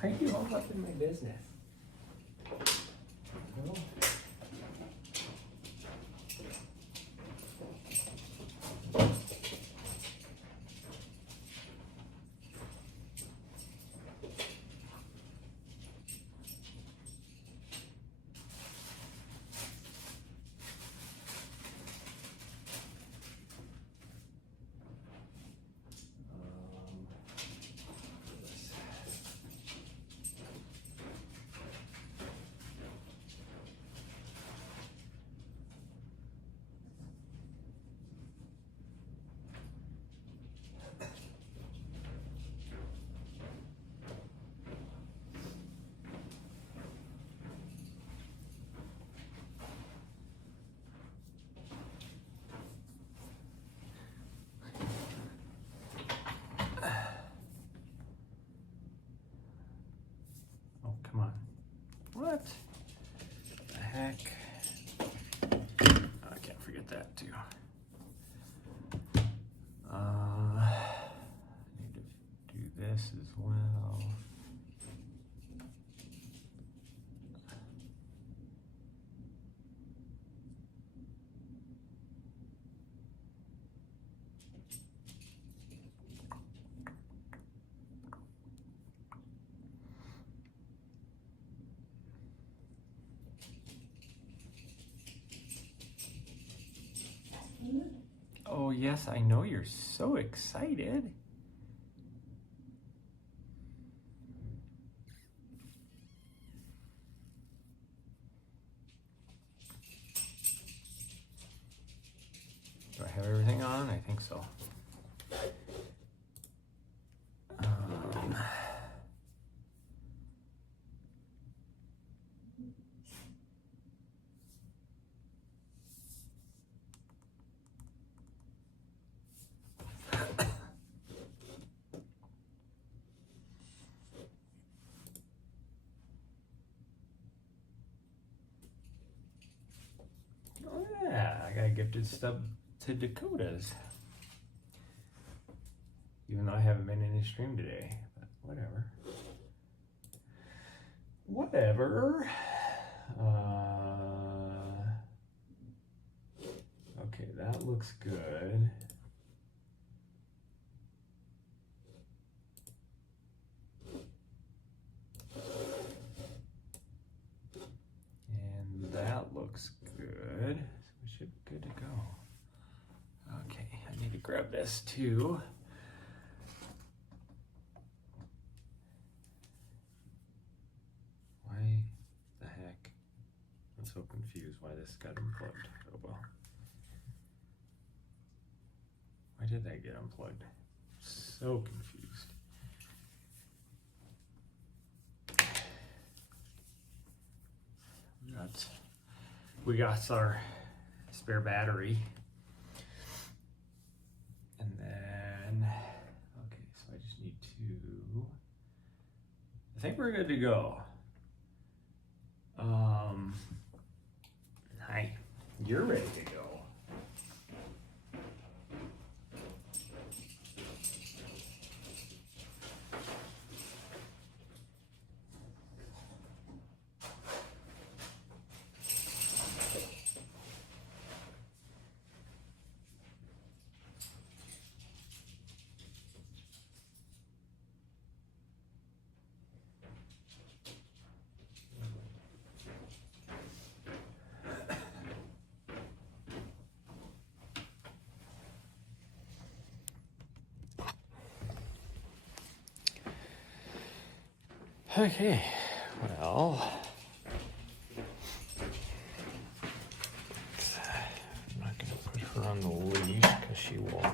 Why are you all up in my business? No. Come on. What the heck? Oh, I can't forget that too. Need to do this as well. Oh yes, I know you're so excited. Do I have everything on? I think so. Oh yeah, I got a gifted stub to Dakota's. Even though I haven't been in his stream today, but whatever. Whatever. Okay, that looks good. And that looks good. So we should be good to go. Okay, I need to grab this too. Why the heck? I'm so confused why this got unplugged. Oh well. Why did that get unplugged? So confused. We got our spare battery. And then, okay, so I just need to, I think we're good to go. Hi, you're ready to go. Okay, well, I'm not going to put her on the leash because she will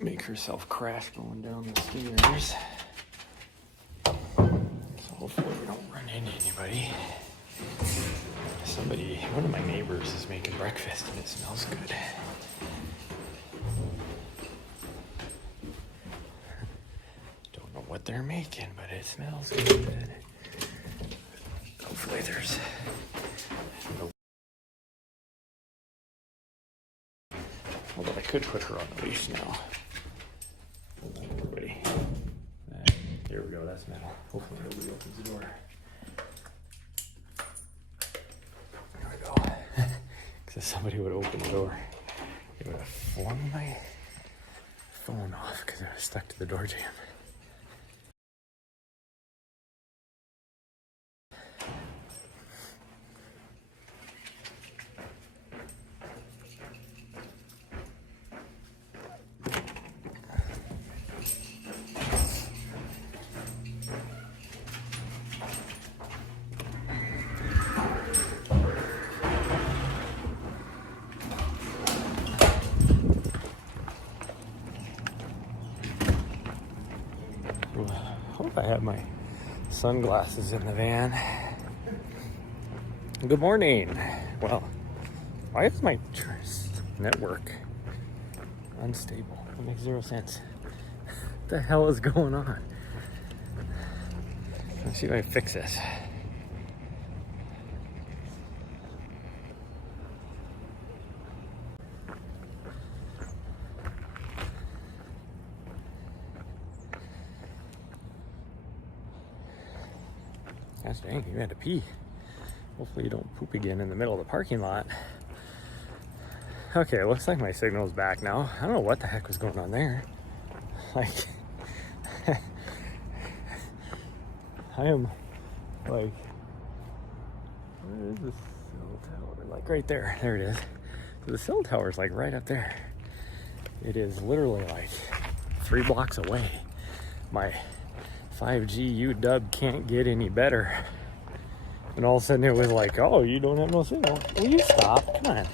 make herself crash going down the stairs. So hopefully we don't run into anybody. One of my neighbors is making breakfast and it smells good. What they're making, but it smells good. Hopefully there's no... Although I could put her on the leash now. Everybody. Here we go, that's metal. Hopefully nobody opens the door. There we go. Because if somebody would open the door, it would have flung my phone off because I was stuck to the door jamb. I hope I have my sunglasses in the van. Good morning. Well, why is my network unstable? It makes zero sense. What the hell is going on? Let's see if I can fix this. Gosh dang, you had to pee. Hopefully you don't poop again in the middle of the parking lot. Okay, it looks like my signal's back now. I don't know what the heck was going on there. Like, I am like, where is this cell tower? Like right there. There it is. So the cell tower is like right up there. It is literally like 3 blocks away. My 5G UW can't get any better. And all of a sudden it was like, oh, you don't have no signal. Will you stop? Come on.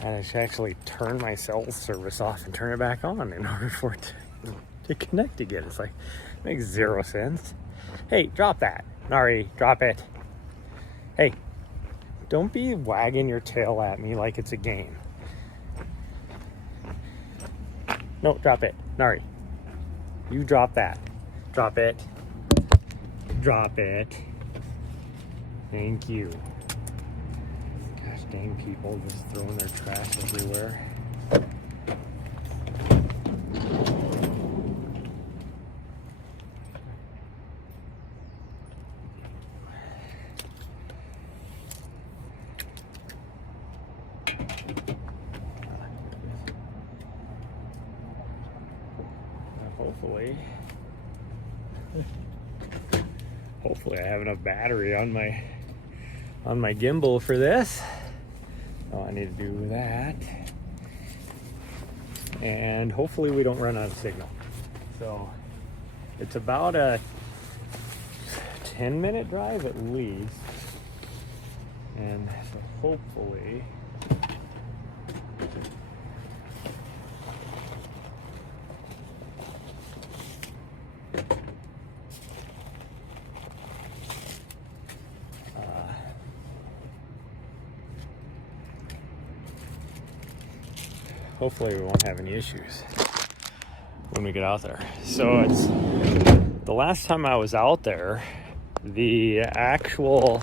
I had to actually turn my cell service off and turn it back on in order for it to connect again. It's like, it makes zero sense. Hey, drop that. Nari, drop it. Hey, don't be wagging your tail at me like it's a game. No, drop it. Nari, you drop that. Drop it. Drop it. Thank you. Gosh dang, people just throwing their trash everywhere. Hopefully I have enough battery on my gimbal for this. So I need to do that. And hopefully we don't run out of signal. So it's about a 10-minute drive at least. And so hopefully hopefully we won't have any issues when we get out there. So it's the last time I was out there, the actual,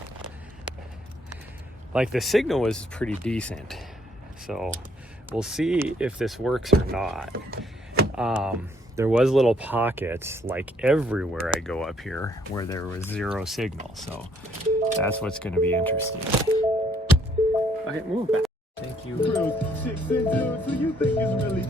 like, the signal was pretty decent. So we'll see if this works or not. There was little pockets like everywhere I go up here where there was zero signal. So that's what's going to be interesting. Okay, move back. Thank you. So you think it's really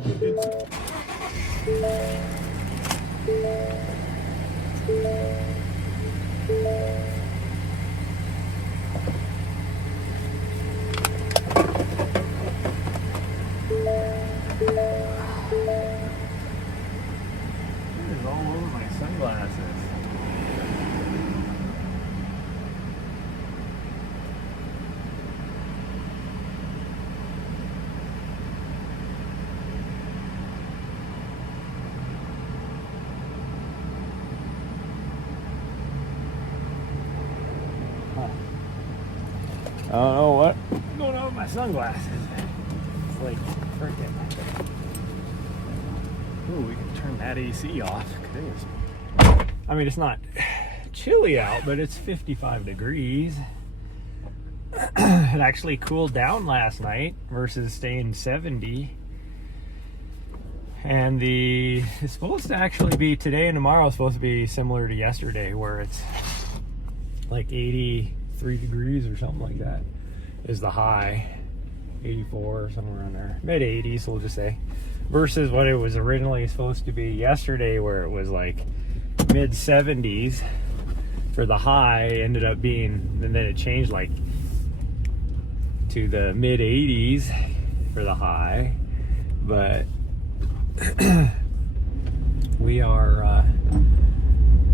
It is all over my sunglasses. I don't know what's going on with my sunglasses. It's like freaking. Ooh, we can turn that AC off. I mean, it's not chilly out, but it's 55 degrees. It actually cooled down last night versus staying 70 And it's supposed to actually be today and tomorrow is supposed to be similar to yesterday, where it's like 83 degrees or something like that is the high. 84 or somewhere around there, mid 80s we'll just say, versus what it was originally supposed to be yesterday, where it was like mid 70s for the high, ended up being, and then it changed like to the mid 80s for the high. But we are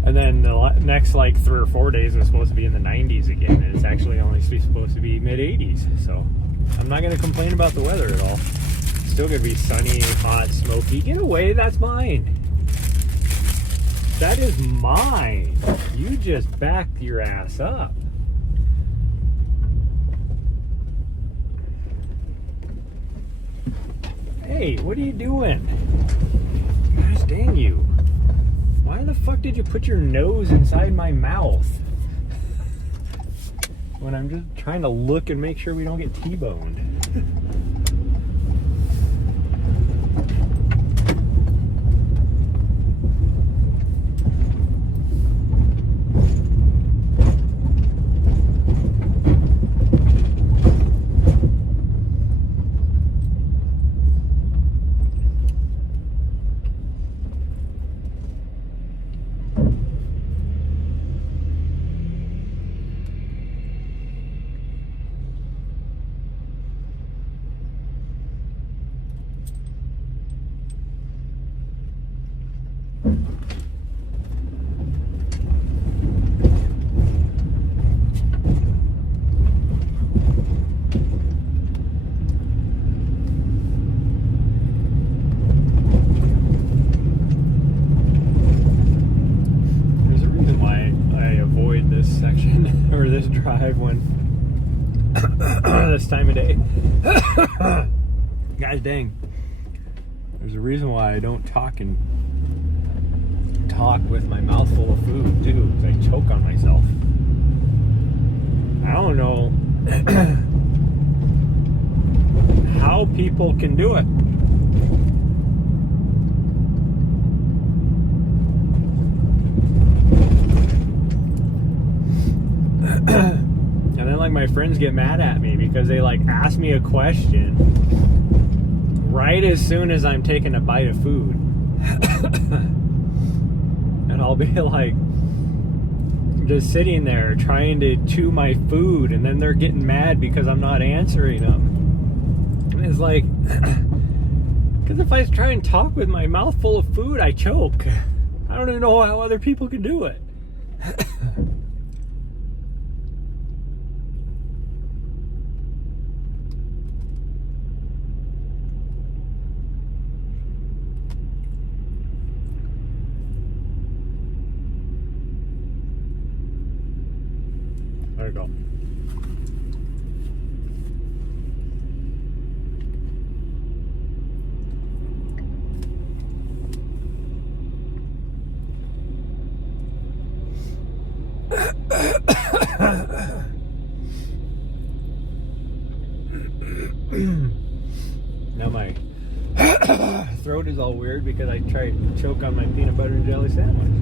and then the next like 3 or 4 days is supposed to be in the 90s again, and it's actually only supposed to be mid 80s. So I'm not going to complain about the weather at all. It's still going to be sunny, hot, smoky. Get away, that's mine. That is mine. You just backed your ass up. Hey, what are you doing? Gosh dang you. Why the fuck did you put your nose inside my mouth? When I'm just trying to look and make sure we don't get T-boned. Section or this drive when this time of day. Guys dang, there's a reason why I don't talk with my mouth full of food too, because I choke on myself. I don't know how people can do it. And then like my friends get mad at me because they like ask me a question right as soon as I'm taking a bite of food. And I'll be like just sitting there trying to chew my food, and then they're getting mad because I'm not answering them. And it's like, because if I try and talk with my mouth full of food, I choke. I don't even know how other people can do it. There we go. Now my throat is all weird because I tried to choke on my peanut butter and jelly sandwich.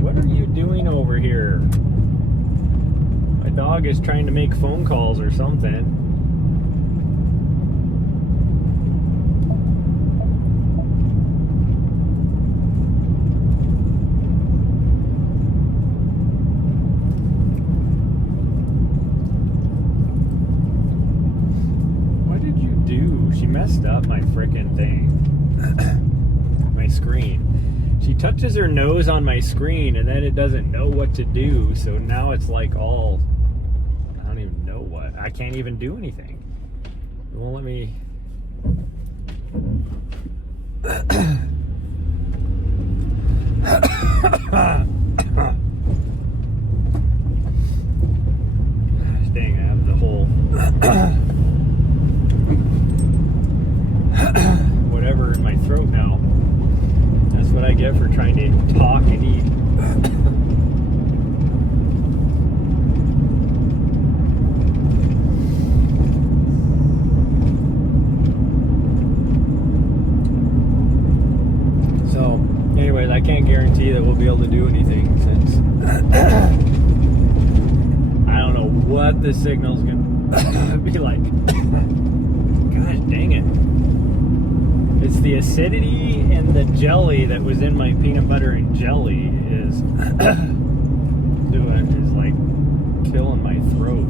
What are you doing over here? My dog is trying to make phone calls or something. What did you do? She messed up my frickin' thing. My screen. She touches her nose on my screen and then it doesn't know what to do, so now it's like all, I don't even know what. I can't even do anything. It won't let me. Dang, I have the whole whatever in my throat now. That's what I get for trying to talk and eat. do anything since I don't know what the signal's gonna be like. Gosh dang it. It's the acidity and the jelly that was in my peanut butter and jelly is like killing my throat.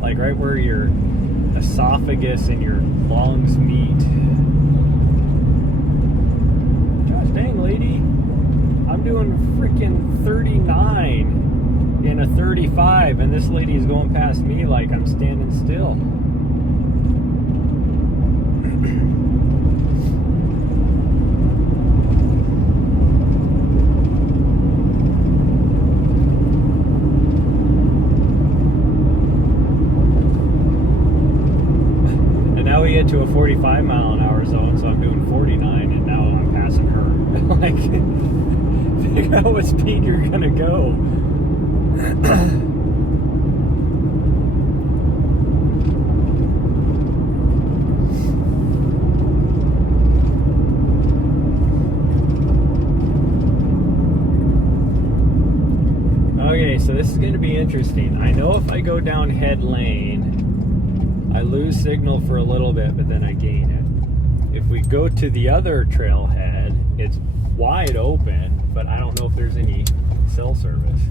Like right where your esophagus and your lungs meet. Gosh dang, lady. I'm doing freaking 39 in a 35, and this lady is going past me like I'm standing still. We get to a 45 mile an hour zone, so I'm doing 49, and now I'm passing her. Like, figure out what speed you're gonna go. Okay, so this is going to be interesting. I know if I go down head lane, I lose signal for a little bit, but then I gain it. If we go to the other trailhead, it's wide open, but I don't know if there's any cell service.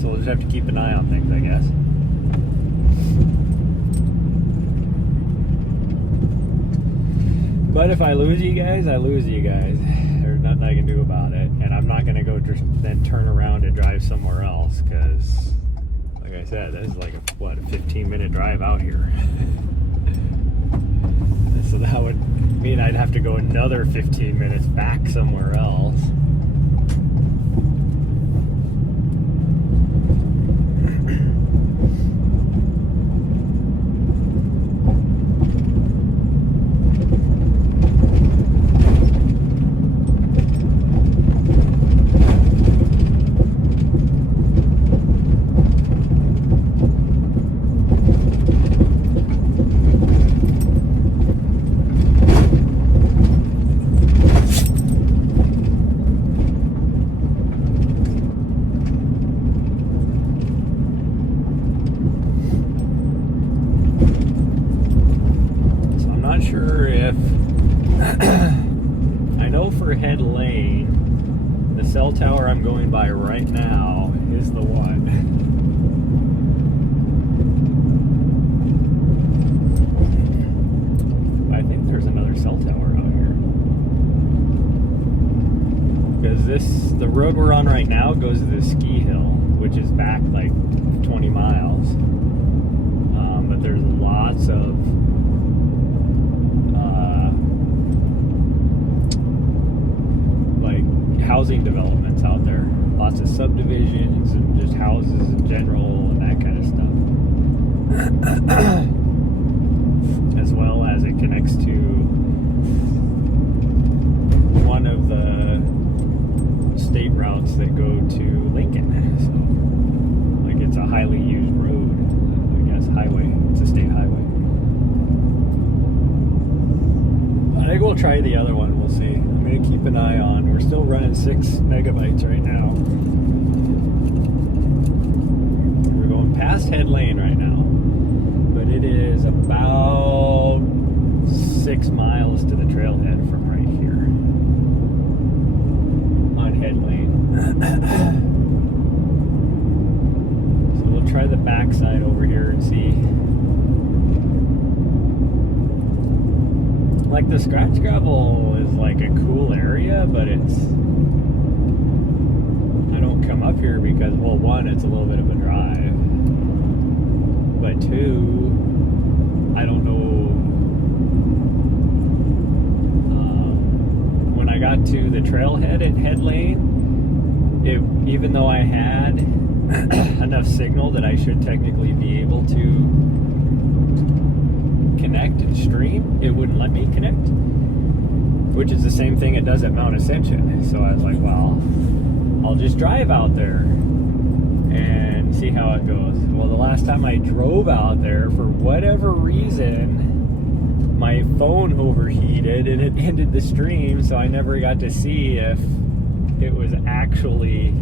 So we'll just have to keep an eye on things, I guess. But if I lose you guys, I lose you guys. There's nothing I can do about it. And I'm not going to go then turn around and drive somewhere else, because like I said, this is like a 15-minute drive out here. So that would mean I'd have to go another 15 minutes back somewhere else. Sure if I know for head lane, the cell tower I'm going by right now is the one. I think there's another cell tower out here, because the road we're on right now goes to the ski hill, which is back like 20 miles, but there's lots of housing developments out there, lots of subdivisions and just houses in general and that kind of stuff, as well as it connects to one of the state routes that go to Lincoln. So like it's a highly used road, I guess, highway. It's a state highway. I think we'll try the other one. We'll see. I'm going to keep an eye on. We're still running 6 megabytes right now. We're going past head lane right now, but it is about 6 miles to the trailhead from right here on head lane. So we'll try the backside over here and see. Like the Scratchgravel is like a cool area, but I don't come up here because, well, one, it's a little bit of a drive, but two, I don't know. When I got to the trailhead at head lane, even though I had enough signal that I should technically be able to connect and stream, it wouldn't let me connect, which is the same thing it does at Mount Ascension. So I was like, well, I'll just drive out there, and See how it goes. Well, the last time I drove out there, for whatever reason, my phone overheated and it ended the stream, so I never got to see if it was actually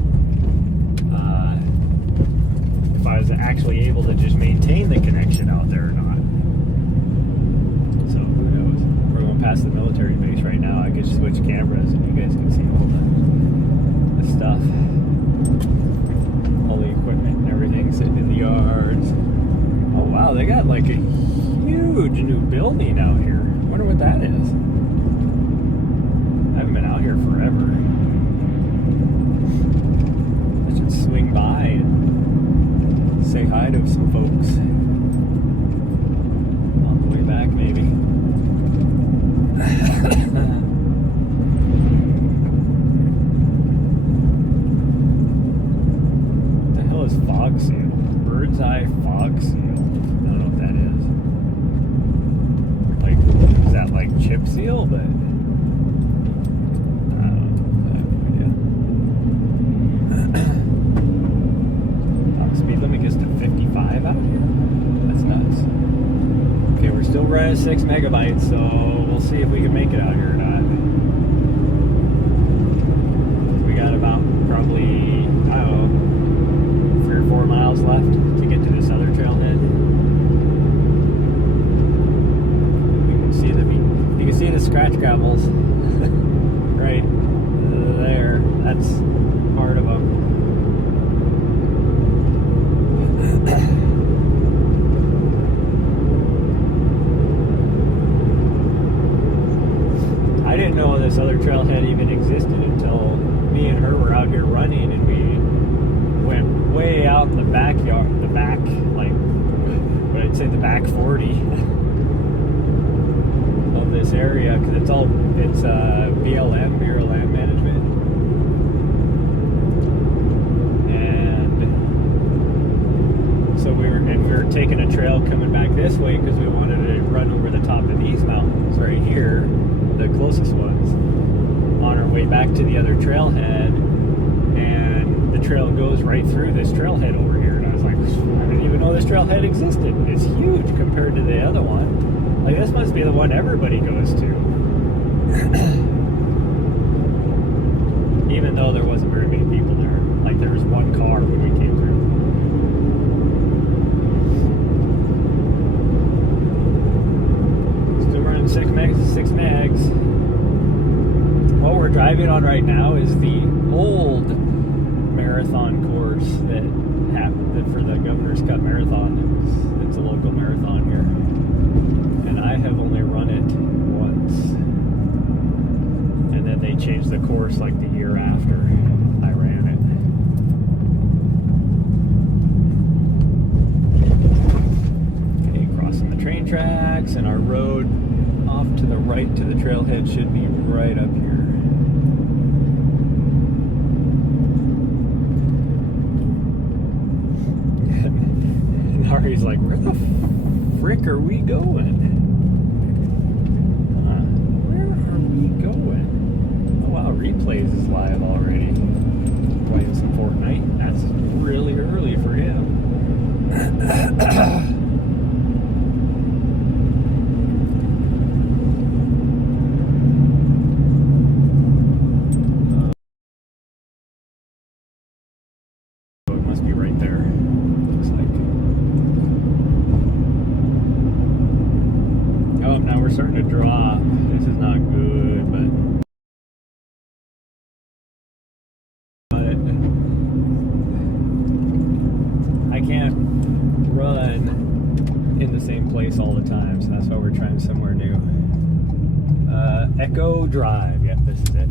if I was actually able to just maintain the connection out there or not. So who knows? We're going past the military base right now. I could switch cameras and you guys can see all the stuff, all the equipment and everything sitting in the yards. Oh wow, they got like a huge new building out here. I wonder what that is. I haven't been out here forever. I should swing by and say hi to some folks on the way back, maybe. What the hell is fog seal? Bird's eye fog seal. I don't know what that is. Like, is that like chip seal? But I don't know. I have no idea. Speed limit gets to 55 out here? That's nuts. Okay, we're still right at 6 megabytes, so we'll see if we can make it out here or not. We got about probably, I don't know, 3 or 4 miles left to get to this other trailhead. You can see the scratch gravels right there. That's part of them. I didn't know this other trailhead even existed until me and her were out here running, and we went way out in the backyard, the back 40 of this area, because it's BLM, Bureau of Land Management. So we were taking a trail coming back this way because we wanted to run over the top of these mountains right here, the closest ones, on our way back to the other trailhead, and the trail goes right through this trailhead over here, and I was like, I didn't even know this trailhead existed. It's huge compared to the other one. Like, this must be the one everybody goes to. Even though there wasn't very many people there. Like, there was one car when we came through. Six megs. What we're driving on right now is the old marathon course that happened for the Governor's Cup Marathon. It's a local marathon here, and I have only run it once. And then they changed the course like the year after I ran it. Okay, crossing the train tracks, and our road off to the right to the trailhead should be right up here. And Ari's like, where the frick are we going? Where are we going? Oh wow, Replays is live already. Playing some Fortnite. That's really early for him. Starting to drop. This is not good, but I can't run in the same place all the time, so that's why we're trying somewhere new. Echo Drive. Yep, this is it.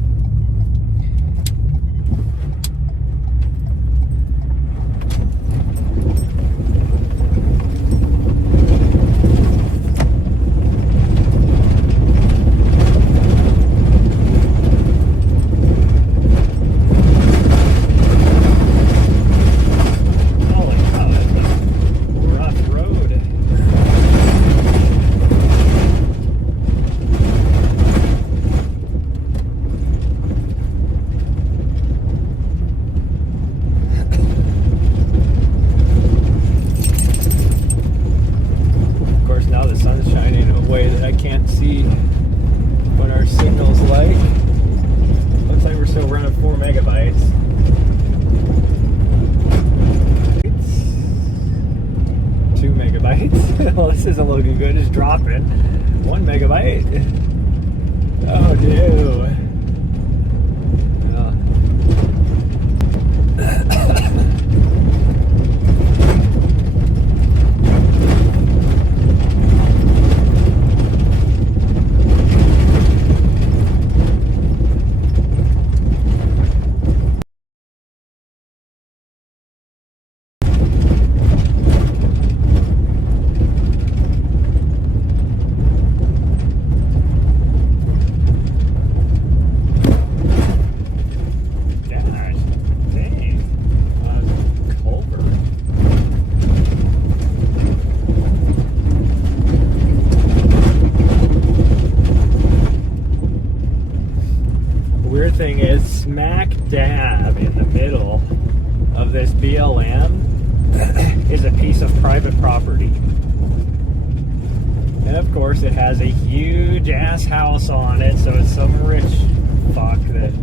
Let's see what our signal's like. Looks like we're still running 4 megabytes. 2 megabytes. Well, this isn't looking good. It's dropping. 1 megabyte. Oh, dude. Thing is, smack dab in the middle of this BLM is a piece of private property. And of course it has a huge ass house on it, so it's some rich fuck that,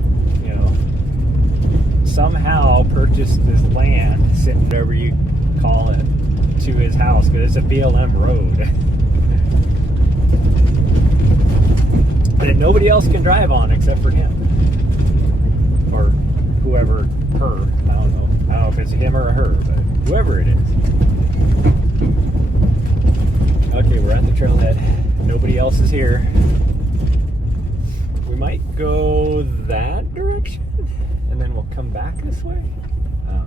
you know, somehow purchased this land, sitting whatever you call it, to his house, because it's a BLM road. That nobody else can drive on except for him. Or whoever, her, I don't know if it's a him or a her, but whoever it is. Okay, we're at the trailhead. Nobody else is here. We might go that direction, and then we'll come back this way. I'm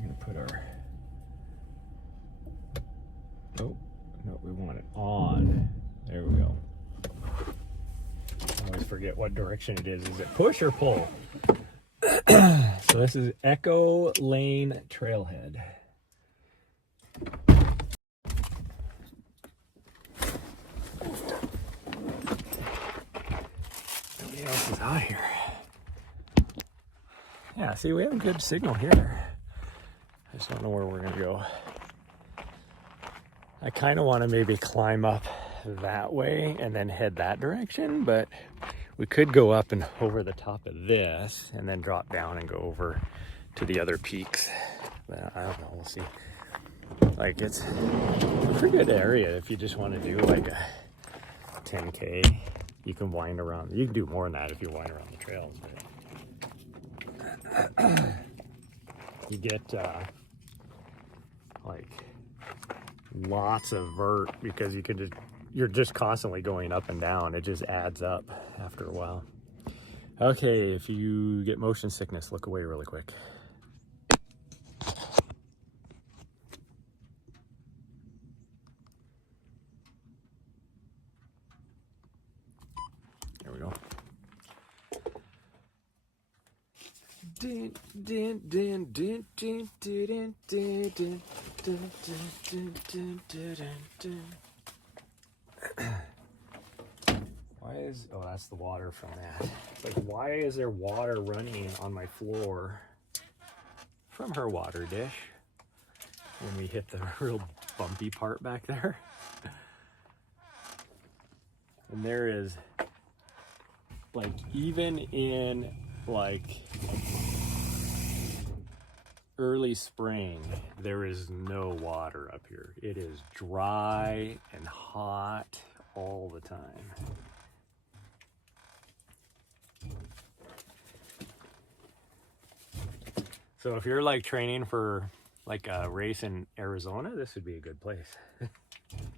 gonna put our, oh, no, we want it on. There we go. I always forget what direction it is. Is it push or pull? So this is Echo Lane Trailhead. Nobody else is out here. Yeah, see, we have a good signal here. I just don't know where we're gonna go. I kind of want to maybe climb up that way and then head that direction, but we could go up and over the top of this and then drop down and go over to the other peaks. But I don't know, we'll see. Like, it's a pretty good area if you just want to do like a 10K. You can wind around. You can do more than that if you wind around the trails, but you get like lots of vert, because you can just, you're just constantly going up and down. It just adds up after a while. Okay, if you get motion sickness, look away really quick. There we go. Why is, oh, that's the water from that. It's like, why is there water running on my floor from her water dish when we hit the real bumpy part back there? And there is, like, even in like early spring, there is no water up here. It is dry and hot all the time. So if you're like training for like a race in Arizona, this would be a good place.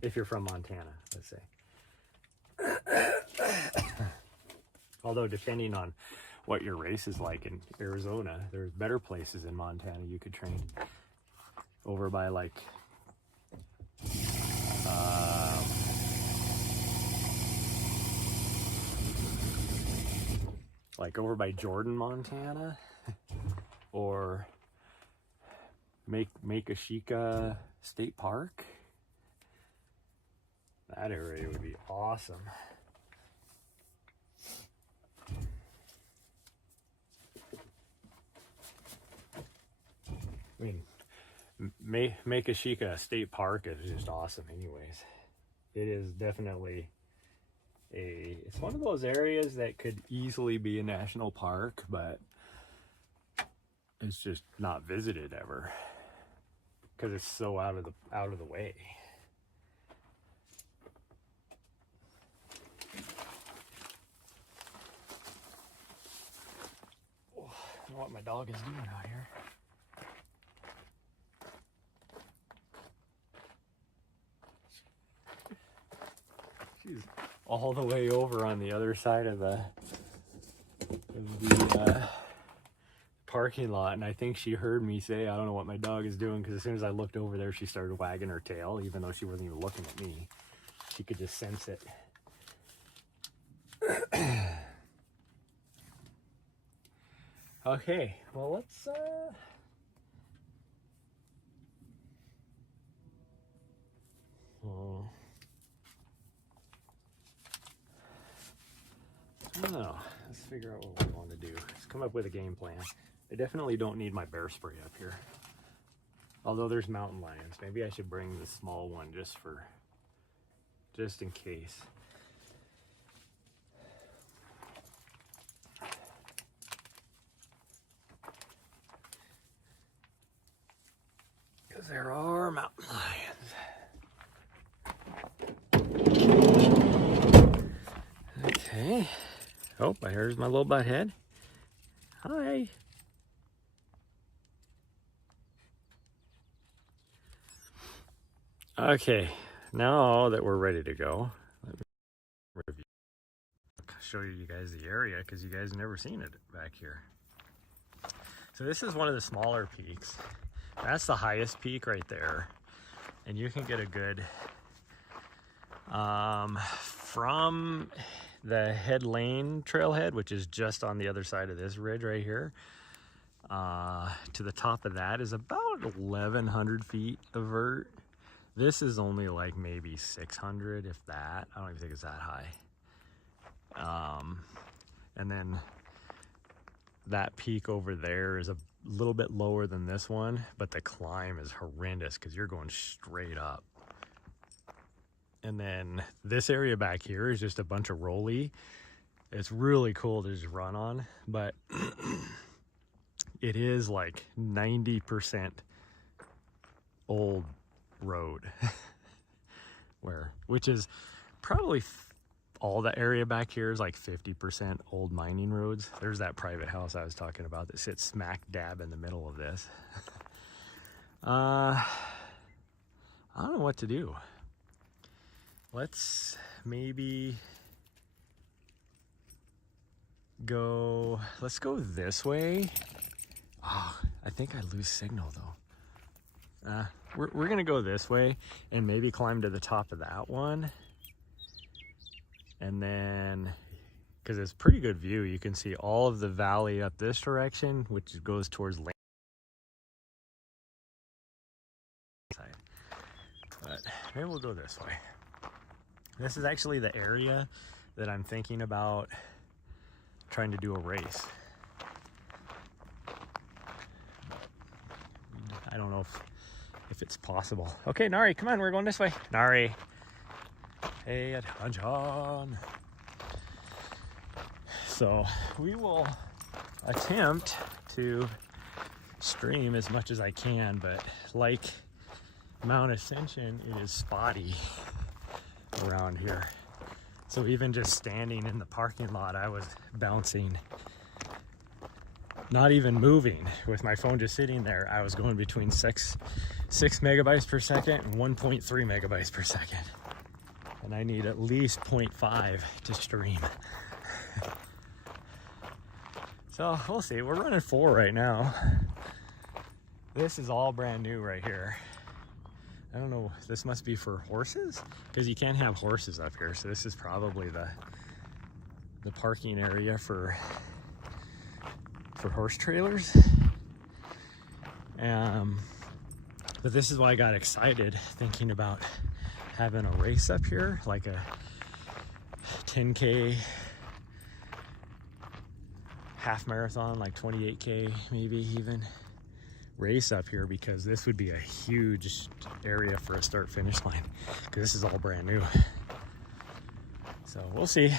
If you're from Montana, let's say. Although depending on what your race is like in Arizona, there's better places in Montana you could train. Over by like over by Jordan, Montana, or Makashika State Park. That area would be awesome. I mean, Makashika State Park is just awesome anyways. It is definitely it's one of those areas that could easily be a national park, but it's just not visited ever because it's so out of the way. Oh, I don't know what my dog is doing out here. She's all the way over on the other side of the parking lot, and I think she heard me say, I don't know what my dog is doing, because as soon as I looked over there, she started wagging her tail, even though she wasn't even looking at me. She could just sense it. Okay, well, let's I don't know. Let's figure out what we want to do. Let's come up with a game plan. I definitely don't need my bear spray up here. Although there's mountain lions. Maybe I should bring the small one just in case. Because there are mountain lions. Okay. Oh, here's my little butt head. Hi. Okay, now that we're ready to go, let me review. Show you guys the area because you guys have never seen it back here. So this is one of the smaller peaks. That's the highest peak right there. And you can get a good, from the Head Lane trailhead, which is just on the other side of this ridge right here, to the top of that is about 1,100 feet of vert. This is only like maybe 600, if that. I don't even think it's that high. And then that peak over there is a little bit lower than this one, but the climb is horrendous because you're going straight up. And then this area back here is just a bunch of rolly. It's really cool to just run on, but it is like 90% old road, which is probably all the area back here is like 50% old mining roads. There's that private house I was talking about that sits smack dab in the middle of this. I don't know what to do. Let's maybe let's go this way. Oh, I think I lose signal though. We're gonna go this way and maybe climb to the top of that one. And then, because it's pretty good view, you can see all of the valley up this direction, which goes towards Lane. But maybe we'll go this way. This is actually the area that I'm thinking about trying to do a race. I don't know if it's possible. Okay, Nari, come on, we're going this way. Nari. Hey, attention. So we will attempt to stream as much as I can, but like Mount Ascension, it is spotty around here. So even just standing in the parking lot, I was bouncing, not even moving with my phone just sitting there. I was going between 6 megabytes per second and 1.3 megabytes per second. And I need at least 0.5 to stream. So we'll see. We're running 4 right now. This is all brand new right here. I don't know, this must be for horses? Because you can't have horses up here. So this is probably the parking area for horse trailers. But this is why I got excited thinking about having a race up here, like a 10K half marathon, like 28K maybe even, race up here, because this would be a huge area for a start finish line, because this is all brand new. So we'll see.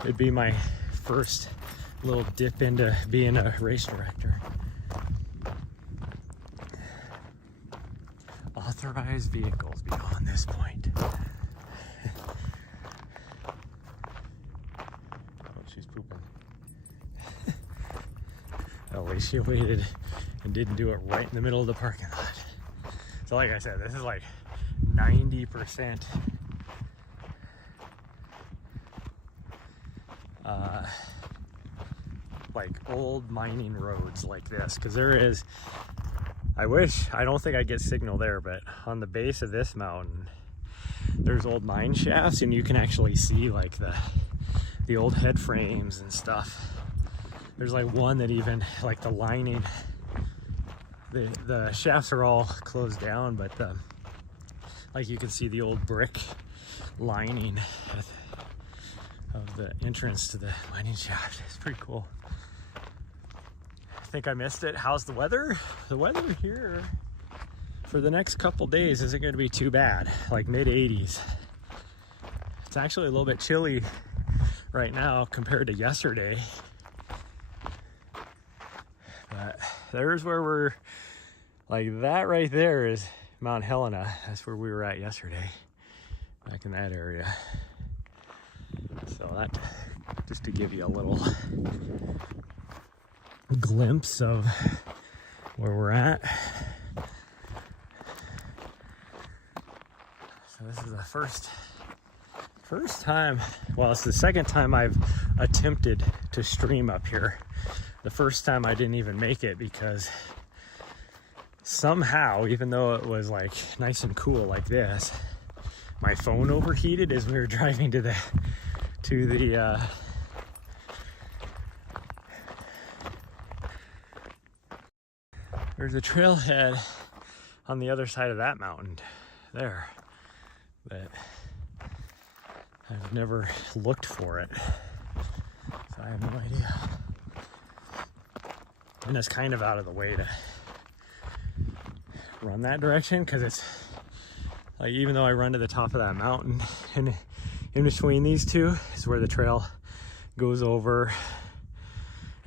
It'd be my first little dip into being a race director. Authorized vehicles beyond this point. Oh, she's pooping. At least she waited and didn't do it right in the middle of the parking lot. So like I said, this is like 90% like old mining roads like this, because there is, I don't think I get signal there, but on the base of this mountain there's old mine shafts, and you can actually see like the old head frames and stuff. There's like one that even like the lining, the shafts are all closed down, but like you can see the old brick lining of the entrance to the mining shaft. It's pretty cool. I think I missed it. How's the weather? The weather here for the next couple days isn't going to be too bad, like mid 80s. It's actually a little bit chilly right now compared to yesterday. But there's where we're, like that right there is Mount Helena. That's where we were at yesterday, back in that area. So that, just to give you a little glimpse of where we're at. So this is the first time, well, it's the second time I've attempted to stream up here. The first time I didn't even make it because somehow, even though it was like nice and cool like this, my phone overheated as we were driving to the there's a trailhead on the other side of that mountain there, but I've never looked for it, so I have no idea. And it's kind of out of the way to run that direction, because it's like, even though I run to the top of that mountain, and in between these two is where the trail goes over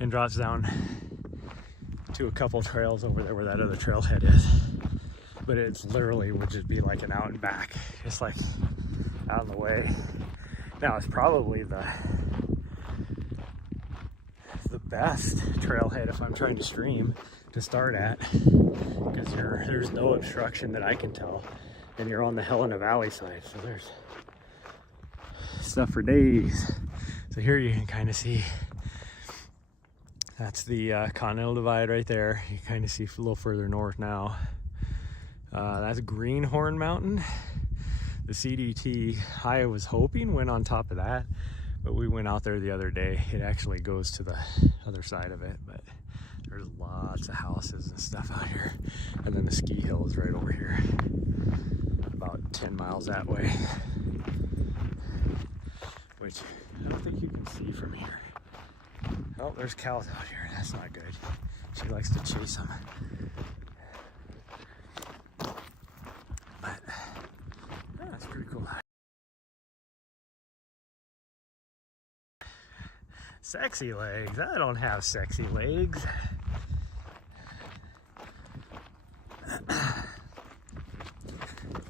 and drops down to a couple trails over there where that other trailhead is. But it's literally would just be like an out and back, just like out of the way. Now it's probably the best trailhead if I'm trying to stream to start at, because there's no obstruction that I can tell, and you're on the Helena Valley side, so there's stuff for days. So here you can kind of see, that's the Continental Divide right there. You kind of see a little further north now. That's Greenhorn Mountain. The CDT, I was hoping went on top of that, but we went out there the other day. It actually goes to the other side of it, but there's lots of houses and stuff out here. And then the ski hill is right over here, about 10 miles that way, which I don't think you can see from here. Oh, there's cows out here. That's not good. She likes to chase them. But yeah, that's pretty cool. Sexy legs. I don't have sexy legs.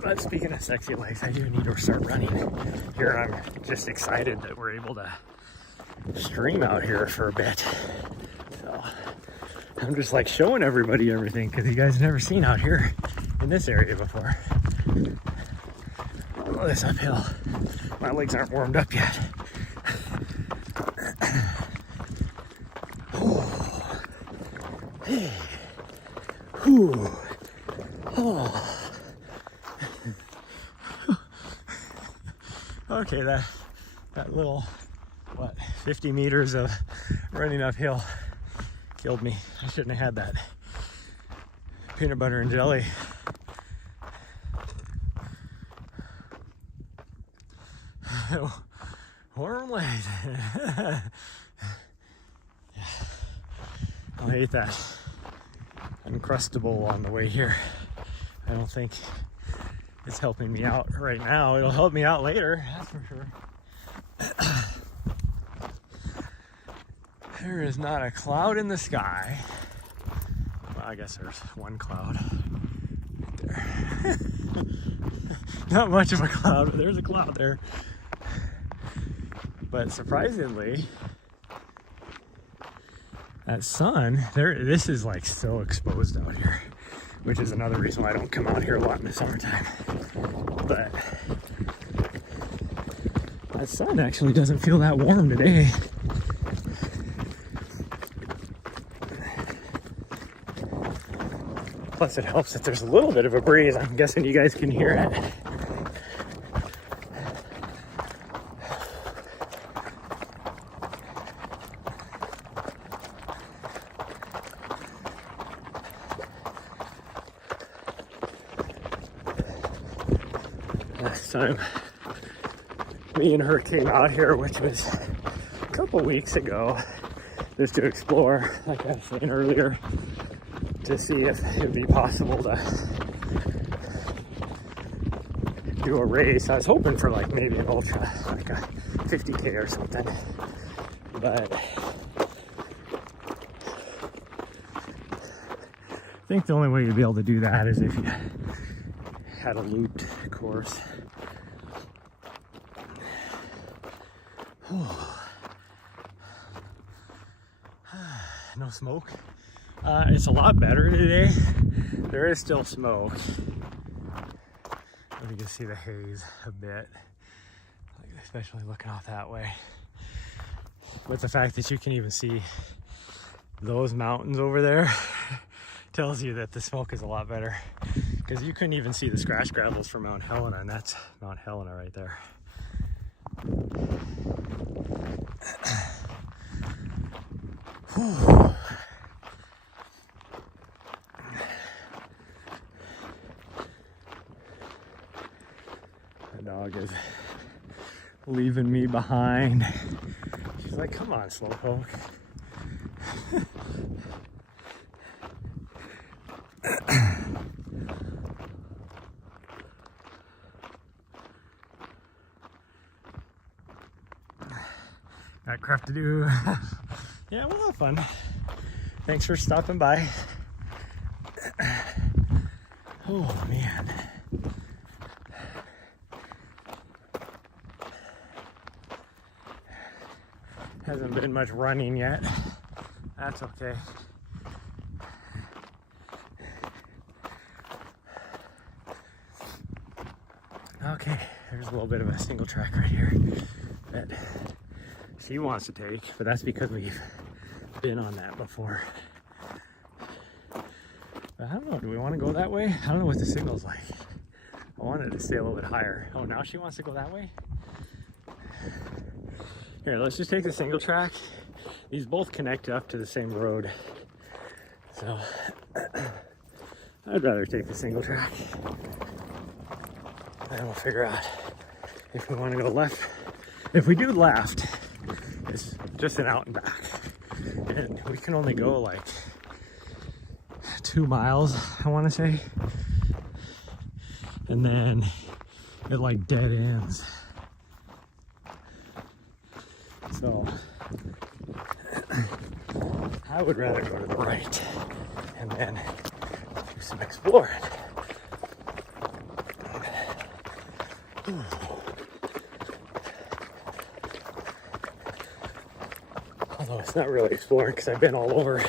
But speaking of sexy legs, I do need to start running. Here I'm just excited that we're able to stream out here for a bit. So I'm just like showing everybody everything, because you guys have never seen out here in this area before. Oh, this uphill. My legs aren't warmed up yet. Hey. Whew. Oh. Okay, that little, 50 meters of running uphill killed me. I shouldn't have had that peanut butter and jelly. Warm legs. I ate that Uncrustable on the way here. I don't think it's helping me out right now. It'll help me out later, that's for sure. There is not a cloud in the sky. Well, I guess there's one cloud right there. Not much of a cloud, but there's a cloud there. But surprisingly, that sun, this is like so exposed out here, which is another reason why I don't come out here a lot in the summertime. But that sun actually doesn't feel that warm today. Plus it helps that there's a little bit of a breeze. I'm guessing you guys can hear it. Last time me and her came out here, which was a couple weeks ago, just to explore, like I was saying earlier, to see if it would be possible to do a race. I was hoping for like maybe an ultra, like a 50K or something, but I think the only way you'd be able to do that is if you had a looped course. No smoke. It's a lot better today. There is still smoke. You can see the haze a bit, especially looking off that way. But the fact that you can even see those mountains over there tells you that the smoke is a lot better, because you couldn't even see the scratch gravels from Mount Helena, and that's Mount Helena right there. The dog is leaving me behind. She's like, come on, slowpoke. Got crap to do. Yeah, we'll have fun. Thanks for stopping by. Oh man. Hasn't been much running yet. That's okay. Okay, there's a little bit of a single track right here that she wants to take, but that's because we've been on that before. But I don't know, do we want to go that way? I don't know what the signal's like. I wanted to stay a little bit higher. Oh, now she wants to go that way? Here, let's just take the single track. These both connect up to the same road. So I'd rather take the single track. And we'll figure out if we want to go left. If we do left, it's just an out and back. And we can only go like 2 miles, I want to say. And then it like dead ends. So I would rather go to the right and then do some exploring. Although it's not really exploring because I've been all over.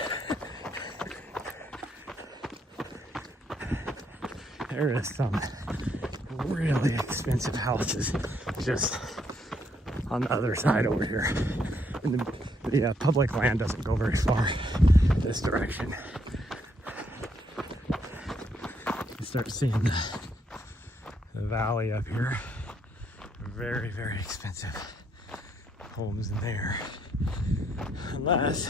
There is some really expensive houses just on the other side over here. And the public land doesn't go very far this direction. You start seeing the valley up here. Very, very expensive homes in there. Unless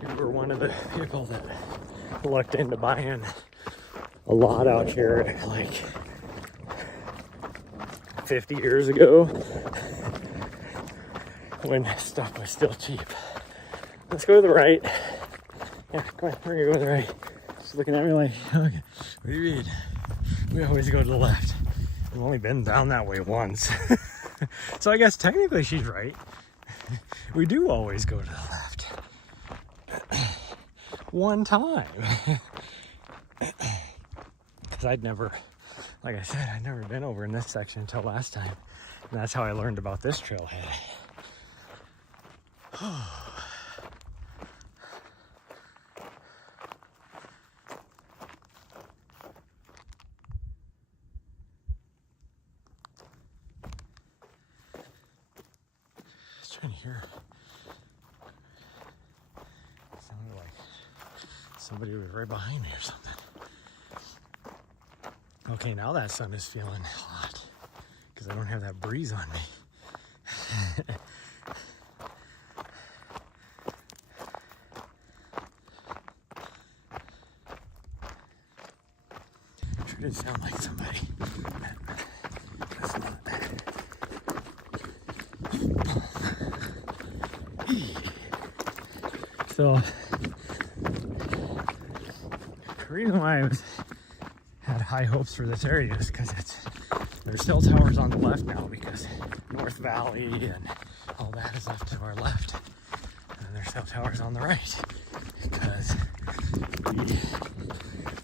you were one of the people that looked into buying a lot out here like 50 years ago when stuff was still cheap. Let's go to the right Yeah, come on, we're gonna go to the right. She's looking at me like, okay, what do you mean? We always go to the left. I've only been down that way once. So I guess technically she's right. We do always go to the left. One time. Because I'd never, like I said, I'd never been over in this section until last time. And that's how I learned about this trailhead. Trying to hear. Sounded like somebody was right behind me or something. Okay, now that sun is feeling hot because I don't have that breeze on me. Sure did sound like somebody. That's not. So, the reason why I had high hopes for this area is because there's still towers on the left now, because North Valley and all that is left to our left, and there's still towers on the right because the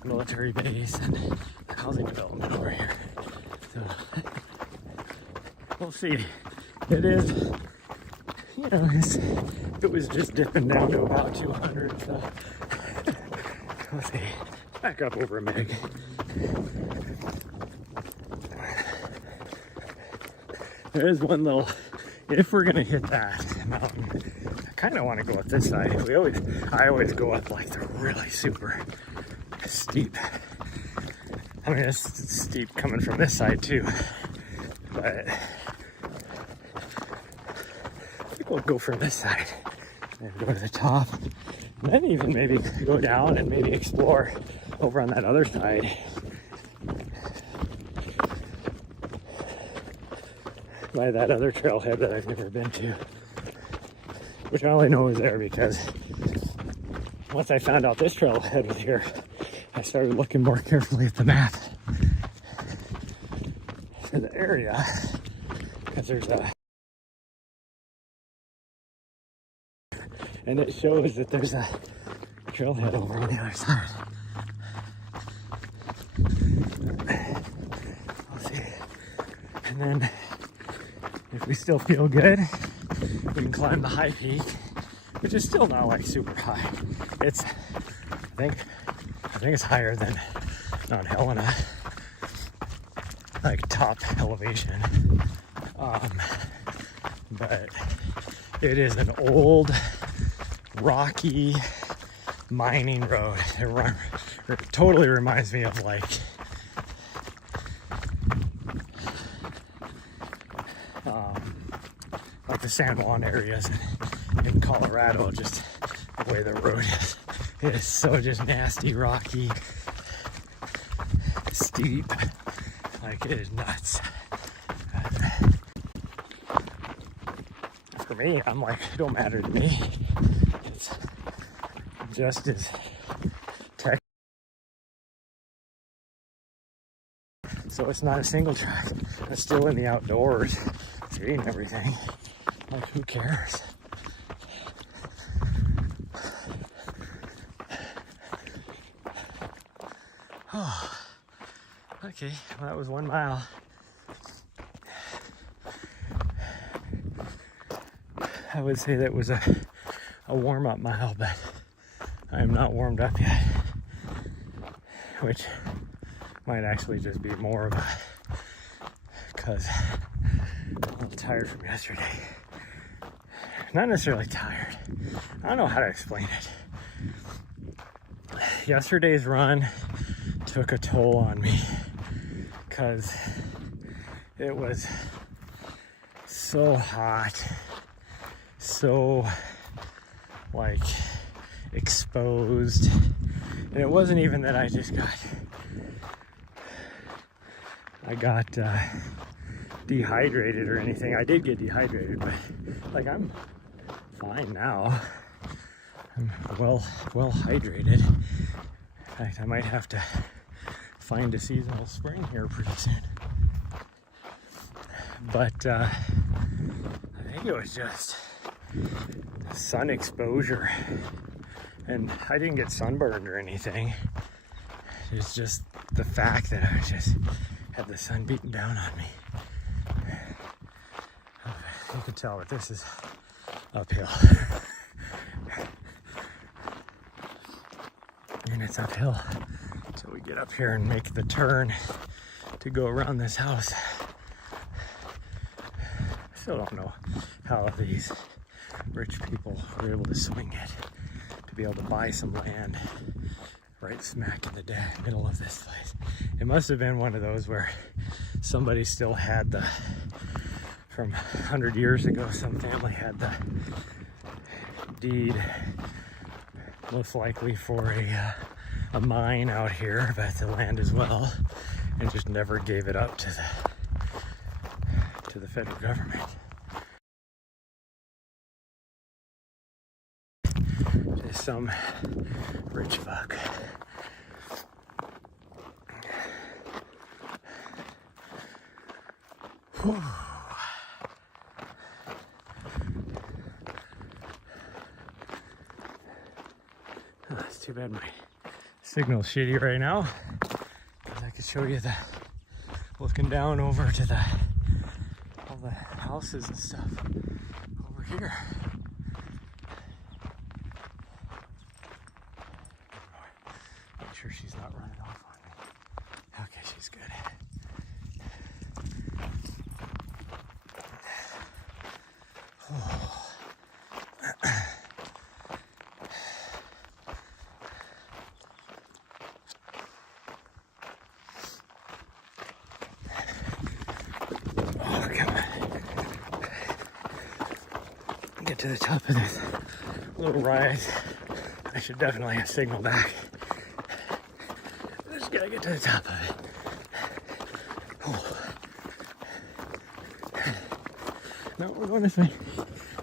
military base and the housing development over here. So we'll see. It is, you know, it was just dipping down to about 200, so let's see. Back up over a meg. There is one little, if we're gonna hit that mountain, I kind of want to go up this side. I always go up like the really super steep. I mean, it's steep coming from this side too, but I think we'll go from this side and go to the top, and then even maybe go down and maybe explore over on that other side. By that other trailhead that I've never been to, which I only know is there because once I found out this trailhead was here, I started looking more carefully at the map for the area, because there's and it shows that there's a trailhead over on the other side. We'll see. And then if we still feel good, we can climb the high peak, which is still not like super high. It's, I think it's higher than Mount Helena, like top elevation. But it is an old, rocky mining road. It totally reminds me of like the San Juan areas in Colorado, just the way the road is. It is so just nasty, rocky, steep, like it is nuts. For me, I'm like, it don't matter to me. It's just as tech. So it's not a single track. It's still in the outdoors, seeing everything. Like, who cares? Oh, okay, well, that was 1 mile. I would say that was a warm-up mile, but I am not warmed up yet, which might actually just be more of a, because I'm a little tired from yesterday. Not necessarily tired. I don't know how to explain it. Yesterday's run took a toll on me because it was so hot, so like exposed, and it wasn't even that I got dehydrated or anything. I did get dehydrated, but like I'm fine now. I'm well hydrated. In fact, I might have to find a seasonal spring here pretty soon. But I think it was just sun exposure, and I didn't get sunburned or anything. It's just the fact that I just had the sun beating down on me. You can tell that this is uphill. And it's uphill until we get up here and make the turn to go around this house. I still don't know how these rich people were able to swing it to be able to buy some land right smack in the dead middle of this place. It must have been one of those where somebody still had the, from 100 years ago, some family had the deed, most likely for a mine out here, but the land as well, and just never gave it up to the federal government. Just some rich fuck. Whew. Oh, it's too bad my signal's shitty right now, because I could show you the looking down over to all the houses and stuff over here. Make sure she's not running off on me. Okay, she's good. Get to the top of this little rise. I should definitely have signal back. I just gotta get to the top of it. No, we're going this way.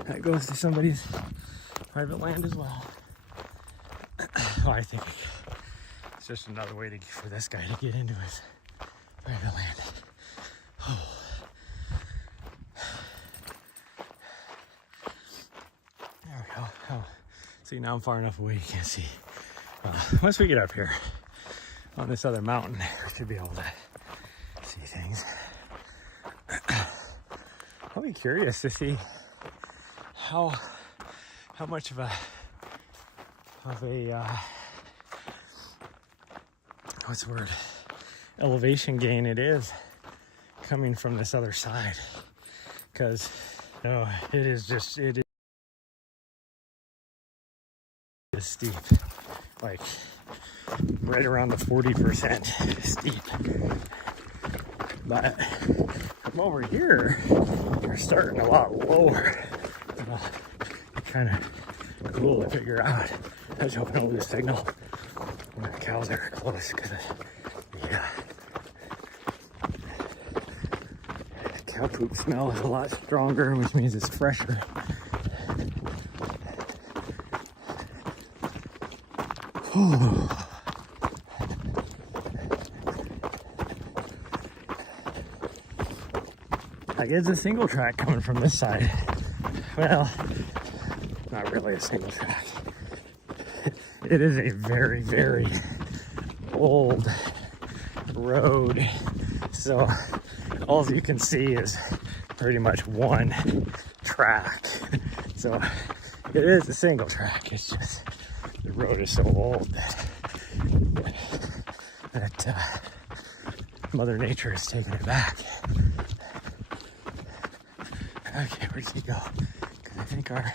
That goes to somebody's private land as well. Oh, I think it's just another way for this guy to get into his private land. Oh. There we go. Oh, see, now I'm far enough away you can't see. Once we get up here on this other mountain, we should be able to see things. I'll be curious to see how much of a what's the word, elevation gain it is coming from this other side, because it is steep, like right around the 40% steep. But from over here, we're starting a lot lower. Kind of cool to figure out. I was hoping to lose signal when the cows are close, because the cow poop smell is a lot stronger, which means it's fresher. Like, it's a single track coming from this side. Well, not really a single track. It is a very, very old road. So all you can see is pretty much one track. So it is a single track. It's just the road is so old that Mother Nature has taken it back. Okay, where does he go? Because I think our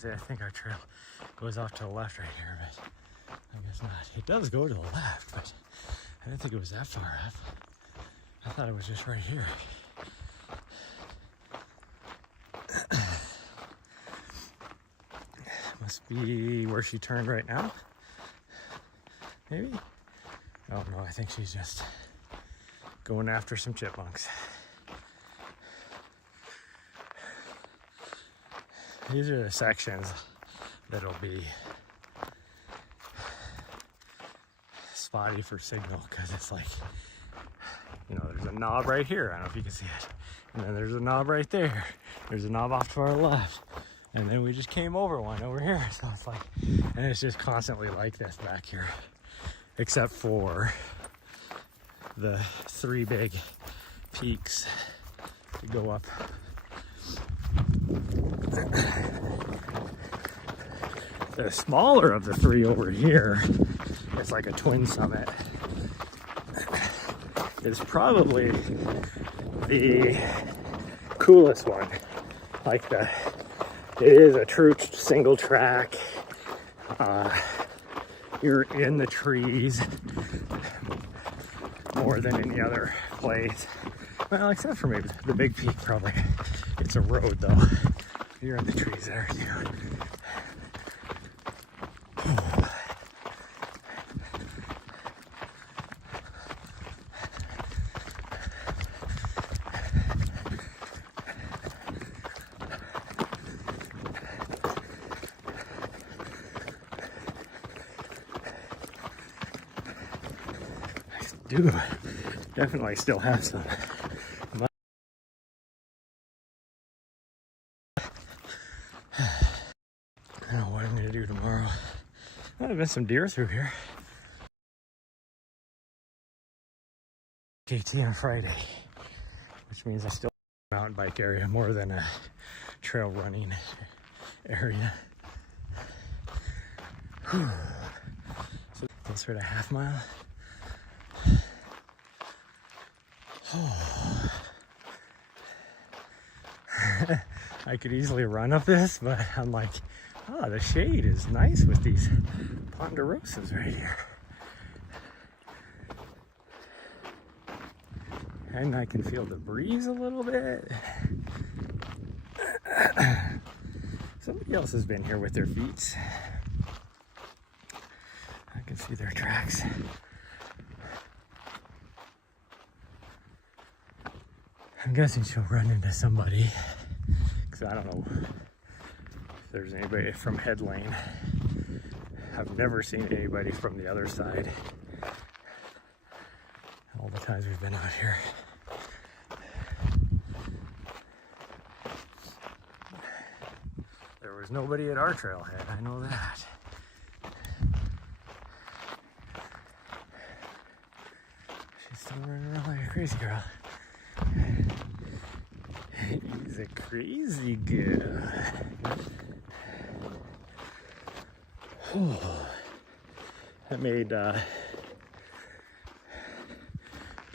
I think our trail goes off to the left right here, but I guess not. It does go to the left, but I didn't think it was that far up. I thought it was just right here. Must be where she turned right now. Maybe? Oh no, I think she's just going after some chipmunks. these are the sections that'll be spotty for signal, because it's like, you know, there's a knob right here. I don't know if you can see it. And then there's a knob right there. There's a knob off to our left. And then we just came over one over here. So it's like, and it's just constantly like this back here, except for the 3 big peaks to go up. The smaller of the 3 over here, it's like a twin summit. It's probably the coolest one. Like it is a true single track. You're in the trees more than any other place. Well, except for maybe the big peak, probably. It's a road though. You're in the trees there too. Do definitely still have some. I don't know what I'm gonna do tomorrow. Well, there's been some deer through here. KT on Friday, which means I still mountain bike area more than a trail running area. Whew. So closer to half mile. Oh. I could easily run up this, but I'm like, oh, the shade is nice with these ponderosas right here. And I can feel the breeze a little bit. Somebody else has been here with their feet. I can see their tracks. I'm guessing she'll run into somebody, because I don't know if there's anybody from Head Lane. I've never seen anybody from the other side all the times we've been out here. There was nobody at our trailhead, I know that. She's still running around like a crazy girl. He's a crazy girl. I made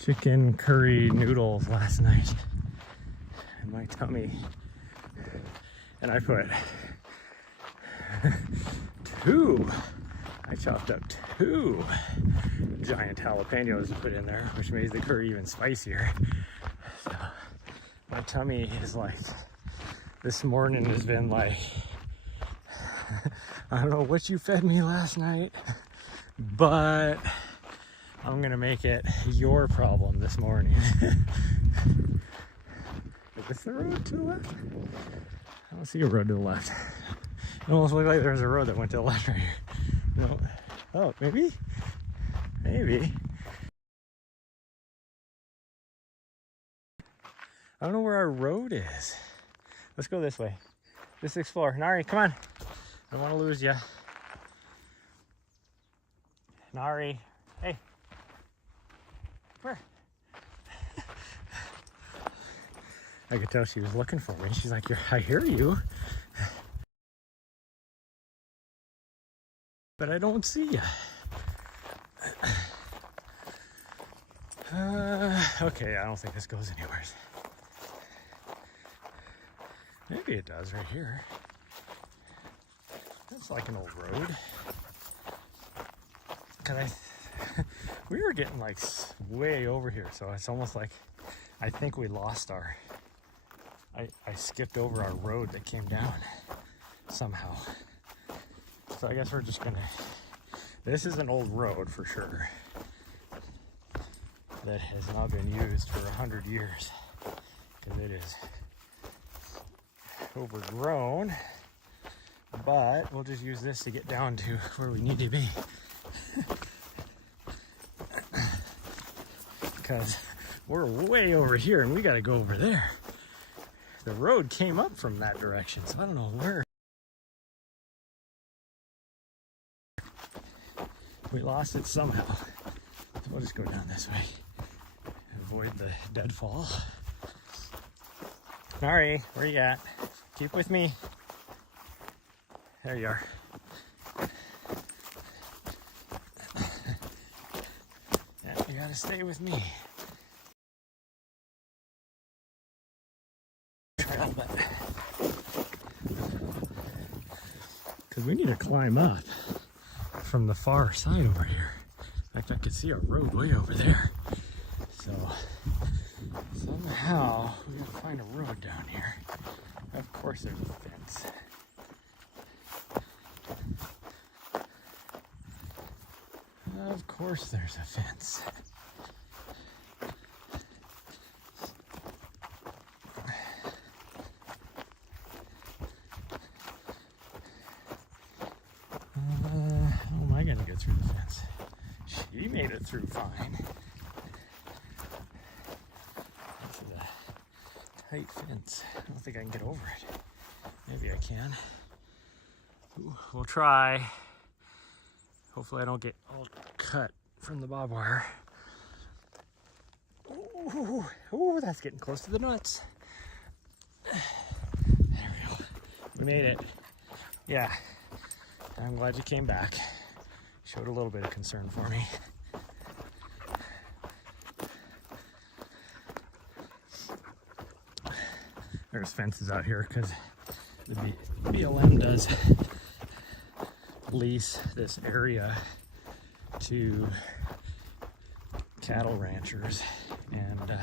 chicken curry noodles last night in my tummy, and I put I chopped up 2 giant jalapenos to put in there, which made the curry even spicier. So my tummy is like, this morning has been like, I don't know what you fed me last night, but I'm gonna make it your problem this morning. Is this the road to the left? I don't see a road to the left. It almost looked like there's a road that went to the left right here. No. Oh, maybe? Maybe. I don't know where our road is. Let's go this way. Let's explore. Nari, come on. I don't want to lose you. Nari, hey. Where? I could tell she was looking for me. She's like, I hear you, but I don't see you. Okay, I don't think this goes anywhere. Maybe it does right here. That's like an old road. Cause we were getting like way over here, so it's almost like I think we lost our. I skipped over our road that came down somehow. So I guess we're just gonna. This is an old road for sure that has not been used for 100 years because it is overgrown but we'll just use this to get down to where we need to be. Because we're way over here and we got to go over there. The road came up from that direction, so I don't know where. We lost it somehow. So we'll just go down this way. Avoid the deadfall. Nari, where you at? Keep with me. There you are. Yeah, you gotta stay with me. Because we need to climb up from the far side over here. In fact, I could see our road way over there. So somehow we gotta find a road down here. Of course there's a fence. Of course there's a fence. How am I gonna get through the fence? She made it through fine. This is a tight fence. I don't think I can get over it. Maybe I can. Ooh, we'll try. Hopefully I don't get all cut from the barbed wire. Ooh, ooh, that's getting close to the nuts. There we go. We made it. Yeah. I'm glad you came back. Showed a little bit of concern for me. There's fences out here because the BLM does lease this area to cattle ranchers, and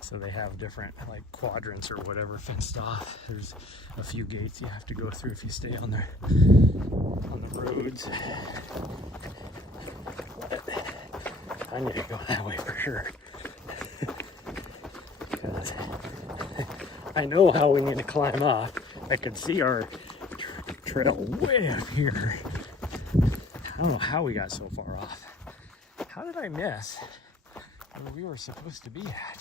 so they have different like quadrants or whatever fenced off. There's a few gates you have to go through if you stay on the roads. But I need to go that way for sure. Because I know how we need to climb up. I can see our trail way up here. I don't know how we got so far off. How did I miss where we were supposed to be at?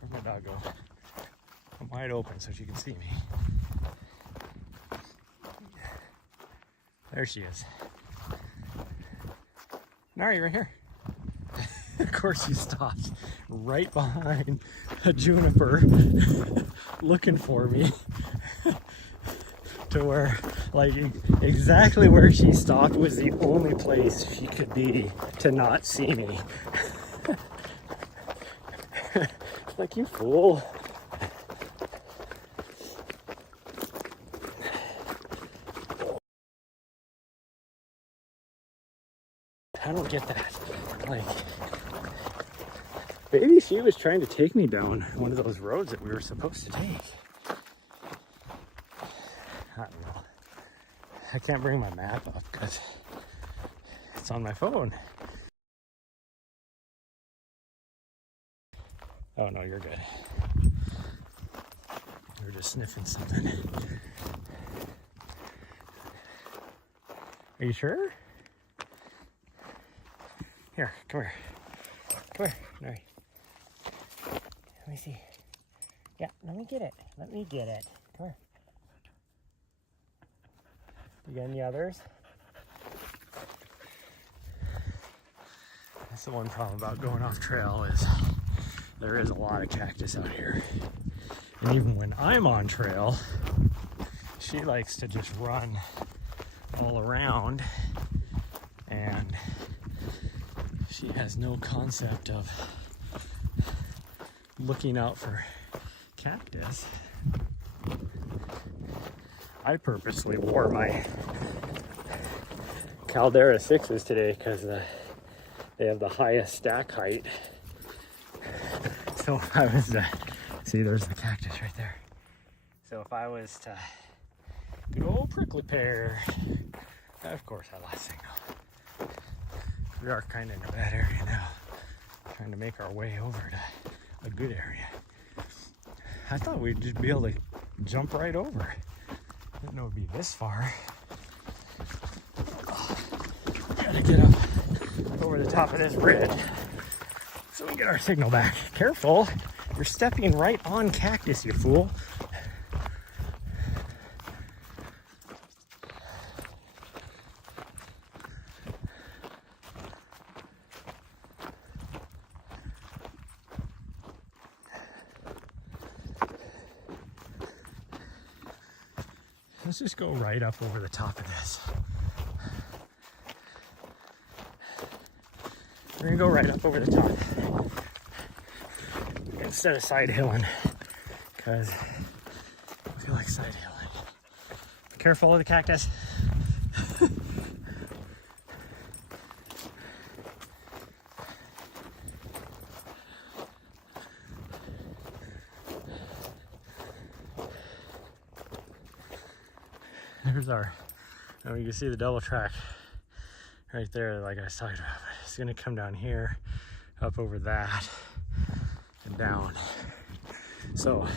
Where'd my dog go? I'm wide open so she can see me. There she is. Nari, right here. Of course she stopped right behind a juniper looking for me. To where, like, exactly where she stopped was the only place she could be to not see me. Like, you fool. I don't get that. Like, maybe she was trying to take me down one of those roads that we were supposed to take. I don't know. I can't bring my map up because it's on my phone. Oh no, you're good. We're just sniffing something. Are you sure? Here, come here. Come here, Mary. Let me see. Yeah, let me get it. Let me get it. Come here. You got any others? That's the one problem about going off trail is there is a lot of cactus out here. And even when I'm on trail, she likes to just run all around, and she has no concept of looking out for cactus. I purposely wore my Caldera 6s today because they have the highest stack height. So if I was to, see, there's the cactus right there. So if I was to, good old prickly pear, of course I lost signal. We are kind of in a bad area now, trying to make our way over to a good area. I thought we'd just be able to jump right over. Didn't know it'd be this far. Gotta get up over the top of this bridge so we can get our signal back. Careful, you're stepping right on cactus, you fool. Let's just go right up over the top of this. We're gonna go right up over the top instead of side hilling, because I feel like side hilling. Careful of the cactus. There's our, and you can see the double track right there, like I was talking about. It's gonna come down here, up over that, and down. So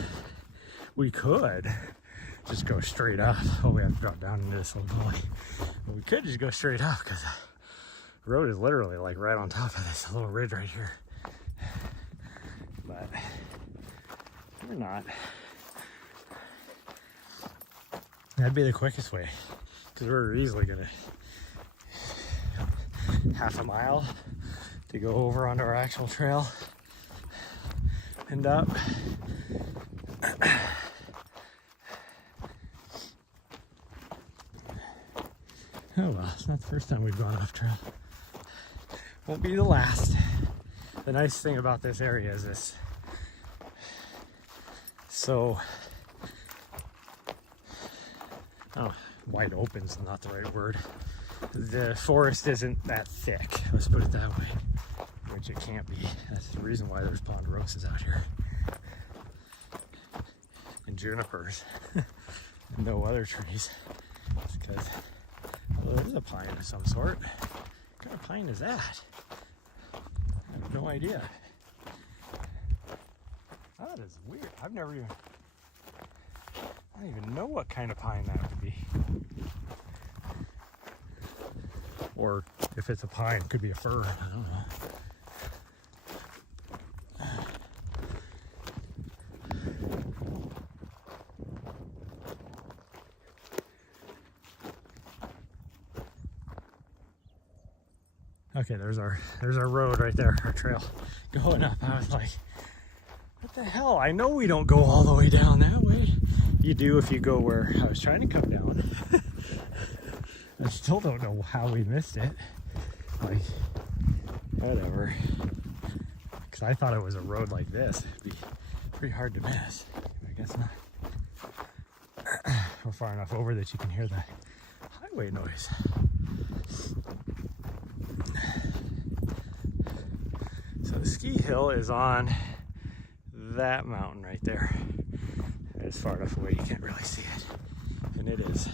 we could just go straight up. Oh, we have to drop down into this little gully. But we could just go straight up because the road is literally like right on top of this little ridge right here. But we're not. That'd be the quickest way, because we're easily gonna half a mile to go over onto our actual trail and up. Oh well, it's not the first time we've gone off trail. Won't be the last. The nice thing about this area is this. So, oh, wide open's not the right word. The forest isn't that thick, let's put it that way, which it can't be. That's the reason why there's ponderosas out here. And junipers. And no other trees. It's because, well, there's a pine of some sort. What kind of pine is that? I have no idea. That is weird. I don't even know what kind of pine that would be. Or if it's a pine, it could be a fir. I don't know. Okay, there's our road right there, our trail going up. I was like, what the hell? I know we don't go all the way down that way. You do if you go where I was trying to come down. I still don't know how we missed it. Like, whatever. Because I thought it was a road like this. It'd be pretty hard to miss. I guess not. We're far enough over that you can hear the highway noise. So the ski hill is on that mountain right there. It's far enough away you can't really see it. And it is,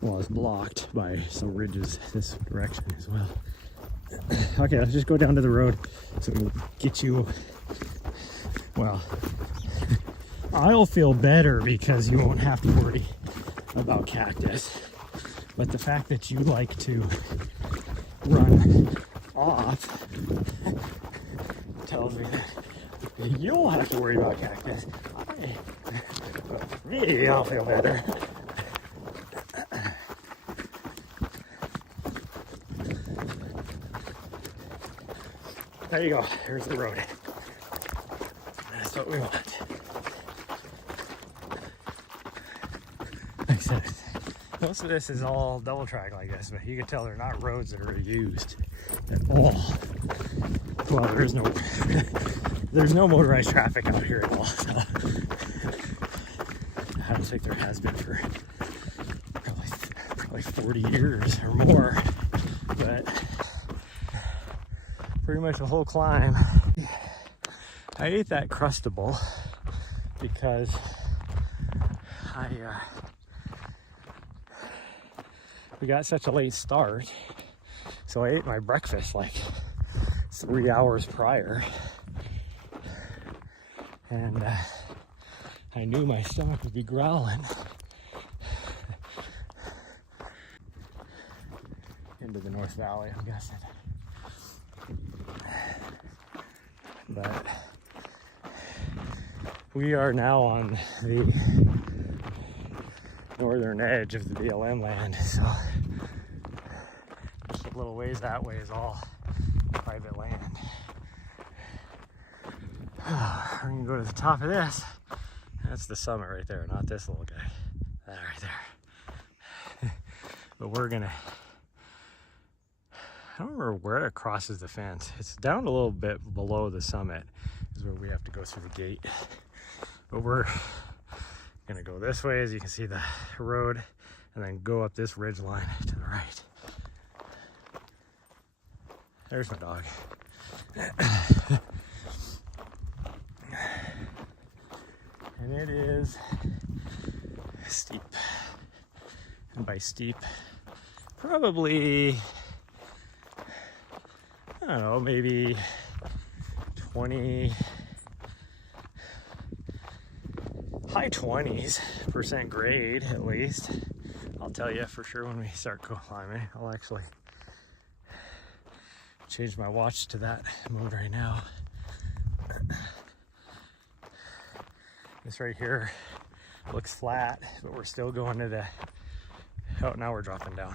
well, it's blocked by some ridges this direction as well. Okay, let's just go down to the road so we'll get you, well, I'll feel better because you won't have to worry about cactus. But the fact that you like to run off tells me that you'll have to worry about cactus. Me, I'll feel better. There you go. Here's the road. That's what we want. Like I said, most of this is all double track like this, but you can tell they're not roads that are used at all. Well, there's no motorized traffic out here at all. So I don't think there has been for probably 40 years or more. But pretty much the whole climb. I ate that Crustable because we got such a late start, so I ate my breakfast like 3 hours prior, and I knew my stomach would be growling. Into the North Valley, I'm guessing. But we are now on the northern edge of the BLM land, so just a little ways that way is all private land. We're gonna go to the top of this. That's the summit right there, not this little guy. That right there. But we're gonna, I don't remember where it crosses the fence. It's down a little bit below the summit is where we have to go through the gate. But we're gonna go this way, as you can see the road, and then go up this ridge line to the right. There's my dog. And it is steep. And by steep, probably, I don't know, maybe 20, high 20s% grade at least. I'll tell you for sure when we start climbing. I'll actually change my watch to that mode right now. This right here looks flat, but we're still going to the, oh, now we're dropping down.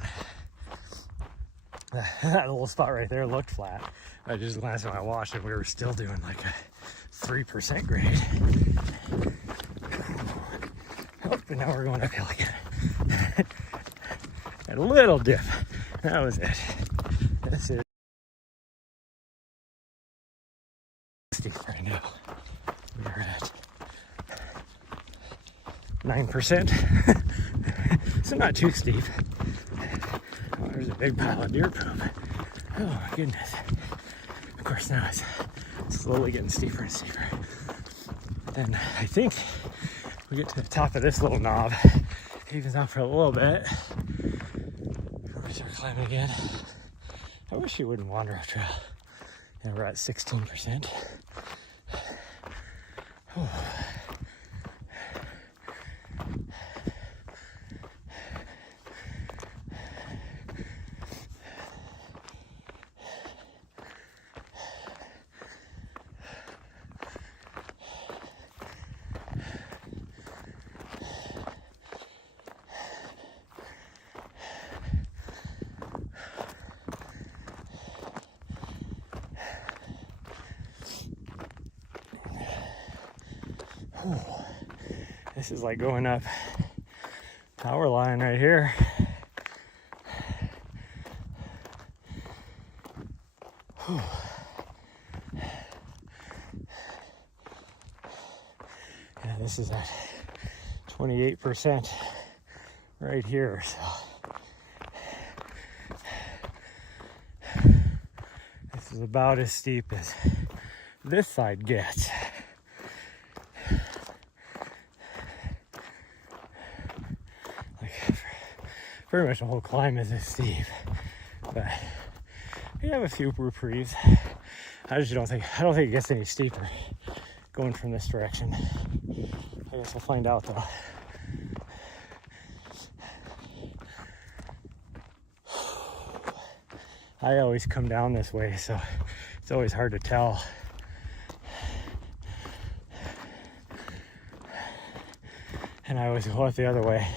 That little spot right there looked flat. I just glanced at my watch and we were still doing like a 3% grade. Oh, but now we're going uphill again. And a little dip. That was it. This is steep right now. We are at 9%. So not too steep. Oh, there's a big pile of deer poop. Oh my goodness. Of course now it's slowly getting steeper and steeper. Then I think we get to the top of this little knob. It evens out for a little bit. We start climbing again. I wish you wouldn't wander off trail. Yeah, we're at 16%. Oh. This is like going up power line right here. Whew. Yeah, this is at 28% right here. So this is about as steep as this side gets. Pretty much the whole climb is this steep, but we have a few reprieves. I don't think it gets any steeper going from this direction. I guess we'll find out though. I always come down this way, so it's always hard to tell. And I always go up the other way.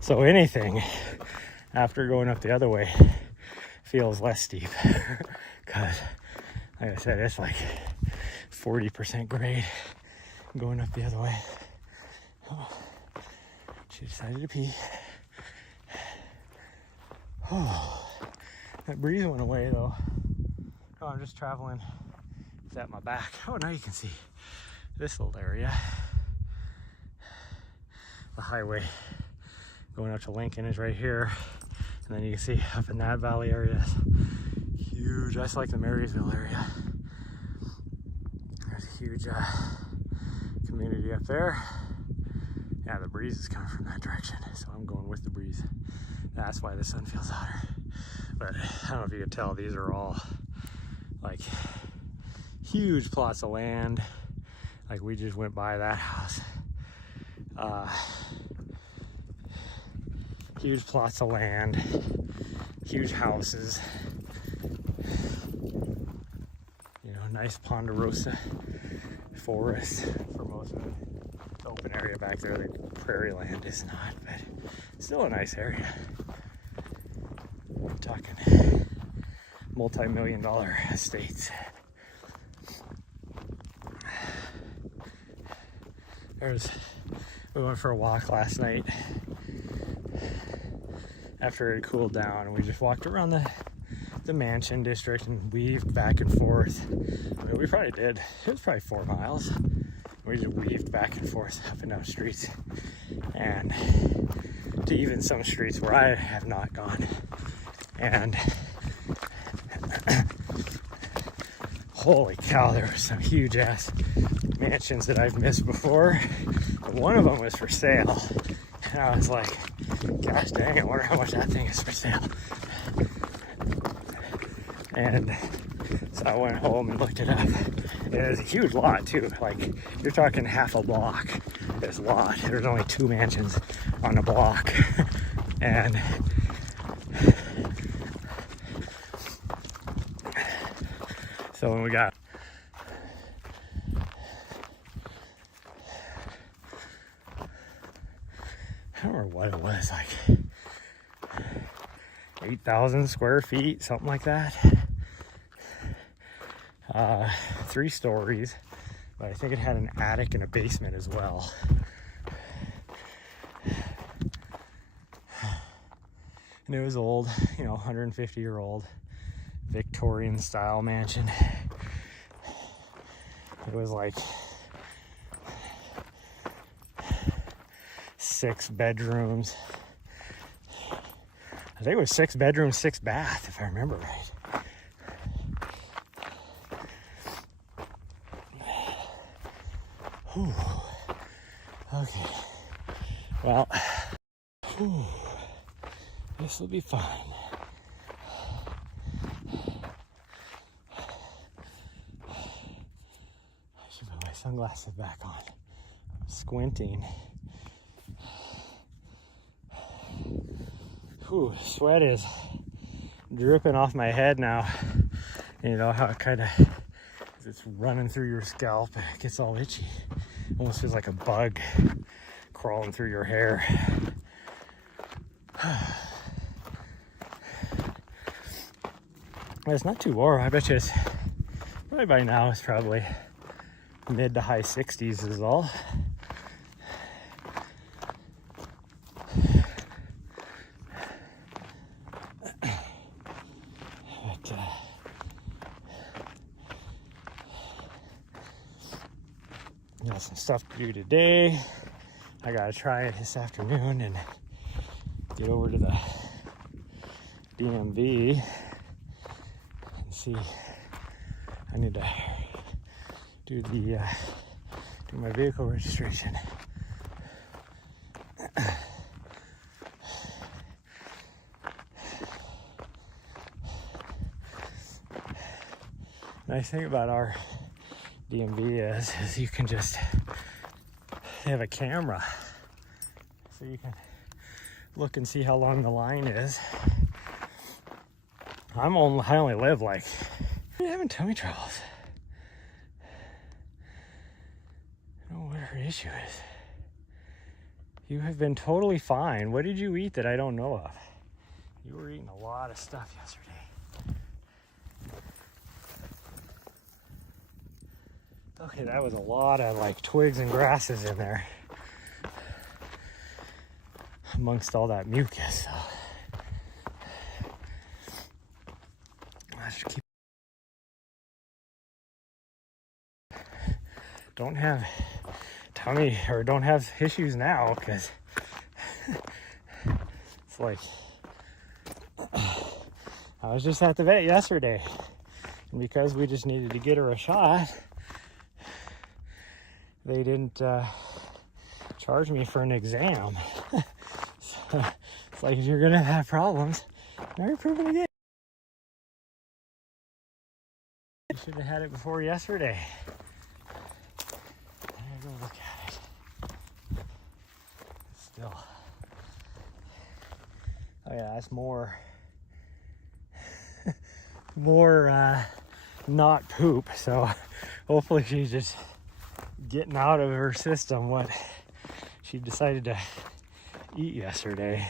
So anything after going up the other way feels less steep. Because, like I said, it's like 40% grade going up the other way. Oh, she decided to pee. Oh, that breeze went away though. Oh, I'm just traveling. It's at my back. Oh, now you can see this little area. The highway going out to Lincoln is right here. And then you can see up in that valley area, huge, just like the Marysville area. There's a huge community up there. Yeah, the breeze is coming from that direction, so I'm going with the breeze. That's why the sun feels hotter. But I don't know if you can tell, these are all like huge plots of land. Like we just went by that house. Huge plots of land, huge houses, you know, nice ponderosa forest for most of it. The open area back there, the prairie land is not, but still a nice area. I'm talking multi-million-dollar estates. We went for a walk last night after it cooled down, and we just walked around the mansion district and weaved back and forth. I mean, we probably did. It was probably 4 miles. We just weaved back and forth up and down streets, and to even some streets where I have not gone. And holy cow, there were some huge ass mansions that I've missed before. And one of them was for sale. And I was like, gosh dang, I wonder how much that thing is for sale. And so I went home and looked it up. And it was a huge lot too. Like, you're talking half a block, this lot. There's only 2 mansions on a block. And so when we got I don't remember what it was, like 8,000 square feet, something like that. 3 stories, but I think it had an attic and a basement as well. And it was old, you know, 150-year-old Victorian style mansion. It was like 6 bedrooms. I think it was 6 bedrooms, 6 bath, if I remember right. Whew. Okay. Well, this will be fine. I should put my sunglasses back on. I'm squinting. Whew, sweat is dripping off my head now. You know how it kind of, it's running through your scalp, it gets all itchy. Almost feels like a bug crawling through your hair. It's not too warm. I bet you it's probably by now it's probably mid to high 60s is all. But got some stuff to do today. I gotta try it this afternoon and get over to the DMV and see. I need to do my vehicle registration. Nice thing about our DMV is you can just, they have a camera, so you can look and see how long the line is. I only live like, I'm having tummy troubles. I don't know what her issue is. You have been totally fine. What did you eat that I don't know of? You were eating a lot of stuff yesterday. Okay, that was a lot of like twigs and grasses in there amongst all that mucus. So I should keep. Don't have tummy or don't have issues now because it's like I was just at the vet yesterday, and because we just needed to get her a shot, they didn't charge me for an exam. So it's like, if you're gonna have problems, Mary proven again. You should have had it before yesterday. I'm gonna go look at it. Hill. Oh yeah, that's more not poop. So hopefully she's just getting out of her system what she decided to eat yesterday.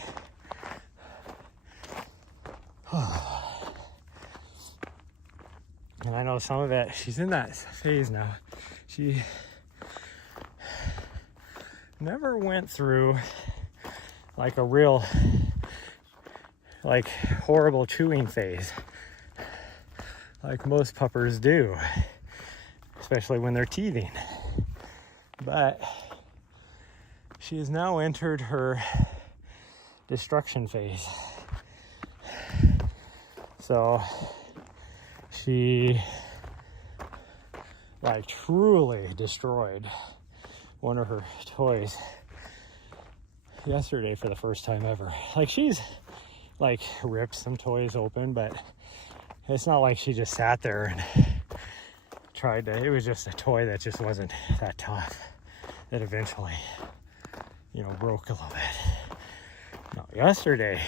And I know some of it, she's in that phase now. She never went through like a real, like horrible chewing phase like most puppers do, especially when they're teething. But she has now entered her destruction phase. So she like truly destroyed one of her toys yesterday for the first time ever. Like she's like ripped some toys open, but it's not like she just sat there and tried to, it was just a toy that just wasn't that tough that eventually, you know, broke a little bit. No, yesterday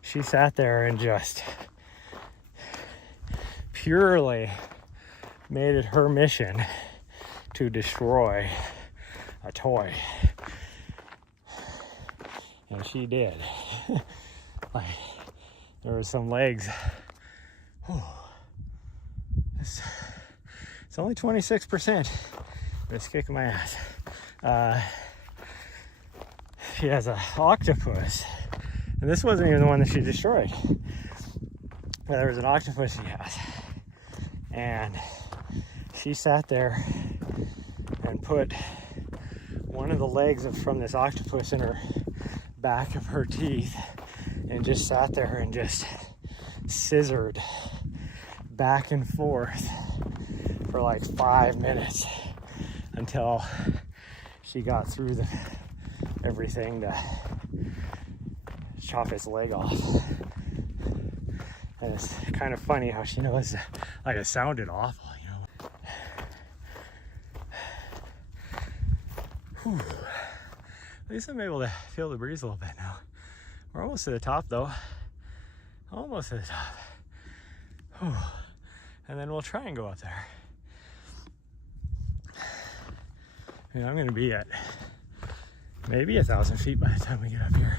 she sat there and just purely made it her mission to destroy a toy. And she did. Like, there was some legs. Oh, it's only 26%, but it's kicking my ass. She has an octopus, and this wasn't even the one that she destroyed. But there was an octopus she has, and she sat there and put one of the legs from this octopus in her back of her teeth and just sat there and just scissored back and forth for like 5 minutes until she got through everything to chop its leg off. And it's kind of funny how she knows, like, it sounded awful, you know. Whew. At least I'm able to feel the breeze a little bit now. We're almost to the top though. Almost to the top. Whew. And then we'll try and go up there. And I'm gonna be at maybe 1,000 feet by the time we get up here.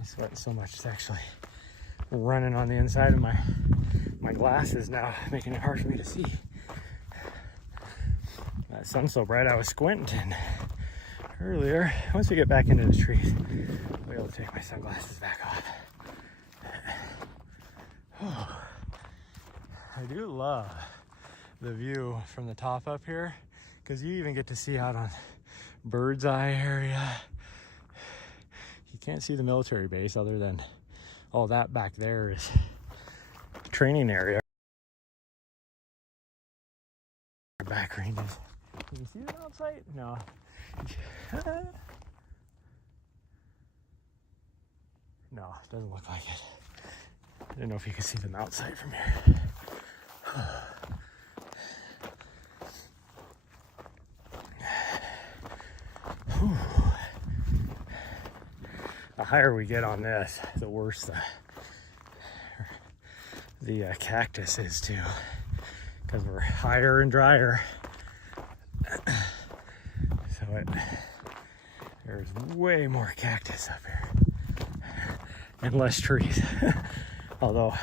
I sweat so much, it's actually running on the inside of my glasses now, making it hard for me to see. That sun's so bright I was squinting earlier. Once we get back into the trees, I'll be able to take my sunglasses back off. Oh, I do love the view from the top up here, because you even get to see out on bird's eye area. You can't see the military base other than all that back there is the training area. Back ranges. Can you see the mount site? No. No, it doesn't look like it. I don't know if you can see the mount site from here. The higher we get on this, the worse the cactus is too, because we're higher and drier. So there's way more cactus up here and less trees. Although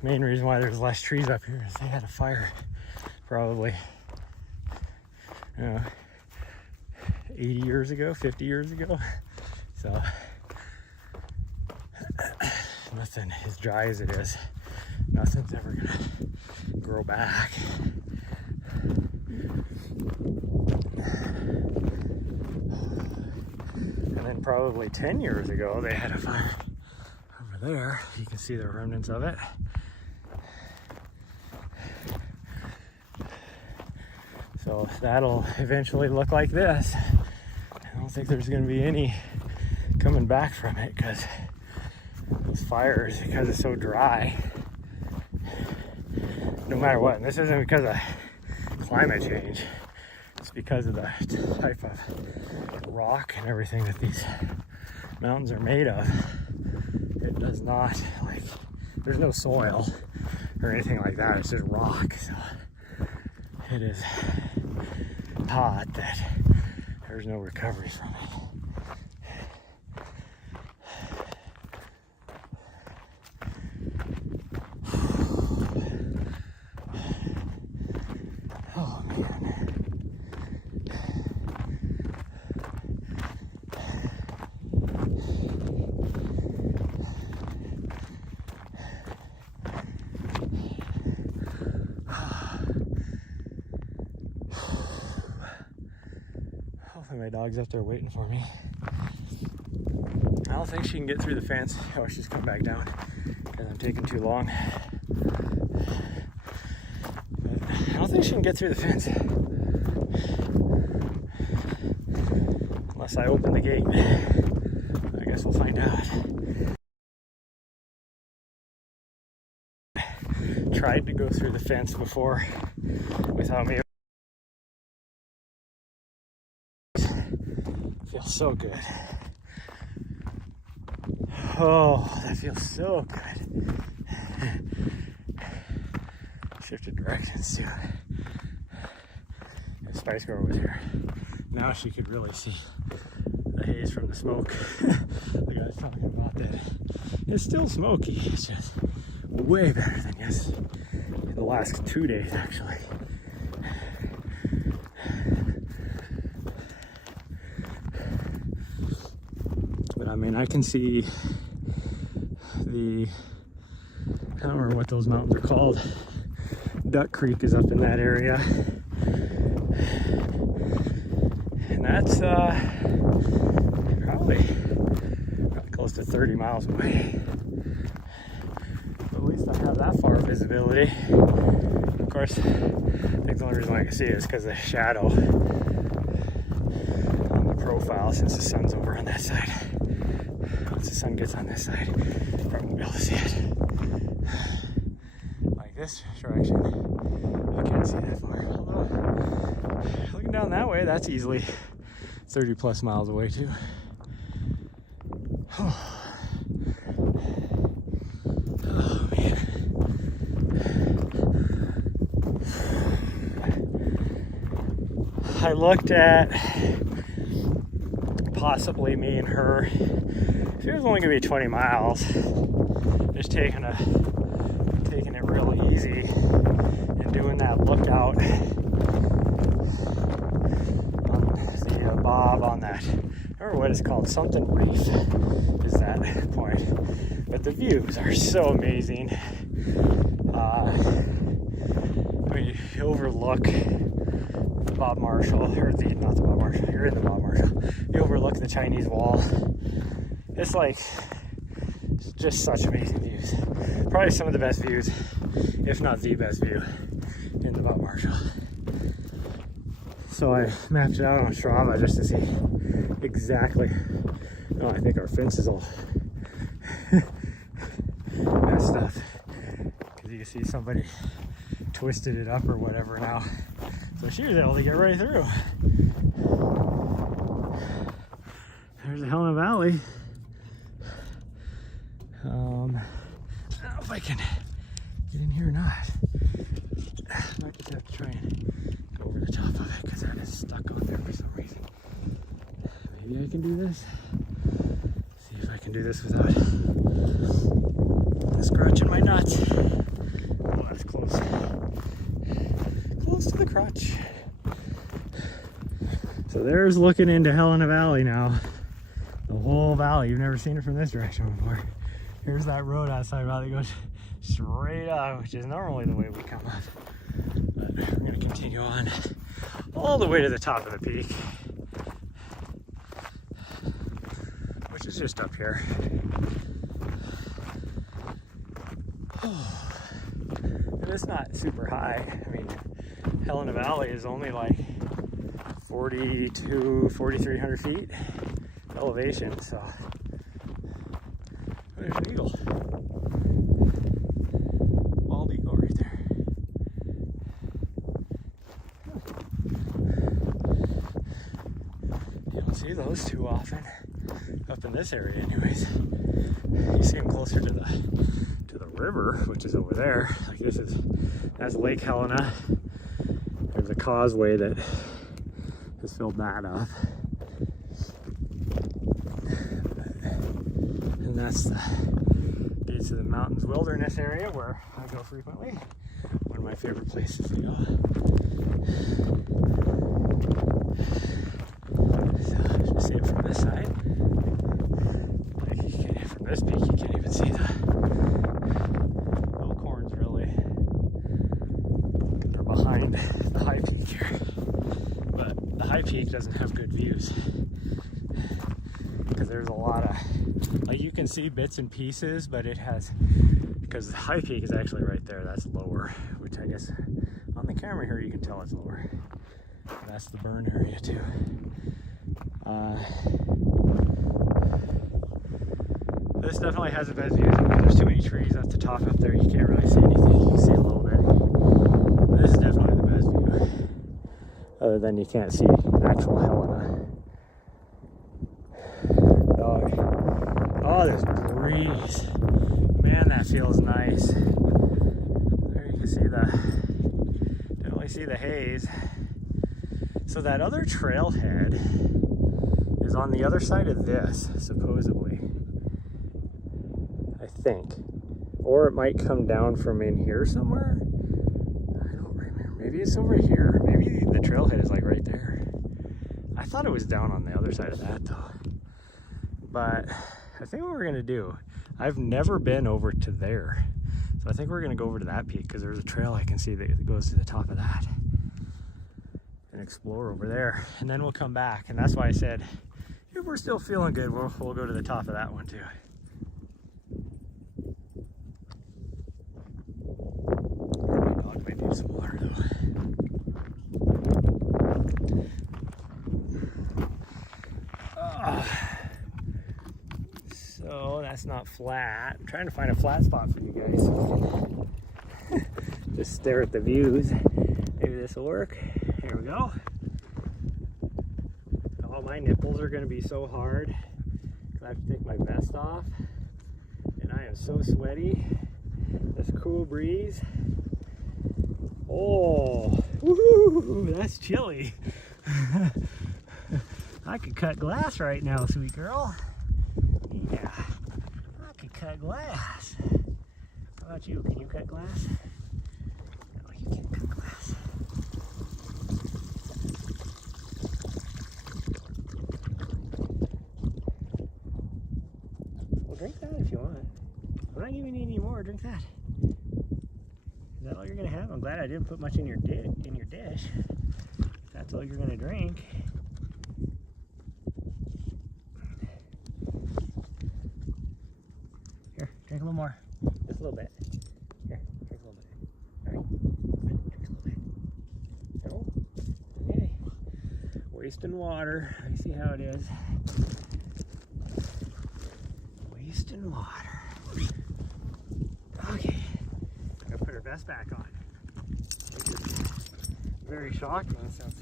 the main reason why there's less trees up here is they had a fire probably, 80 years ago, 50 years ago. So nothing as dry as it is, nothing's ever gonna grow back. And then probably 10 years ago they had a fire over there. You can see the remnants of it. So that'll eventually look like this. I don't think there's gonna be any coming back from it because those fires, because it's so dry, no matter what. And this isn't because of climate change, it's because of the type of rock and everything that these mountains are made of. It does not, like, there's no soil or anything like that, it's just rock. So it is hot that there's no recovery from it. Oh man. Hopefully my dog's up there waiting for me. I don't think she can get through the fence. Oh, she's come back down because I'm taking too long. But I don't think she can get through the fence unless I open the gate. I guess we'll find out. Tried to go through the fence before without me. Feels so good. Oh, that feels so good. Shifted directions too. If Spice Girl was here, now she could really see the haze from the smoke. Like I was talking about, that it's still smoky. It's just way better than the last 2 days actually. But I mean, I can see I don't remember what those mountains are called. Duck Creek is up in that area. And that's probably close to 30 miles away. But at least I have that far visibility. Of course, I think the only reason I can see it is because of the shadow on the profile, since the sun's over on that side. Once the sun gets on this side, you probably won't be able to see it. Like this direction, I can't see that far. Although, looking down that way, that's easily 30 plus miles away too. Oh man. I looked at possibly me and her. She was only gonna be 20 miles. Just taking it real easy and doing that lookout on the bob on that. I don't remember what it's called. Something Reef is that point. But the views are so amazing. When you overlook the Bob Marshall, or not the Bob Marshall, you're in the Bob Marshall. You overlook the Chinese wall. It's like, it's just such amazing views. Probably some of the best views, if not the best view, in the Bob Marshall. So I mapped it out on Strava just to see exactly. Oh, I think our fence is all messed up, because you can see somebody twisted it up or whatever now. So she was able to get right through. There's the Helena Valley. I don't know if I can get in here or not. I might just have to try and go over the top of it because that is stuck out there for some reason. Maybe I can do this. See if I can do this without scratching my nuts. Oh, that's close. Close to the crotch. So there's looking into Helena Valley now. The whole valley. You've never seen it from this direction before. Here's that road outside Valley that goes straight up, which is normally the way we come up. But we're going to continue on all the way to the top of the peak, which is just up here. And it's not super high. I mean, Helena Valley is only like 4,300 feet. elevation, so there's an eagle. Bald eagle right there. You don't see those too often up in this area anyways. You see them closer to the river, which is over there. Like that's Lake Helena. There's a causeway that has filled that up. And that's the gates of the mountains wilderness area where I go frequently. One of my favorite places to go. So just see it from this side. Like from this peak, you can't even see the Elkhorns really. They're behind the high peak here. But the high peak doesn't have good views. Because there's a lot of, like, you can see bits and pieces, but it has, because the high peak is actually right there, that's lower, which I guess on the camera here you can tell it's lower. That's the burn area too. This definitely has the best views. There's too many trees at the top up there, you can't really see anything. You can see a little bit. This is definitely the best view. Other than you can't see actual Helena. Oh, there's breeze. Man, that feels nice. There you can see definitely see the haze. So that other trailhead is on the other side of this, supposedly. I think. Or it might come down from in here somewhere. I don't remember. Maybe it's over here. Maybe the trailhead is like right there. I thought it was down on the other side of that though. But I think what we're gonna do, I've never been over to there. So I think we're gonna go over to that peak because there's a trail I can see that goes to the top of that. And explore over there. And then we'll come back. And that's why I said, if we're still feeling good, we'll go to the top of that one too. My dog might need some water though. So that's not flat. I'm trying to find a flat spot for you guys so we can just stare at the views. Maybe this will work. Here we go. All my nipples are going to be so hard because I have to take my vest off. And I am so sweaty. This cool breeze. Oh, woohoo, that's chilly. I could cut glass right now, sweet girl. Yeah, I could cut glass. How about you? Can you cut glass? No, you can't cut glass. Well, drink that if you want. I'm not giving you any more. Drink that. Is that all you're gonna have? I'm glad I didn't put much in your dish. If that's all you're gonna drink. Here, drink a little more. Just a little bit. Here, drink a little bit. All right, drink a little bit. No? Okay. Wasting water. I see how it is. Wasting water. Okay. I'm gonna put her vest back on. Very shocking since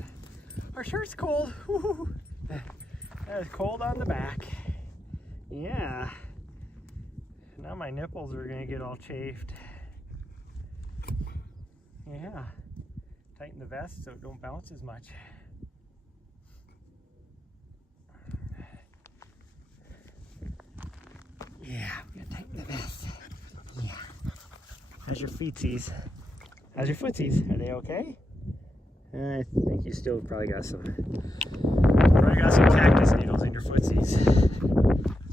our shirt's cold. Woo-hoo. That is cold on the back. Yeah. Now my nipples are gonna get all chafed. Yeah. Tighten the vest so it don't bounce as much. Yeah, we gotta tighten the vest. Yeah. How's your feetsies? How's your footsies? Are they okay? I think you still probably got some cactus needles in your footsies.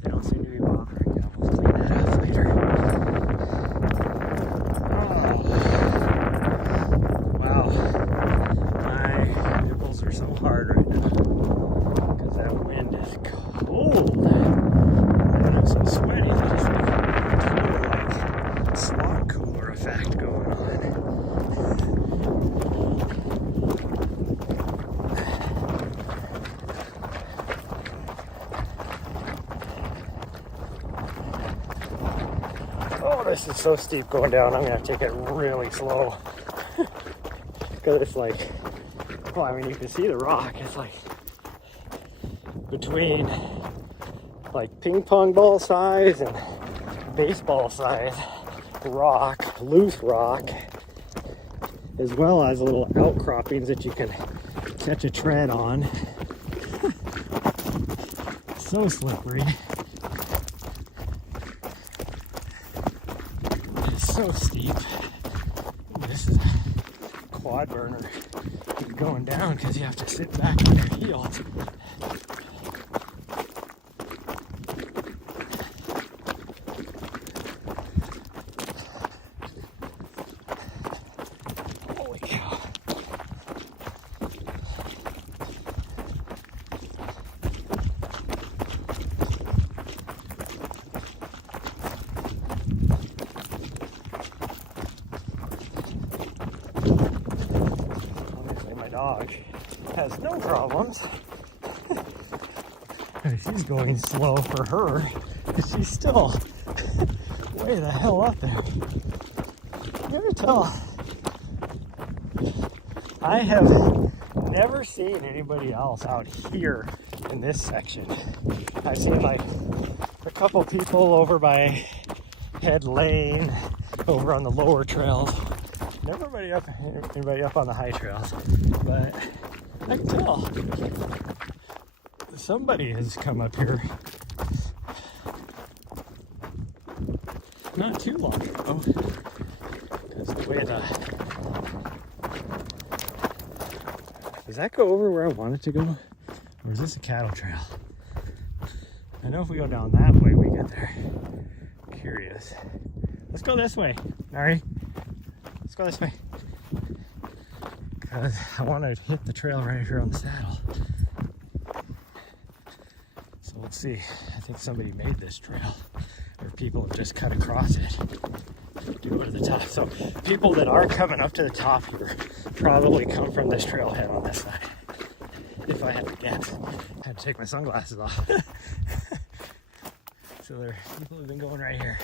They don't seem to be bothering you. We'll clean that up later. Oh. Wow. My nipples are so hard right now because that wind is cold. And I'm so sweaty that it's like swamp cooler effect going on. this is so steep going down. I'm gonna take it really slow. Because it's like, well, I mean, you can see the rock. It's like between like ping pong ball size and baseball size rock, loose rock, as well as little outcroppings that you can catch a tread on. So slippery. It's so steep. This is a quad burner going down because you have to sit back on your heels. Holy cow. Dog has no problems. She's going slow for her. She's still way the hell up there. You ever tell? I have never seen anybody else out here in this section. I've seen like a couple people over by Head Lane, over on the lower trails. Never anybody up on the high trails, but I can tell somebody has come up here not too long ago. Because the way does that go over where I want it to go, or is this a cattle trail? I know if we go down that way, we get there. Curious. Let's go this way. All right. Let's go this way. Because I want to hit the trail right here on the saddle. So let's see. I think somebody made this trail, or people have just cut across it to go to the top. So people that are coming up to the top here probably come from this trailhead on this side. If I had to guess. I had to take my sunglasses off. So there, people have been going right here.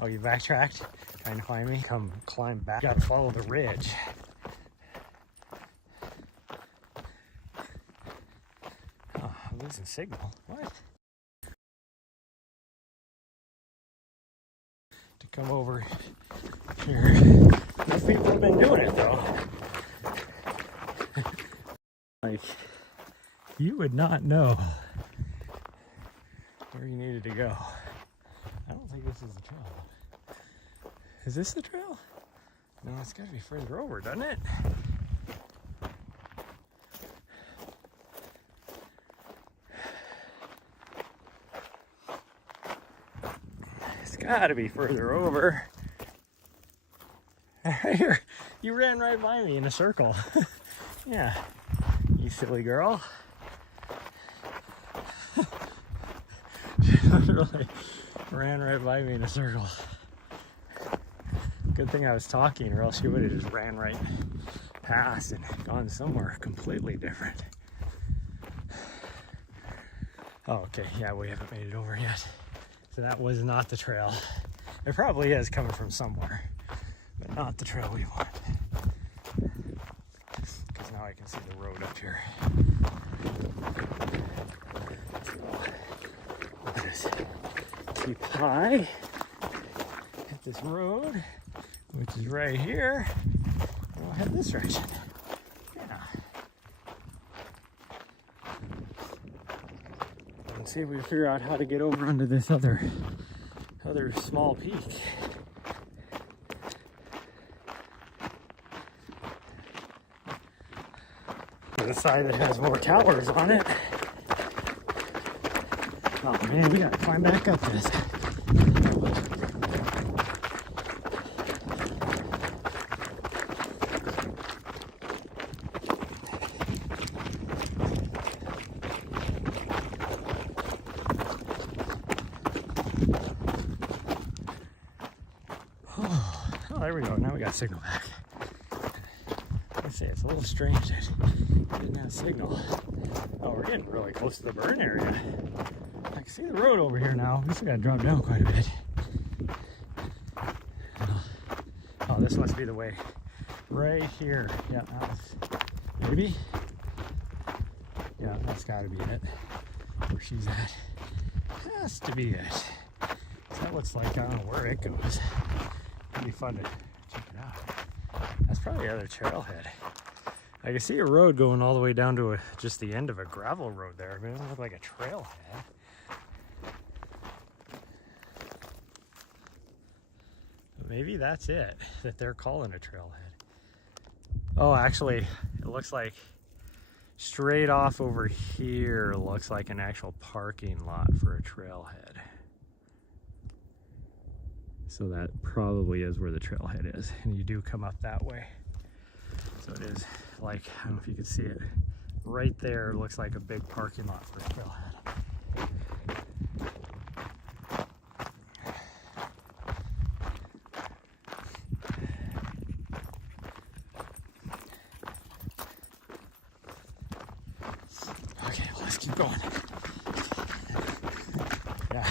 Oh, you backtracked? Trying to find me? Come climb back. Gotta follow the ridge. Oh, I'm losing signal. What? To come over here. Those people have been doing it though. Like, you would not know where you needed to go. I don't think this is the trail. Is this the trail? No, it's got to be further over, doesn't it? It's got to be further over. Here, you ran right by me in a circle. Yeah, you silly girl. Really ran right by me in a circle. Good thing I was talking, or else she would have just ran right past and gone somewhere completely different. Oh, okay, yeah, we haven't made it over yet. So that was not the trail. It probably is coming from somewhere, but not the trail we want. Because now I can see the road up here. Let us keep high, hit this road, which is right here, and we'll head this direction. Yeah. And see if we can figure out how to get over onto this other small peak. The side that has more towers on it. Oh man, we gotta climb back up this. Oh, there we go. Now we got signal back. I say it's a little strange that we didn't have signal. Oh, we're getting really close to the burn area. Like can see the road over here now. We still gotta drop down quite a bit. Oh, this must be the way. Right here. Yeah, that's, maybe? Yeah, that's gotta be it. Where she's at. Has to be it. So that looks like, I don't know where it goes. It'd be fun to check it out. That's probably the other trailhead. I can see a road going all the way down to just the end of a gravel road there. I mean, it doesn't look like a trailhead. But maybe that's it, that they're calling a trailhead. Oh, actually, it looks like straight off over here looks like an actual parking lot for a trailhead. So that probably is where the trailhead is. And you do come up that way. So it is like, I don't know if you can see it. Right there looks like a big parking lot for a trailhead. Okay, let's keep going. Yeah.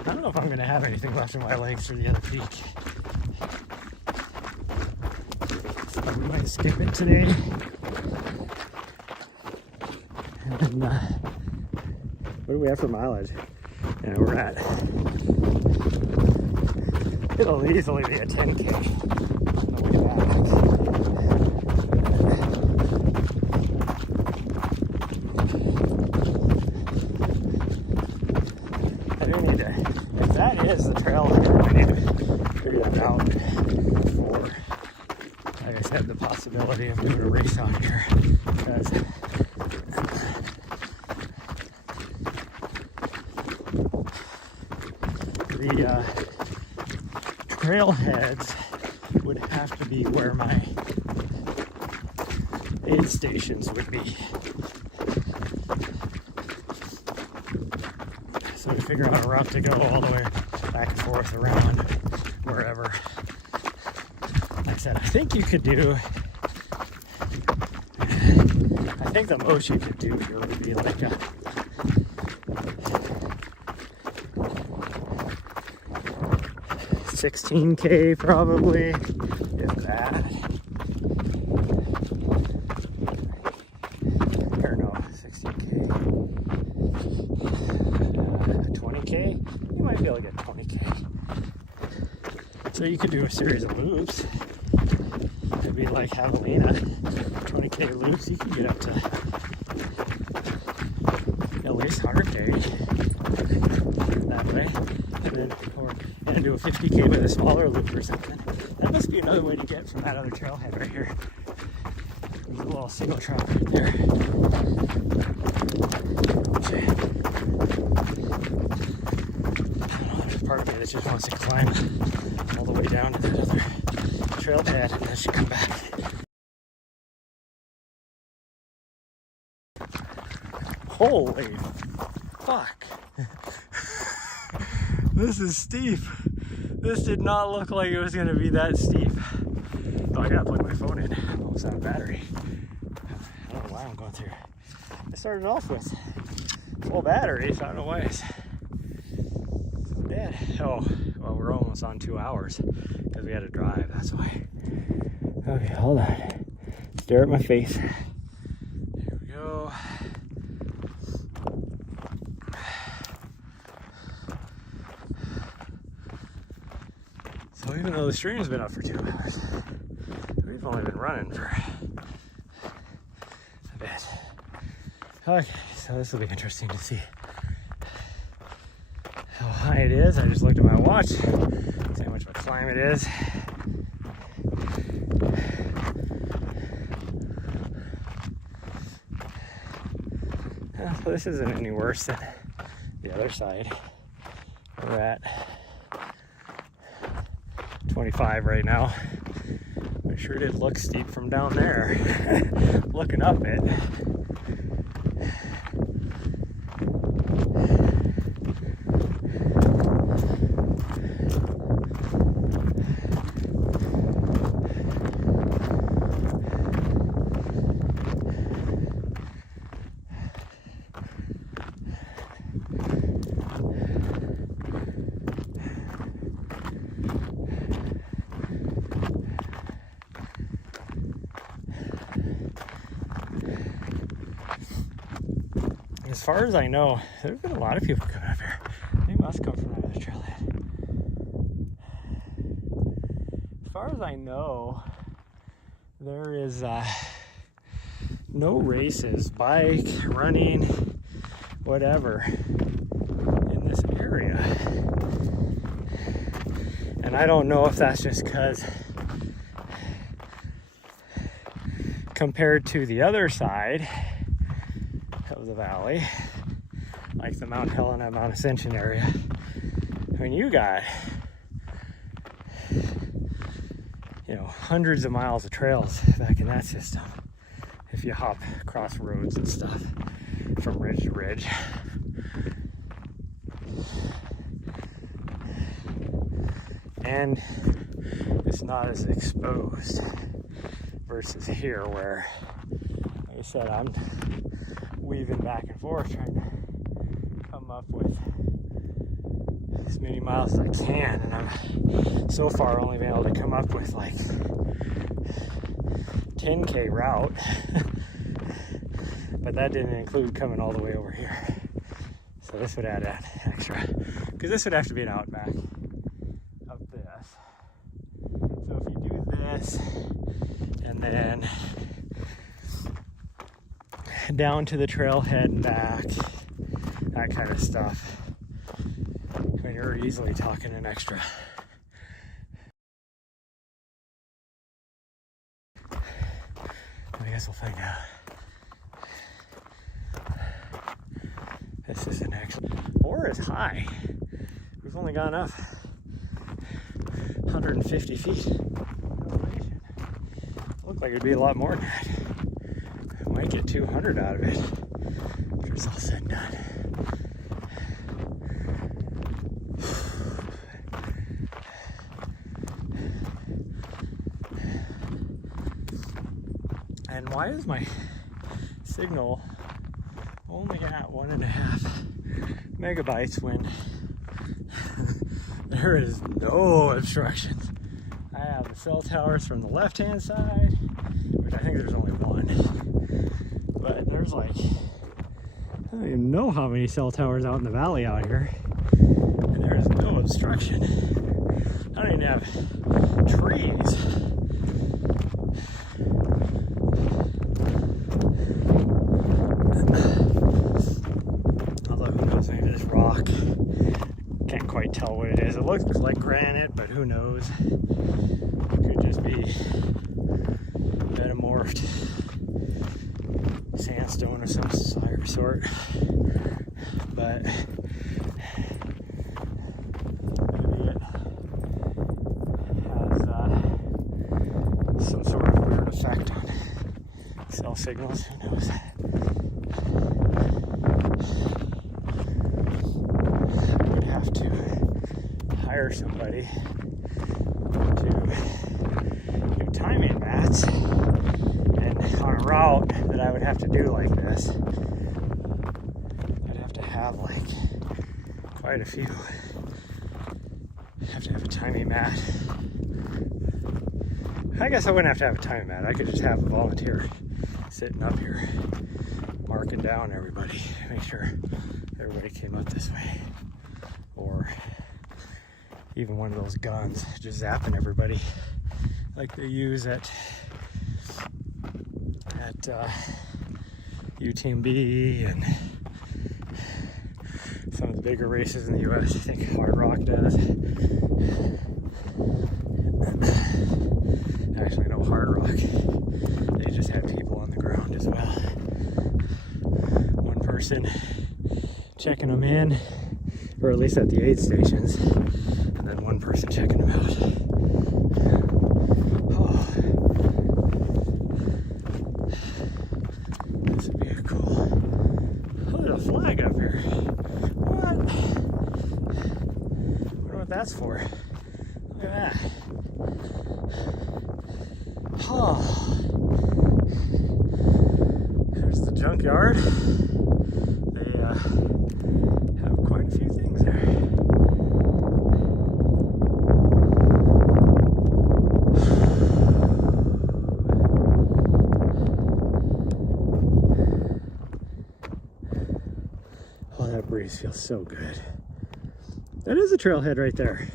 I don't know if I'm gonna have anything left in my legs for the other peak. We might skip it today. And then, what do we have for mileage? And we're at, it'll easily be a 10K on the way back. I do need to, if that is the trailhead, I need to figure that out before. Like I said, the possibility of doing a race out here, because the trailheads would have to be where my aid stations would be. So to figure out a route to go all the way back and forth around wherever. Like I said, I think you could do, I think the most you could do here would be like a 16K probably, if that. Or no, 16K. 20K? You might be able to get 20K. So you could do a series of loops. It'd be like Javelina, 20K loops. You could get up to at least 100K that way. And then, and do a 50K with a smaller loop or something. That must be another way to get from that other trailhead right here. There's a little single track right there. Okay. I don't know, there's part of me that just wants to climb all the way down to that other trailhead and then should come back. Holy fuck. This is steep. This did not look like it was going to be that steep. Oh, I gotta plug my phone in. I'm almost out of battery. I don't know why I'm going through. I started off with full battery, so I don't know why it's so dead. Oh, well, we're almost on 2 hours because we had to drive. That's why. Okay, hold on. Stare at my face. Here we go. So even though the stream's been up for 2 hours, we've only been running for a bit. Okay, so this will be interesting to see how high it is. I just looked at my watch, see how much of a climb it is. So this isn't any worse than the other side. We're at 25 right now. It sure did look steep from down there. Looking up it. as far as I know, there's been a lot of people coming up here. They must come from another trailhead. As far as I know, there is no races, bike, running, whatever, in this area. And I don't know if that's just because compared to the other side of the valley, like the Mount Helena, Mount Ascension area, I mean, you got, you know, hundreds of miles of trails back in that system if you hop across roads and stuff from ridge to ridge. And it's not as exposed versus here where, like I said, I'm weaving back and forth trying to come up with as many miles as I can, and I'm so far only been able to come up with like 10K route, but that didn't include coming all the way over here. So this would add that extra, because this would have to be an out and back of this. So if you do this and then down to the trailhead and back, that kind of stuff, I mean, you're easily talking an extra. I guess we'll find out. This isn't actually, or as high. We've only gone up 150 feet. Looked like it'd be a lot more than that. I might get 200 out of it after it's all said and done. And why is my signal only at 1.5 megabytes when there is no obstructions? I have the cell towers from the left hand side, which I think there's only one, but there's like, I don't even know how many cell towers out in the valley out here, and there is no obstruction. I don't even have trees. Maybe this rock, can't quite tell what it is. It looks like granite, but who knows? It could just be metamorphed sandstone of some sort, but maybe it has some sort of weird effect on cell signals, who knows? Hire somebody to do timing mats, and on a route that I would have to do like this, I'd have to have like quite a few. I'd have to have a timing mat. I guess I wouldn't have to have a timing mat. I could just have a volunteer sitting up here marking down everybody, make sure everybody came up this way, or even one of those guns, just zapping everybody like they use at UTMB and some of the bigger races in the US. I think Hard Rock does. Actually, no, Hard Rock, they just have people on the ground as well. One person checking them in, or at least at the aid stations, and then one person checking them out. Oh, this would be cool. Oh, there's a flag up here. What? I wonder what that's for. Look at that. Oh, there's the junkyard. They have quite a few things there. breeze feels so good. That is a trailhead right there.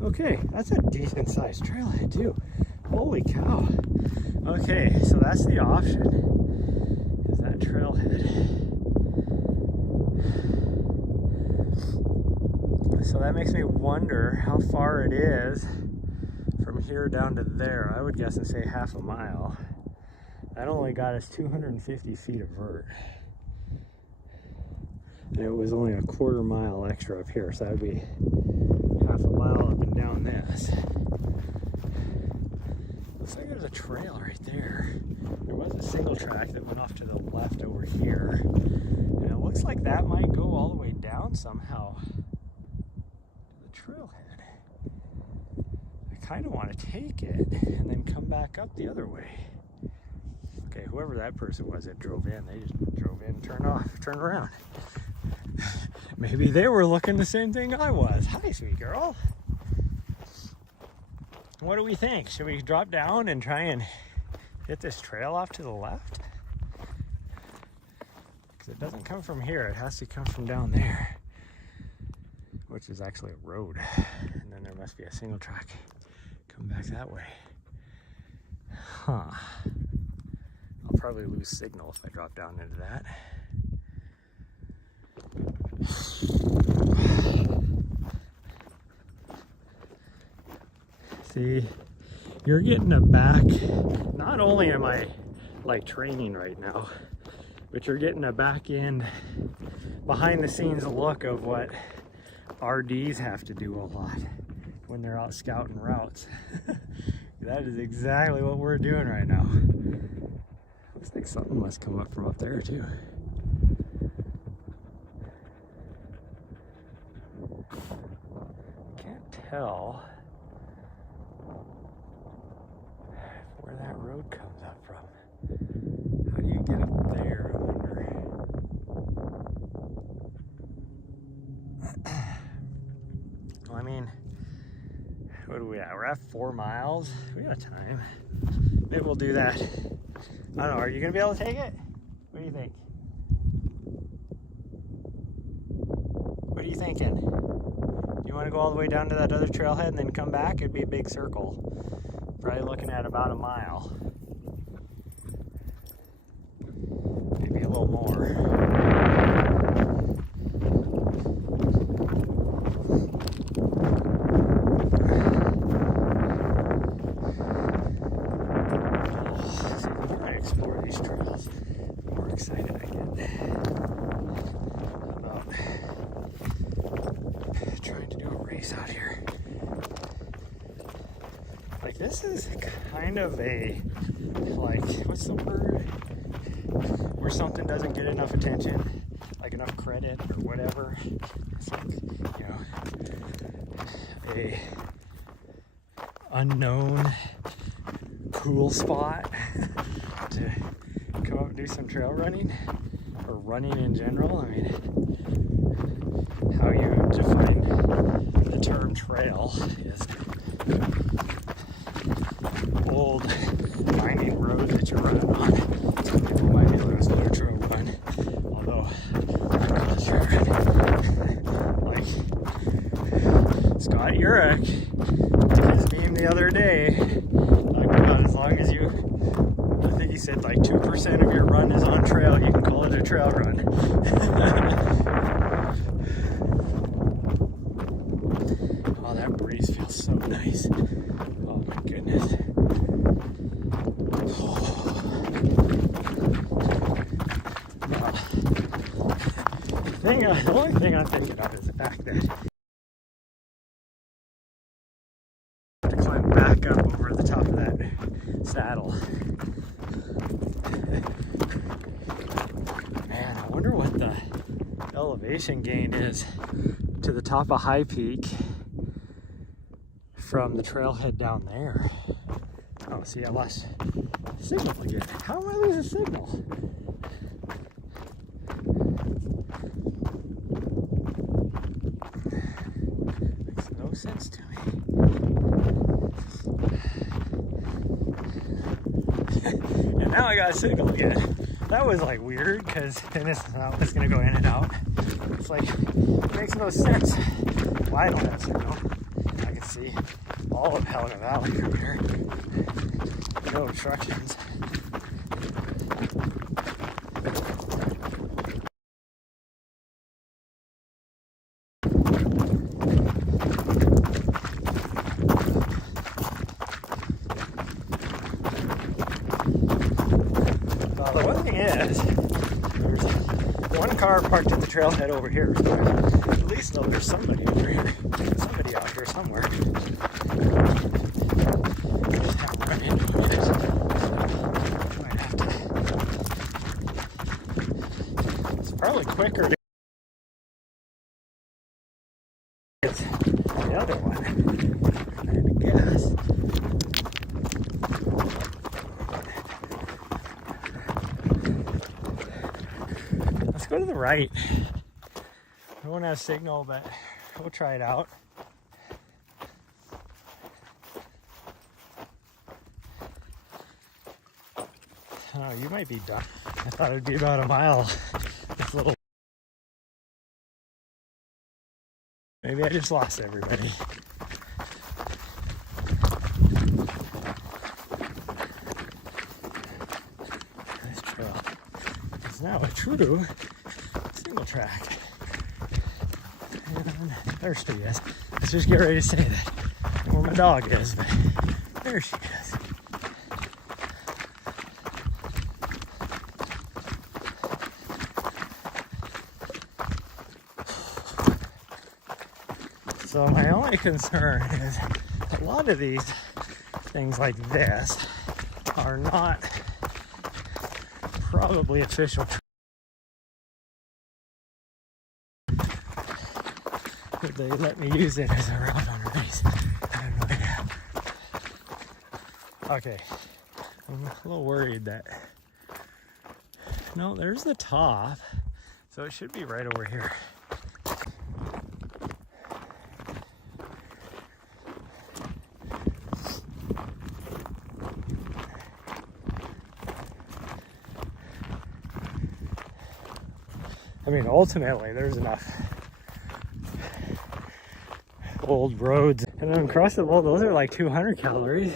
Okay, that's a decent sized trailhead too. Holy cow. Okay, so that's the option, is that trailhead. So that makes me wonder how far it is from here down to there. I would guess and say half a mile. That only got us 250 feet of vert. And it was only a quarter mile extra up here, so that would be half a mile up and down this. Looks like there's a trail right there. There was a single track that went off to the left over here. And it looks like that might go all the way down somehow to the trailhead. I kind of want to take it and then come back up the other way. Okay, whoever that person was that drove in, they just drove in, turned off, turned around. Maybe they were looking the same thing I was. Hi, sweet girl. What do we think? Should we drop down and try and hit this trail off to the left? Because it doesn't come from here. It has to come from down there, which is actually a road. And then there must be a single track come back that way. Huh. I'll probably lose signal if I drop down into that. See, you're getting a back, not only am I like training right now, but you're getting a back end, behind the scenes look of what RDs have to do a lot when they're out scouting routes. That is exactly what we're doing right now. Looks like something must come up from up there too. Can't tell where that road comes up from. How do you get up there, I wonder? Well, I mean, what are we at? We're at 4 miles. We got time. Maybe we'll do that. I don't know, are you gonna be able to take it? What do you think? What are you thinking? Do you want to go all the way down to that other trailhead and then come back? It'd be a big circle. Probably looking at about a mile. Maybe a little more. Explore these trails. The more excited I get about trying to do a race out here. Like, this is kind of a, like, what's the word? Where something doesn't get enough attention, like enough credit or whatever. It's like, you know, a unknown cool spot to come up and do some trail running or running in general. I mean, how you define the term trail is old winding road that you're running on. Some people might be able to slow trail run, although I call it trail run. Like Scott Urich did his meme the other day, talking about as long as you, I think he said like 2% of your run is on trail, you can call it a trail run. Oh, that breeze feels so nice. Oh my goodness. The only thing I'm thinking of is the fact that I have to climb back up over the top of that saddle. Man, I wonder what the elevation gain is to the top of High Peak from the trailhead down there. Oh, see, I lost signal again. How am I losing signal? Makes no sense to me. And now I got a signal again. That was like weird because then it's gonna go in and out. It's like, it makes no sense. Well, I don't have signal. I can see all of Helena Valley from here. No obstructions. The one thing is, there's one car parked at the trailhead over here, so I at least know there's somebody over here, somebody out here somewhere. Just haven't run into him yet. Might have to. It's probably quicker to get the other one, I guess. Let's go to the right. I don't have signal, but we'll try it out. Oh, you might be done. I thought it'd be about a mile. This little. Maybe I just lost everybody. This trail is now a true single track. And there she is. Let's just get ready to say that where my dog is, but there she is. So my only concern is a lot of these things like this are not probably official. Would they let me use it as a round on a race? I have no idea. Okay, I'm a little worried that, no, there's the top, so it should be right over here. I mean, ultimately, there's enough old roads. And then uncrossable, those are like 200 calories.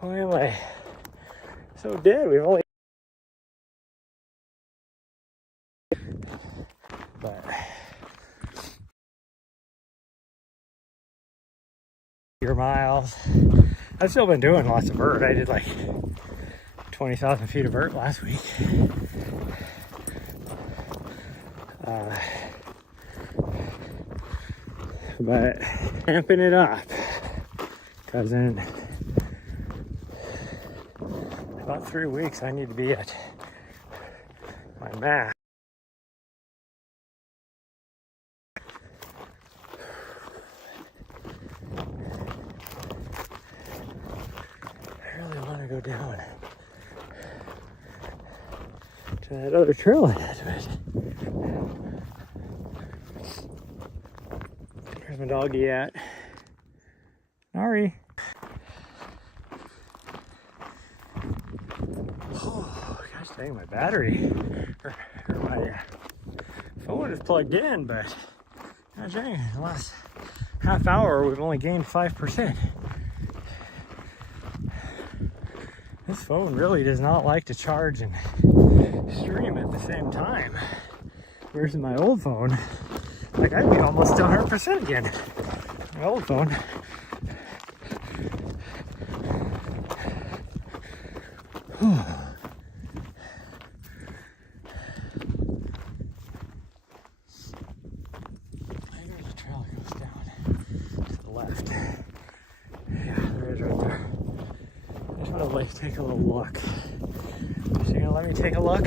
Why am I so dead? We've only... But... your miles. I've still been doing lots of vert. I did like 20,000 feet of vert last week. But amping it up, because in about 3 weeks I need to be at my max. I really want to go down to that other trailhead, but where's my doggy at? Sorry. Oh, gosh dang, my battery, or my phone is plugged in, but gosh dang, the last half hour we've only gained 5%. This phone really does not like to charge and stream at the same time. Whereas my old phone, like I'd be almost 100% again. My old phone. Maybe the trail goes down to the left. Yeah, there it is right there. I just want to like take a little look. Is she gonna let me take a look?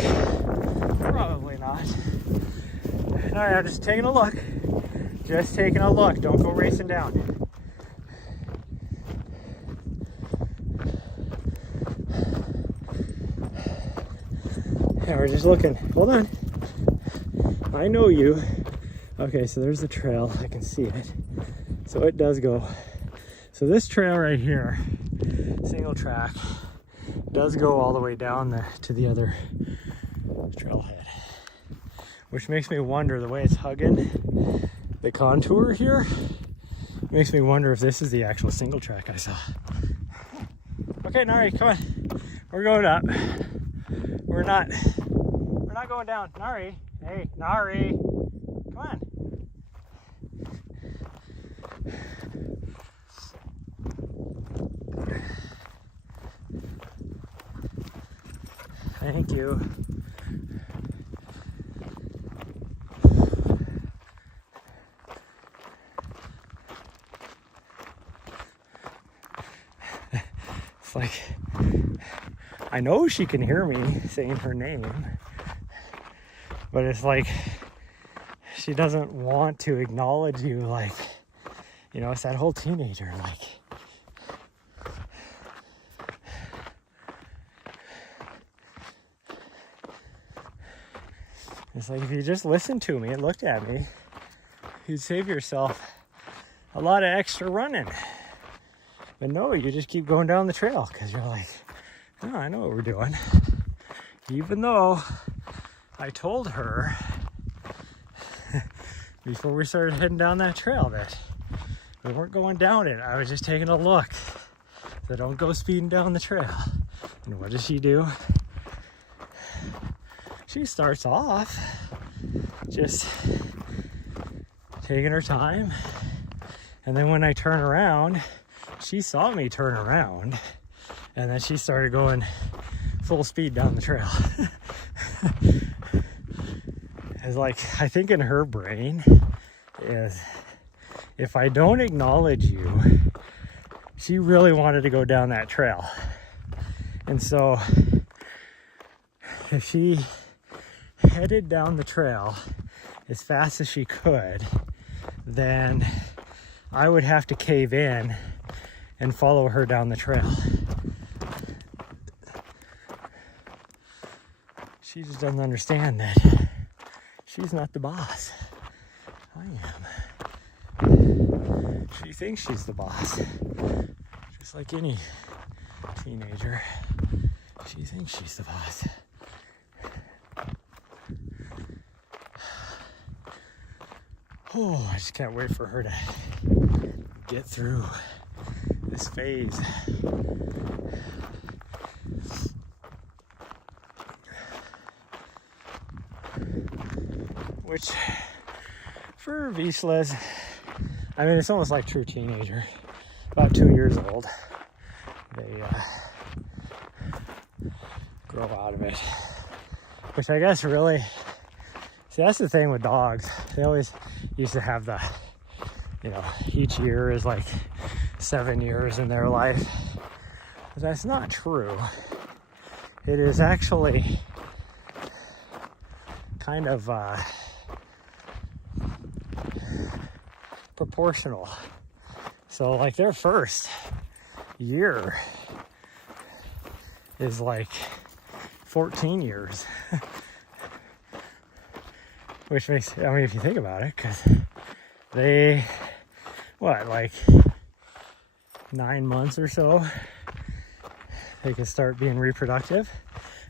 Probably not. Alright, I'm just taking a look. Just taking a look. Don't go racing down. Yeah, we're just looking. Hold on. I know you. Okay, so there's the trail. I can see it. So it does go. So this trail right here, single track, does go all the way down to the other trailhead, which makes me wonder, the way it's hugging the contour here, makes me wonder if this is the actual single track I saw. Okay, Nari, come on. We're going up. We're not going down. Nari, hey, Nari, come on. Thank you. It's like, I know she can hear me saying her name, but it's like she doesn't want to acknowledge you. Like, you know, it's that whole teenager, like, it's like, if you just listened to me and looked at me, you'd save yourself a lot of extra running. But no, you just keep going down the trail because you're like, oh, I know what we're doing. Even though I told her before we started heading down that trail that we weren't going down it. I was just taking a look. So don't go speeding down the trail. And what does she do? She starts off just taking her time. And then when I turn around, she saw me turn around, and then she started going full speed down the trail. It's like, I think in her brain is, if I don't acknowledge you, she really wanted to go down that trail. And so if she headed down the trail as fast as she could, then I would have to cave in and follow her down the trail. She just doesn't understand that she's not the boss. I am. She thinks she's the boss. Just like any teenager, she thinks she's the boss. Oh, I just can't wait for her to get through this phase. Which, for Wislas, I mean, it's almost like true teenager. About 2 years old. They grow out of it. Which I guess really, see, that's the thing with dogs. They always used to have the, you know, each year is like 7 years in their life. But that's not true. It is actually kind of proportional. So like their first year is like 14 years. Which makes, I mean, if you think about it, because they, what, like 9 months or so, they can start being reproductive,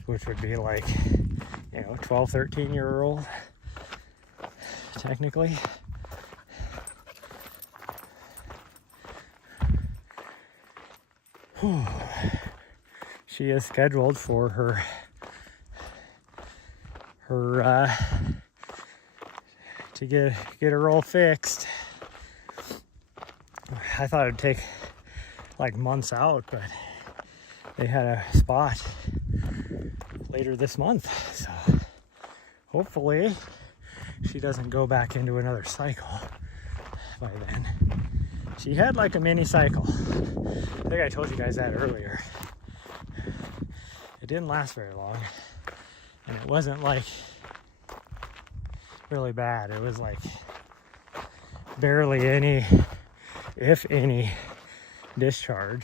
which would be like, you know, 12, 13-year-old, technically. Whew. She is scheduled for her to get her all fixed. I thought it would take like months out, but they had a spot later this month, so hopefully she doesn't go back into another cycle by then. She had like a mini cycle. I think I told you guys that earlier. It didn't last very long, and it wasn't like really bad. It was like barely any, if any, discharge.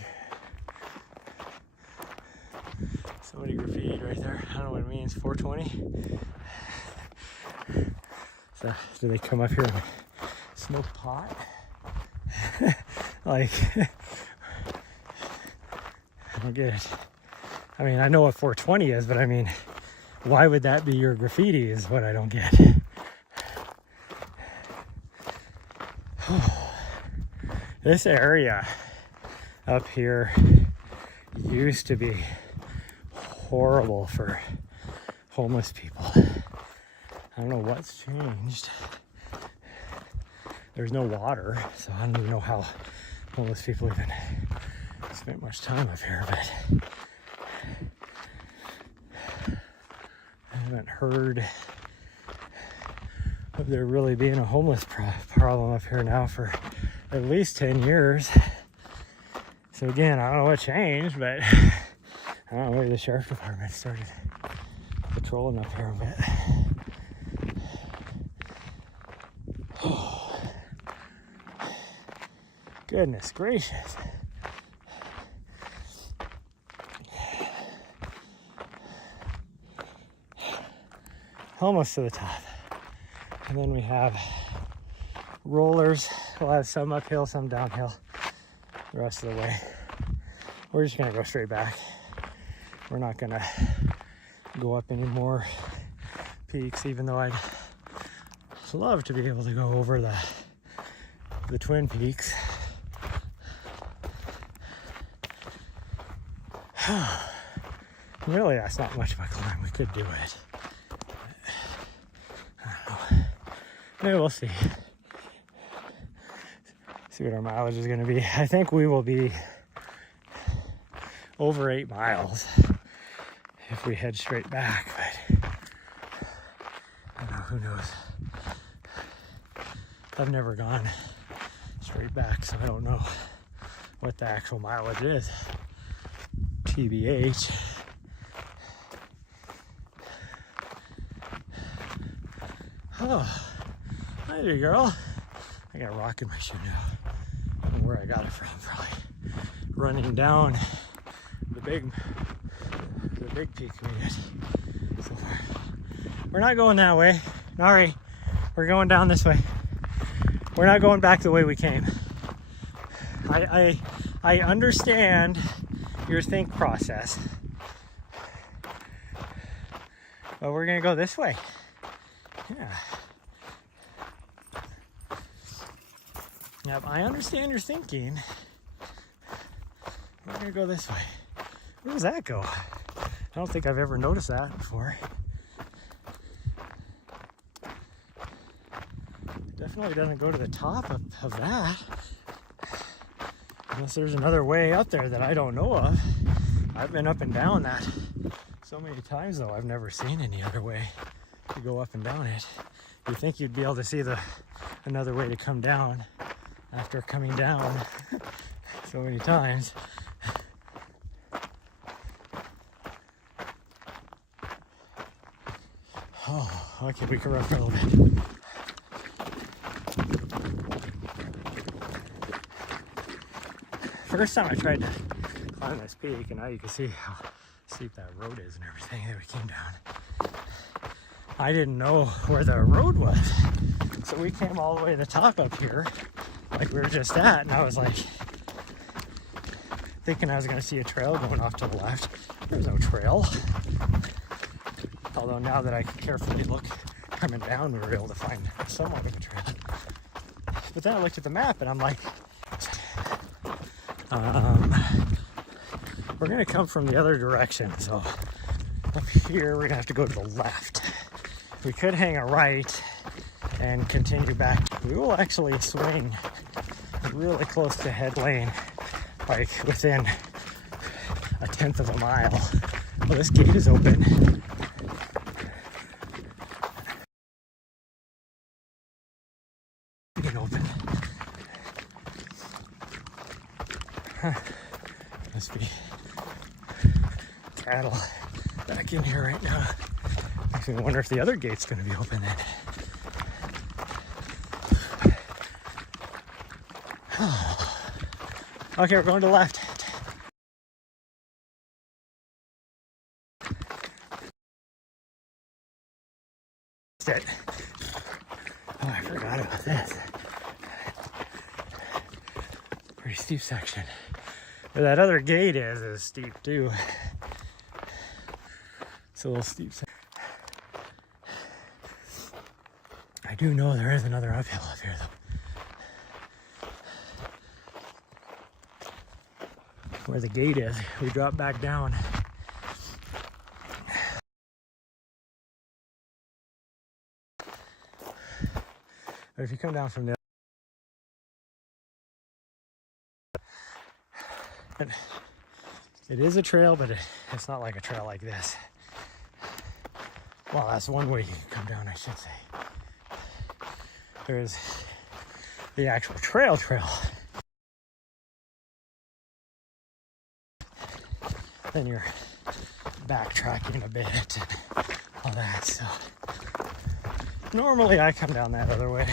Somebody graffitied right there. I don't know what it means. 420. So do they come up here and smoke pot? Like, I don't get it. I mean, I know what 420 is, but I mean, why would that be your graffiti is what I don't get. This area up here used to be horrible for homeless people. I don't know what's changed. There's no water, so I don't even know how homeless people even spent much time up here, but I haven't heard of there really being a homeless problem up here now for at least 10 years. So again, I don't know what changed, but I don't know, maybe the sheriff department started patrolling up here a bit. Oh, goodness gracious. Almost to the top. And then we have rollers. We'll have some uphill, some downhill the rest of the way. We're just gonna go straight back. We're not gonna go up any more peaks, even though I'd love to be able to go over the Twin Peaks. Really, that's not much of a climb. We could do it. I don't know. Maybe we'll see. See what our mileage is going to be. I think we will be over 8 miles if we head straight back, but I don't know, who knows. I've never gone straight back, so I don't know what the actual mileage is. TBH. Oh, hi there, girl. I got a rock in my shoe now. I don't know where I got it from, probably running down the big peak we did so far. We're not going that way. Sorry, we're going down this way. We're not going back the way we came. I understand your think process, but we're gonna go this way. Yeah. Yep, I understand your thinking. We're gonna go this way. Where does that go? I don't think I've ever noticed that before. Definitely doesn't go to the top of that. Unless there's another way up there that I don't know of. I've been up and down that so many times though, I've never seen any other way to go up and down it. You'd think you'd be able to see another way to come down after coming down so many times. Oh, okay, we can run for a little bit. First time I tried to climb this peak, and now you can see how steep that road is and everything that we came down. I didn't know where the road was, so we came all the way to the top up here, like we were just at, and I was like, thinking I was going to see a trail going off to the left. There was no trail. Although now that I can carefully look coming down, we were able to find somewhat of a trail. But then I looked at the map, and I'm like, we're gonna come from the other direction, so up here we're gonna have to go to the left. We could hang a right and continue back. We will actually swing really close to head lane, like within 1/10 of a mile. Well, this gate is open. Get open. Huh. Must be cattle back in here right now. Makes me wonder if the other gate's going to be open then. Okay, we're going to the left. That's it. Oh, I forgot about this. Pretty steep section. Where that other gate is steep too. a little steep. I do know there is another uphill up here though. Where the gate is, we drop back down. But if you come down from there, it is a trail, but it's not like a trail like this. Well, that's one way you can come down, I should say. There's the actual trail. Then you're backtracking a bit and all that, so normally I come down that other way.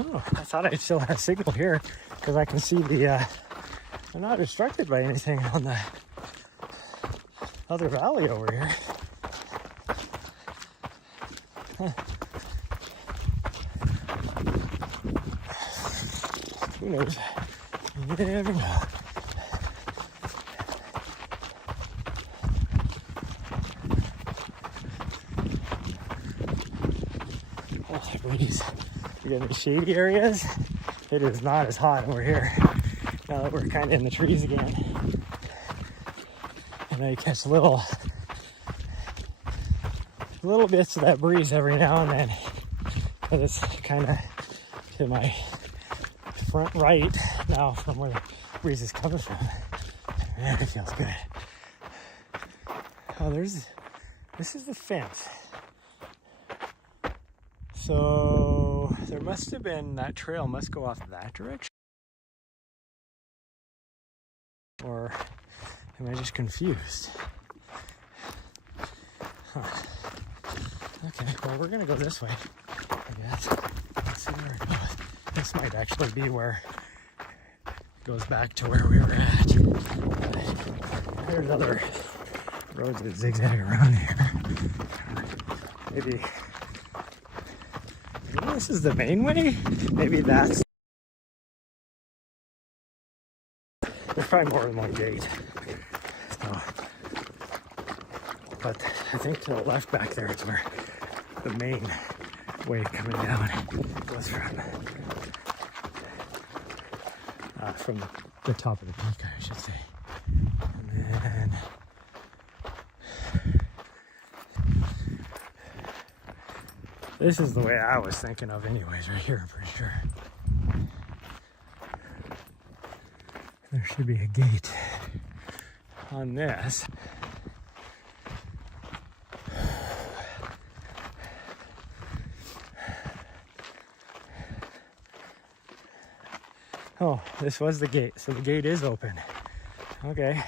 Oh, I thought I still had a signal here because I can see I'm not obstructed by anything on the other valley over here. Huh. Who knows? You never know. Oh, the breeze. We're getting the shady areas. It is not as hot over here now that we're kind of in the trees again. And I catch little bits of that breeze every now and then, but it's kind of to my front right now from where the breeze is coming from. Man, it feels good. Oh, this is the fence. So there must have been, that trail must go off that direction. Or am I just confused? Huh. Okay, well, we're gonna go this way, I guess. Let's see where it goes. This might actually be where it goes back to where we were at. There's other roads that zigzag around here. Maybe this is the main way? Maybe that's... There's probably more than one gate. So, but I think to the left back there is where the main way coming down goes from the top of the peak, I should say. And then this is the way I was thinking of anyways, right here, I'm pretty sure. There should be a gate on this. Oh, this was the gate, so the gate is open. Okay.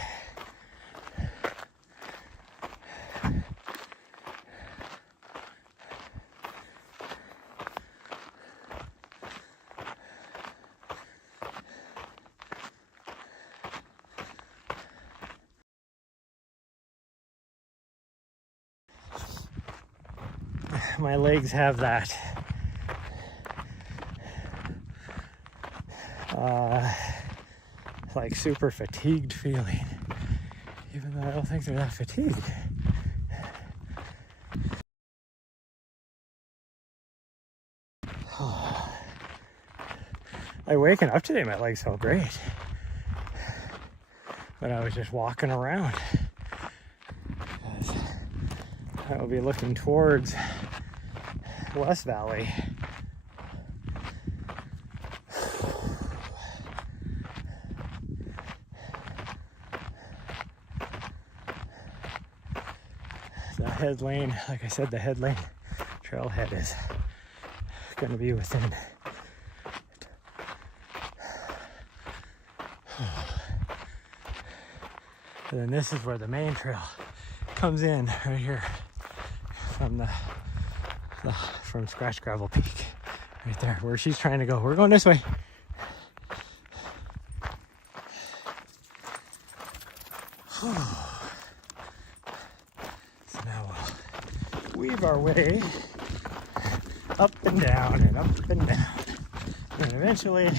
My legs have that like super fatigued feeling, even though I don't think they're that fatigued. Like waking up today, my legs felt great, but I was just walking around. I will be looking towards West Valley. The head lane, like I said, the head lane trailhead is going to be within and then this is where the main trail comes in right here from from Scratchgravel Peak Right there, where she's trying to go. We're going this way. So now we'll weave our way up and down and up and down. And eventually,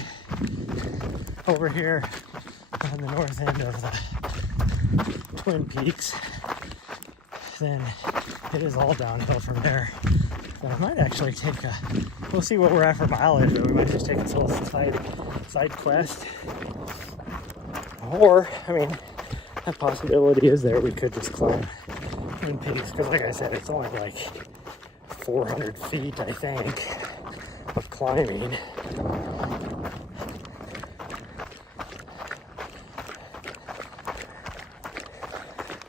over here on the north end of the Twin Peaks, then it is all downhill from there. So I might actually take a, we'll see what we're at for mileage, but we might just take a little side quest. Or, I mean, that possibility is there. We could just climb Twin Peaks, because like I said, it's only like 400 feet, I think, of climbing.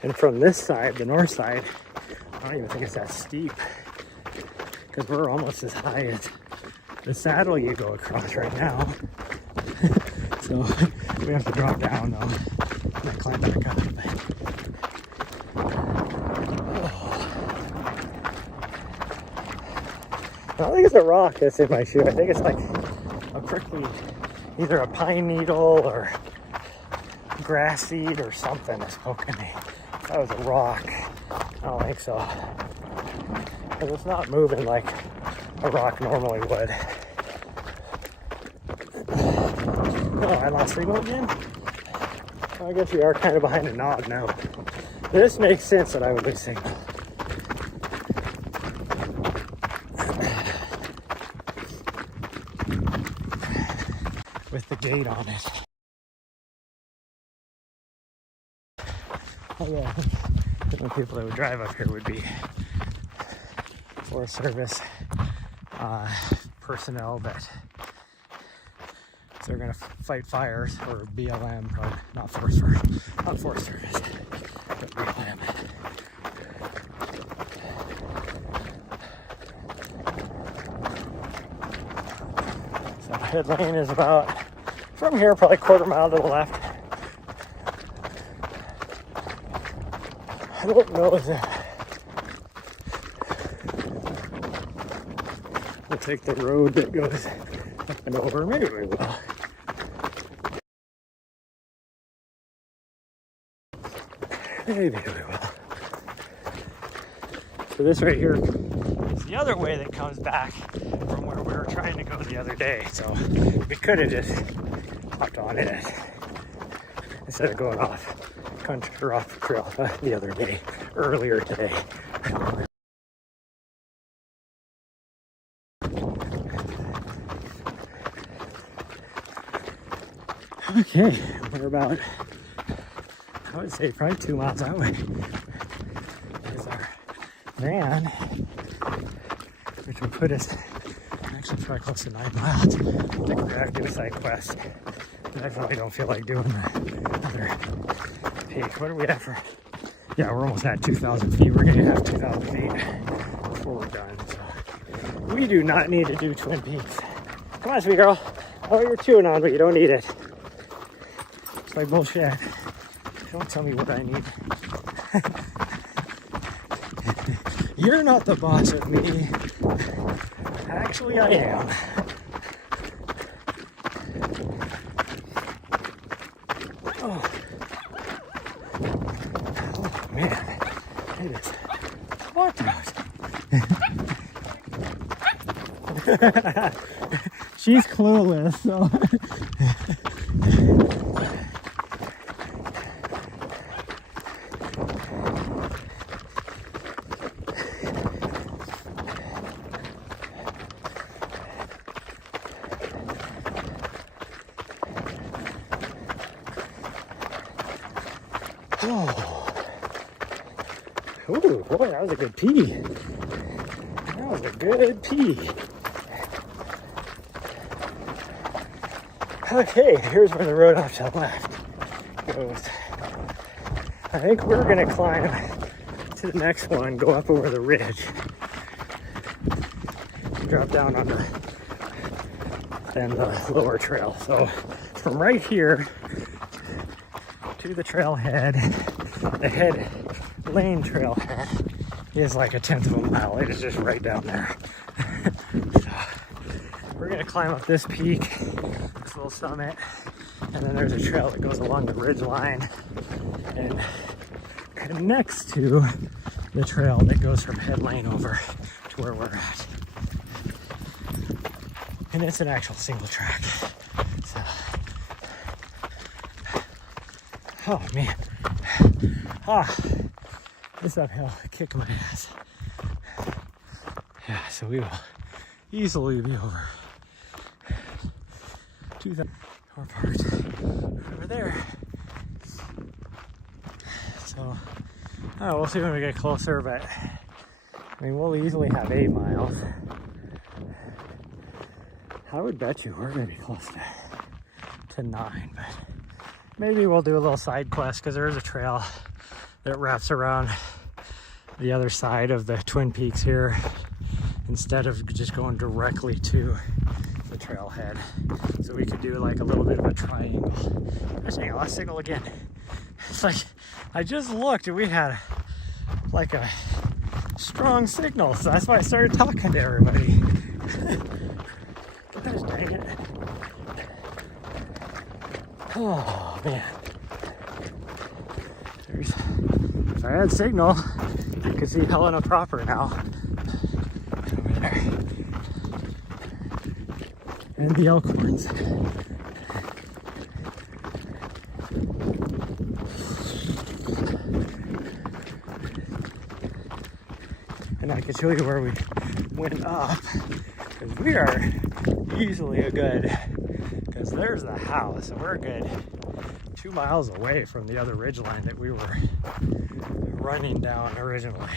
And from this side, the north side, I don't even think it's that steep, because we're almost as high as the saddle you go across right now. So we have to drop down though, and then climb back up. I don't think it's a rock that's in my shoe. I think it's like a prickly, either a pine needle or grass seed or something that's poking me. That was a rock. I don't think so. Because it's not moving like a rock normally would. Oh, I lost signal again? Well, I guess we are kind of behind a knob now. This makes sense that I would lose signal. With the gate on it. Oh yeah, the only people that would drive up here would be Forest Service personnel that they're gonna fight fires, or BLM, probably not Forest Service, but BLM. So head lane is about, from here, probably a quarter mile to the left. I don't know if we'll take the road that goes up and over. Maybe we will. Maybe we will. So this right here is the other way that comes back from where we were trying to go the other day. So we could have just hopped on it instead of going off country or off the trail the other day, earlier today. Okay, we're about, I would say probably 2 miles that way. There's our van, which will put us actually probably close to 9 miles. I think we're gonna have to do a side quest. I definitely don't feel like doing the other peak. What are we at for? Yeah, we're almost at 2,000 feet. We're gonna have 2,000 feet before we're done. So we do not need to do Twin Peaks. Come on, sweet girl. Oh, you're chewing on, but you don't need it. It's like bullshit. Don't tell me what I need. You're not the boss of me. Actually, I am. Oh, man. It is hot out. She's clueless, so. Ooh, boy, that was a good pee. That was a good pee. Okay, here's where the road off to the left goes. I think we're gonna climb to the next one, go up over the ridge, drop down on the lower trail. So from right here to the trailhead, the head lane trailhead is like 1/10 of a mile. It is just right down there. So climb up this peak, this little summit, and then there's a trail that goes along the ridge line and connects to the trail that goes from Head Lane over to where we're at. And it's an actual single track. So, oh man. This uphill kicked my ass. Yeah, so we will easily be over 2,000 or parked over there. So, I don't know, we'll see when we get closer, but I mean, we'll easily have 8 miles. I would bet you we're gonna be close to 9, but maybe we'll do a little side quest because there is a trail that wraps around the other side of the Twin Peaks here instead of just going directly to the trailhead. So we could do like a little bit of a triangle. Actually, I lost signal again. It's like, I just looked and we had like a strong signal. So that's why I started talking to everybody. Gosh dang it. Oh man. If I had signal, you could see Helena proper now. Over there. And the Elkhorns. And I can show you where we went up, because we are easily a good, because there's the house, and we're a good 2 miles away from the other ridge line that we were running down originally.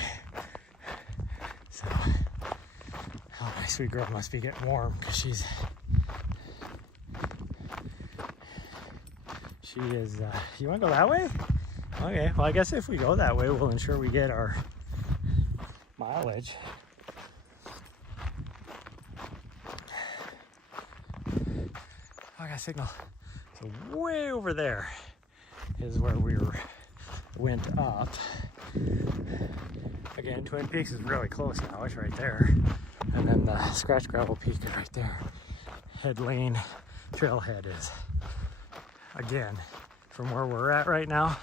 So, oh, my sweet girl must be getting warm because she is, you want to go that way? Okay, well, I guess if we go that way, we'll ensure we get our mileage. Oh, I got signal. So way over there is where we went up. Again, Twin Peaks is really close now. It's right there. And then the Scratchgravel Peak is right there. Head Lane trailhead is, again, from where we're at right now,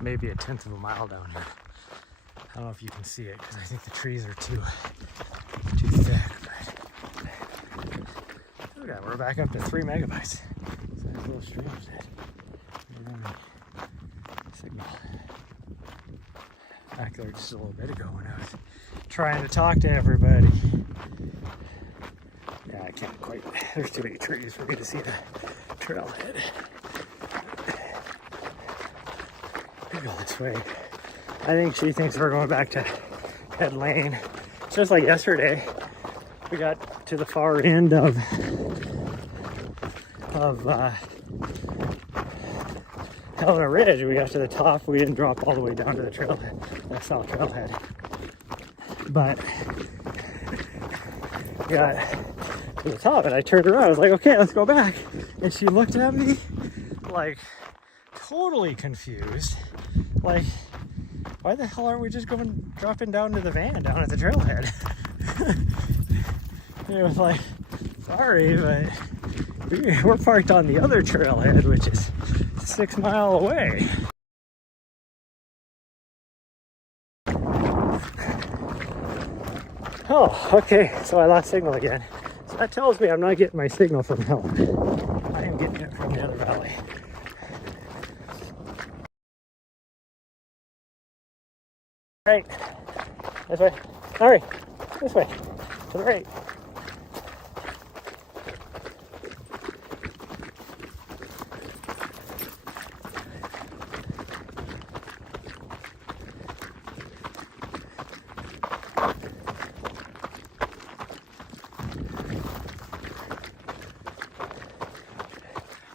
maybe 1/10 of a mile down here. I don't know if you can see it because I think the trees are too thick. But okay, we're back up to 3 megabytes. So there's a little stream that we're running signal. Back there just a little bit ago when I was trying to talk to everybody. Yeah, I can't quite. There's too many trees for me to see the trailhead. We go this way. I think she thinks we're going back to Head Lane. It's just like yesterday. We got to the far end of Helena Ridge. We got to the top. We didn't drop all the way down to the trailhead, the south trailhead. But we got to the top and I turned around. I was like, okay, let's go back. And she looked at me like totally confused. Like, why the hell aren't we just dropping down to the van down at the trailhead? It was like, sorry, but we're parked on the other trailhead, which is 6 miles away. Oh, okay, so I lost signal again. So that tells me I'm not getting my signal from Helena. I am getting it from the other valley. Right, this way. All right, this way, to the right.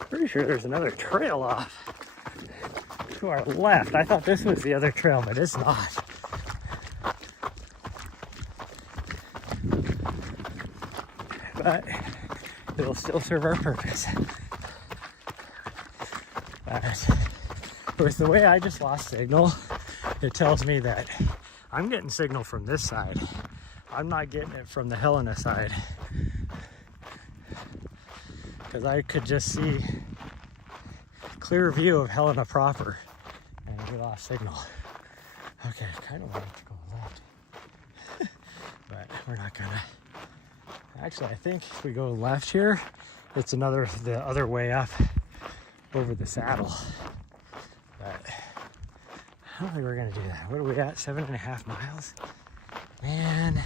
Pretty sure there's another trail off to our left. I thought this was the other trail, but it's not. But it'll still serve our purpose. But with the way I just lost signal, it tells me that I'm getting signal from this side. I'm not getting it from the Helena side. because I could just see clear view of Helena proper, and we lost signal. Okay, I kind of wanted to go left, but we're not gonna. Actually, I think if we go left here, it's the other way up over the saddle. But I don't think we're gonna do that. What are we at? 7.5 miles? Man.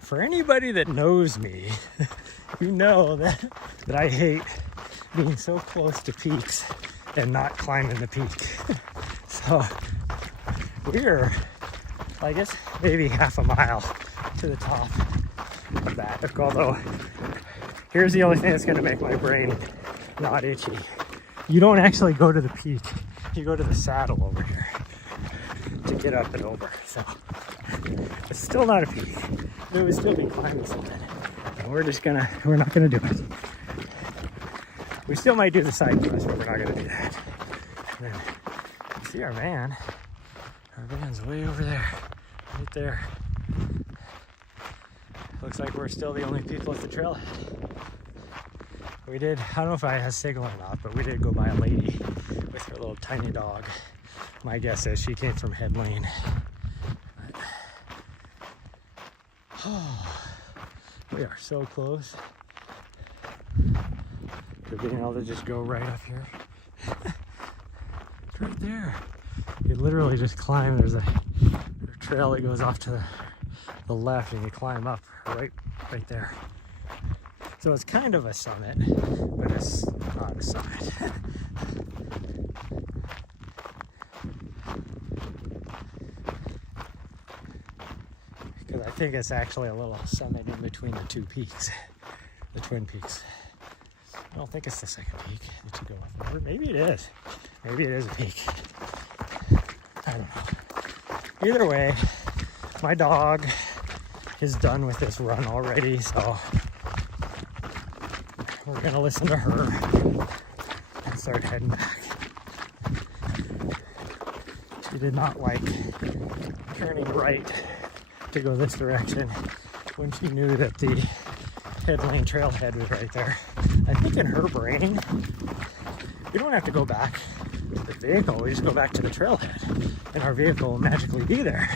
For anybody that knows me, you know that I hate being so close to peaks and not climbing the peak. So we're, I guess, maybe half a mile to the top of that. Although, here's the only thing that's gonna make my brain not itchy. You don't actually go to the peak. You go to the saddle over here to get up and over. So it's still not a peak. It would still be climbing something. And we're not gonna do it. We still might do the side quest, but we're not gonna do that. And then you see our van. Our van's way over there, right there. Looks like we're still the only people at the trailhead. We did, I don't know if I had signal or not, but we did go by a lady with her little tiny dog. My guess is she came from Head Lane. Oh, we are so close to being able to just go right up here. It's right there. You literally just climb. There's a trail that goes off to the left, and you climb up right there. So it's kind of a summit, but it's not a summit. Because I think it's actually a little summit in between the two peaks, the twin peaks. I don't think it's the second peak that you go up over. Maybe it is. Maybe it is a peak. I don't know. Either way, my dog is done with this run already, so we're gonna listen to her and start heading back. She did not like turning right to go this direction when she knew that the Headlane trailhead was right there. I think in her brain, we don't have to go back to the vehicle, we just go back to the trailhead and our vehicle will magically be there.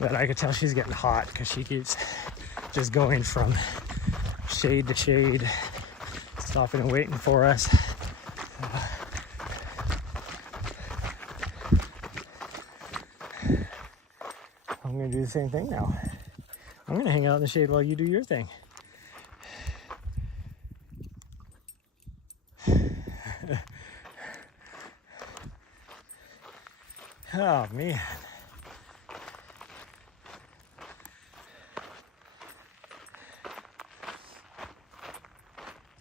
But I could tell she's getting hot because she keeps just going from shade to shade, stopping and waiting for us. I'm gonna do the same thing now. I'm gonna hang out in the shade while you do your thing. Oh man.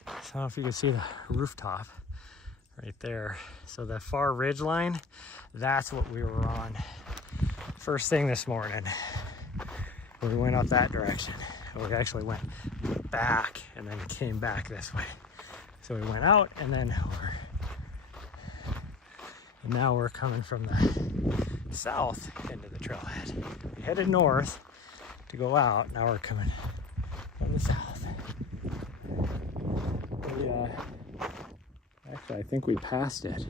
I don't know if you can see the rooftop right there. So the far ridge line, that's what we were on first thing this morning. We went up that direction. We actually went back and then came back this way. So we went out and then over. And now we're coming from the south into the trailhead. We headed north to go out. Now we're coming from the south. Actually, I think we passed it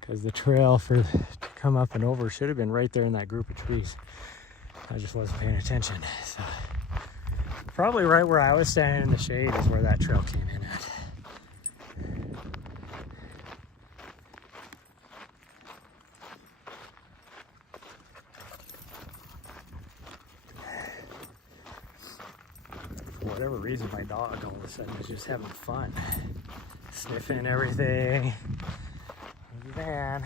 because the trail to come up and over should have been right there in that group of trees. I just wasn't paying attention. So probably right where I was standing in the shade is where that trail came in at. For whatever reason, my dog all of a sudden is just having fun, sniffing everything. Man,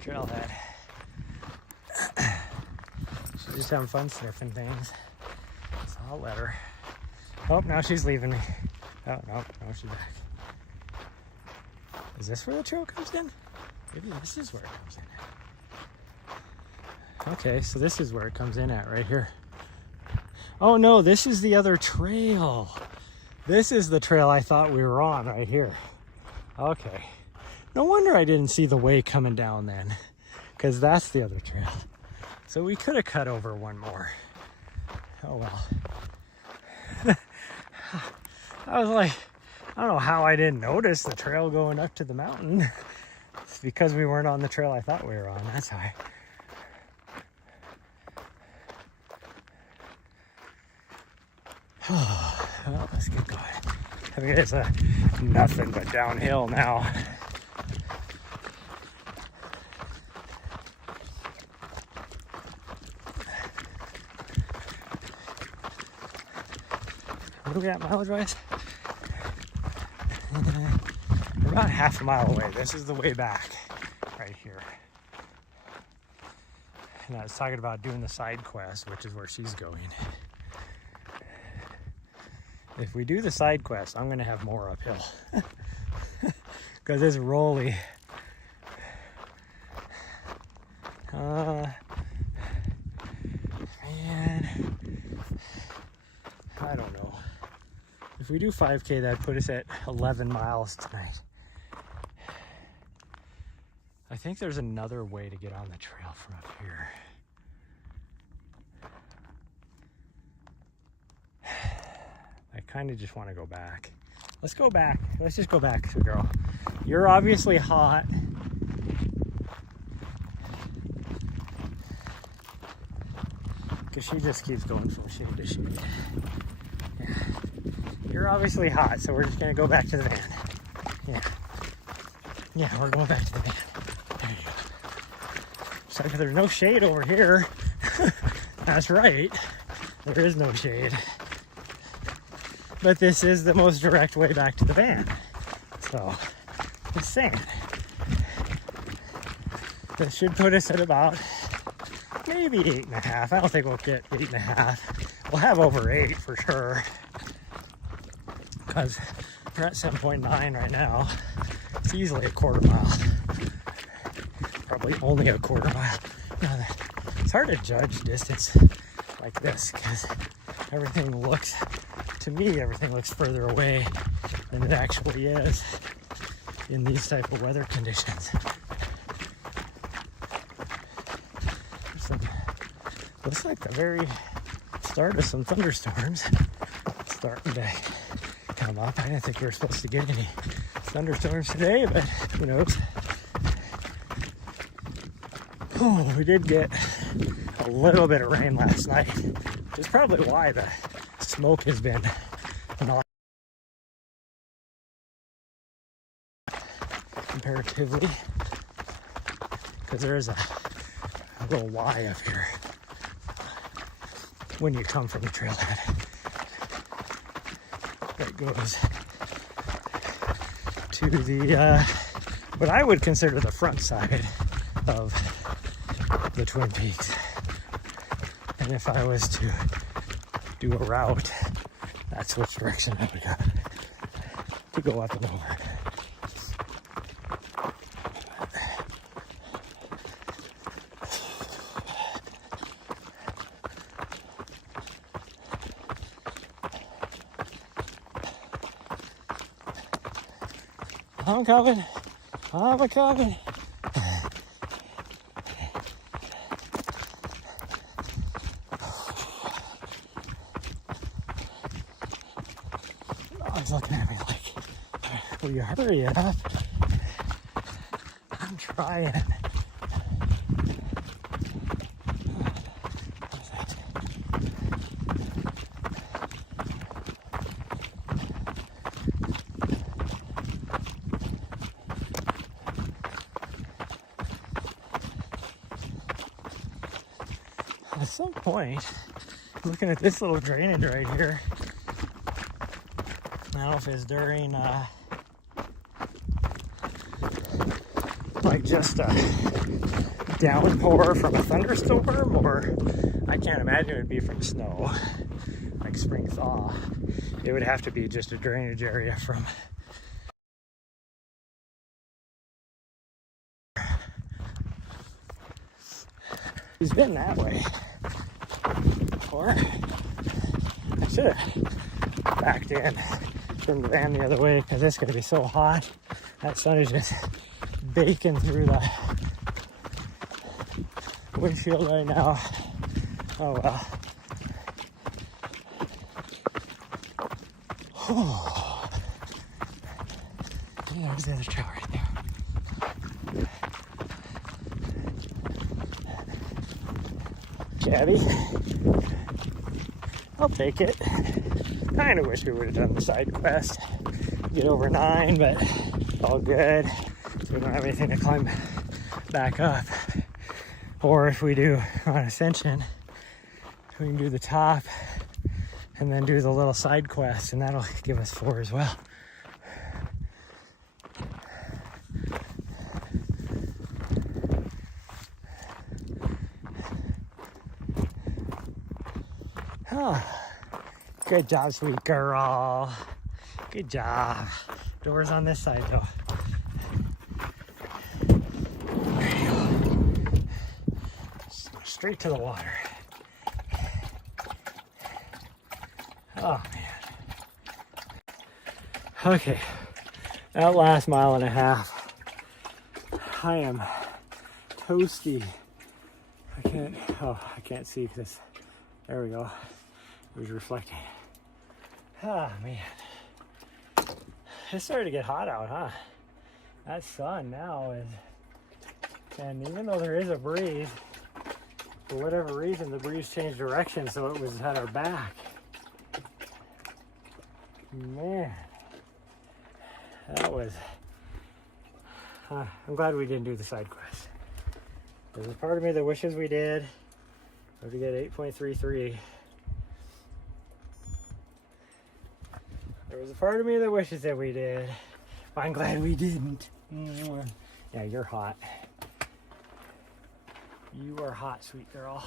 trailhead. She's just having fun sniffing things, so I'll let her. Oh, now she's leaving me. Oh, no, she's back. Is this where the trail comes in? Maybe this is where it comes in at. Okay, so this is where it comes in at, right here. Oh no, this is the other trail. This is the trail I thought we were on right here. Okay. No wonder I didn't see the way coming down then, because that's the other trail. So we could have cut over one more. Oh well. I was like, I don't know how I didn't notice the trail going up to the mountain. It's because we weren't on the trail I thought we were on. That's why. Well, let's get going. I mean, it's nothing but downhill now. What do we got mileage-wise? We're about half a mile away. This is the way back right here. And I was talking about doing the side quest, which is where she's going. If we do the side quest, I'm gonna have more uphill. Because it's rolly. Man, I don't know. If we do 5K, that'd put us at 11 miles tonight. I think there's another way to get on the trail from up here. I kind of just want to go back. Let's go back. Let's just go back, girl. You're obviously hot. Because she just keeps going from shade to shade. Yeah. You're obviously hot, so we're just going to go back to the van. Yeah. Yeah, we're going back to the van. There you go. So there's no shade over here. That's right. There is no shade. But this is the most direct way back to the van. So, just saying. This should put us at about maybe 8.5. I don't think we'll get 8.5. We'll have over 8 for sure. Because we're at 7.9 right now. It's easily a quarter mile. Probably only a quarter mile. Now, it's hard to judge distance like this because everything looks, to me, everything looks further away than it actually is in these type of weather conditions. Looks like the very start of some thunderstorms starting to come up. I didn't think we were supposed to get any thunderstorms today, but who knows? Oh, we did get a little bit of rain last night, which is probably why the smoke has been not comparatively, because there is a little Y up here when you come from the trailhead that goes to the what I would consider the front side of the Twin Peaks. And if I was to do a route, that's which direction I would go, to go up and over. I'm coming. I'm coming. He's looking at me like, will you hurry it up? I'm trying. At some point, looking at this little drainage right here, I don't know if it's during like just a downpour from a thunderstorm, or I can't imagine it would be from snow, like spring thaw. It would have to be just a drainage area from he's been that way. Or I should have backed in. Turned the van the other way because it's gonna be so hot. That sun is just baking through the windshield right now. Oh well. Oh. Yeah, there's the other trail right there. Chatty. I'll take it. Kind of wish we would have done the side quest. Get over 9, but all good. So we don't have anything to climb back up. Or if we do on Ascension, we can do the top and then do the little side quest, and that'll give us 4 as well. Oh, good job, sweet girl. Good job. Doors on this side, though. There you go. Straight to the water. Oh, man. Okay. That last mile and a half, I am toasty. I can't see because, there we go. It was reflecting. Ah, man. It's starting to get hot out, huh? That sun now is, and even though there is a breeze, for whatever reason, the breeze changed direction, so it was at our back. Man, that was, I'm glad we didn't do the side quest. There's a part of me that wishes we did. To get 8.33. There was a part of me that wishes that we did. But I'm glad we didn't. Yeah, you're hot. You are hot, sweet girl.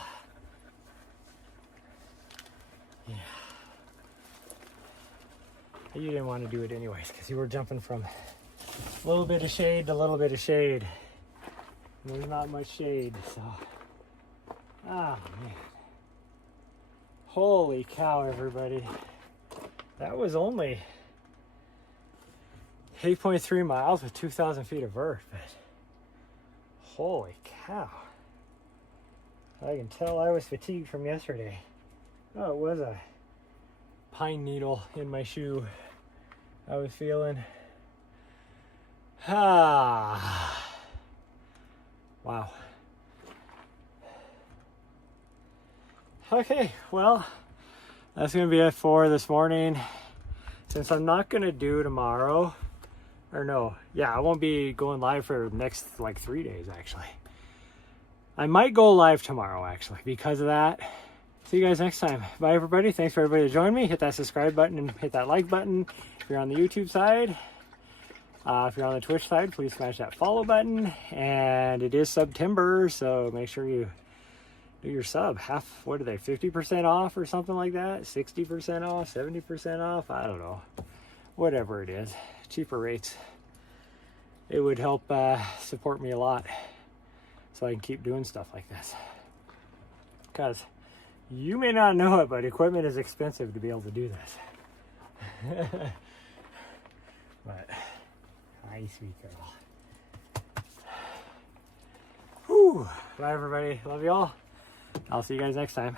Yeah. You didn't want to do it anyways because you were jumping from a little bit of shade to a little bit of shade. And there's not much shade, so. Ah, man. Holy cow, everybody. That was only 8.3 miles with 2,000 feet of vert, but holy cow. I can tell I was fatigued from yesterday. Oh, it was a pine needle in my shoe I was feeling. Ah. Wow. Okay, well, that's gonna be it for this morning. Since I'm not gonna do tomorrow, or no, yeah, I won't be going live for the next like 3 days actually. I might go live tomorrow actually because of that. See you guys next time. Bye everybody. Thanks for everybody to join me. Hit that subscribe button and hit that like button if you're on the YouTube side. If you're on the Twitch side, please smash that follow button. And it is September, so make sure you do your sub. What are they, 50% off or something like that? 60% off, 70% off? I don't know. Whatever it is. Cheaper rates. It would help support me a lot so I can keep doing stuff like this. Because you may not know it, but equipment is expensive to be able to do this. But, hi, sweet girl. Whew. Bye, everybody. Love you all. I'll see you guys next time.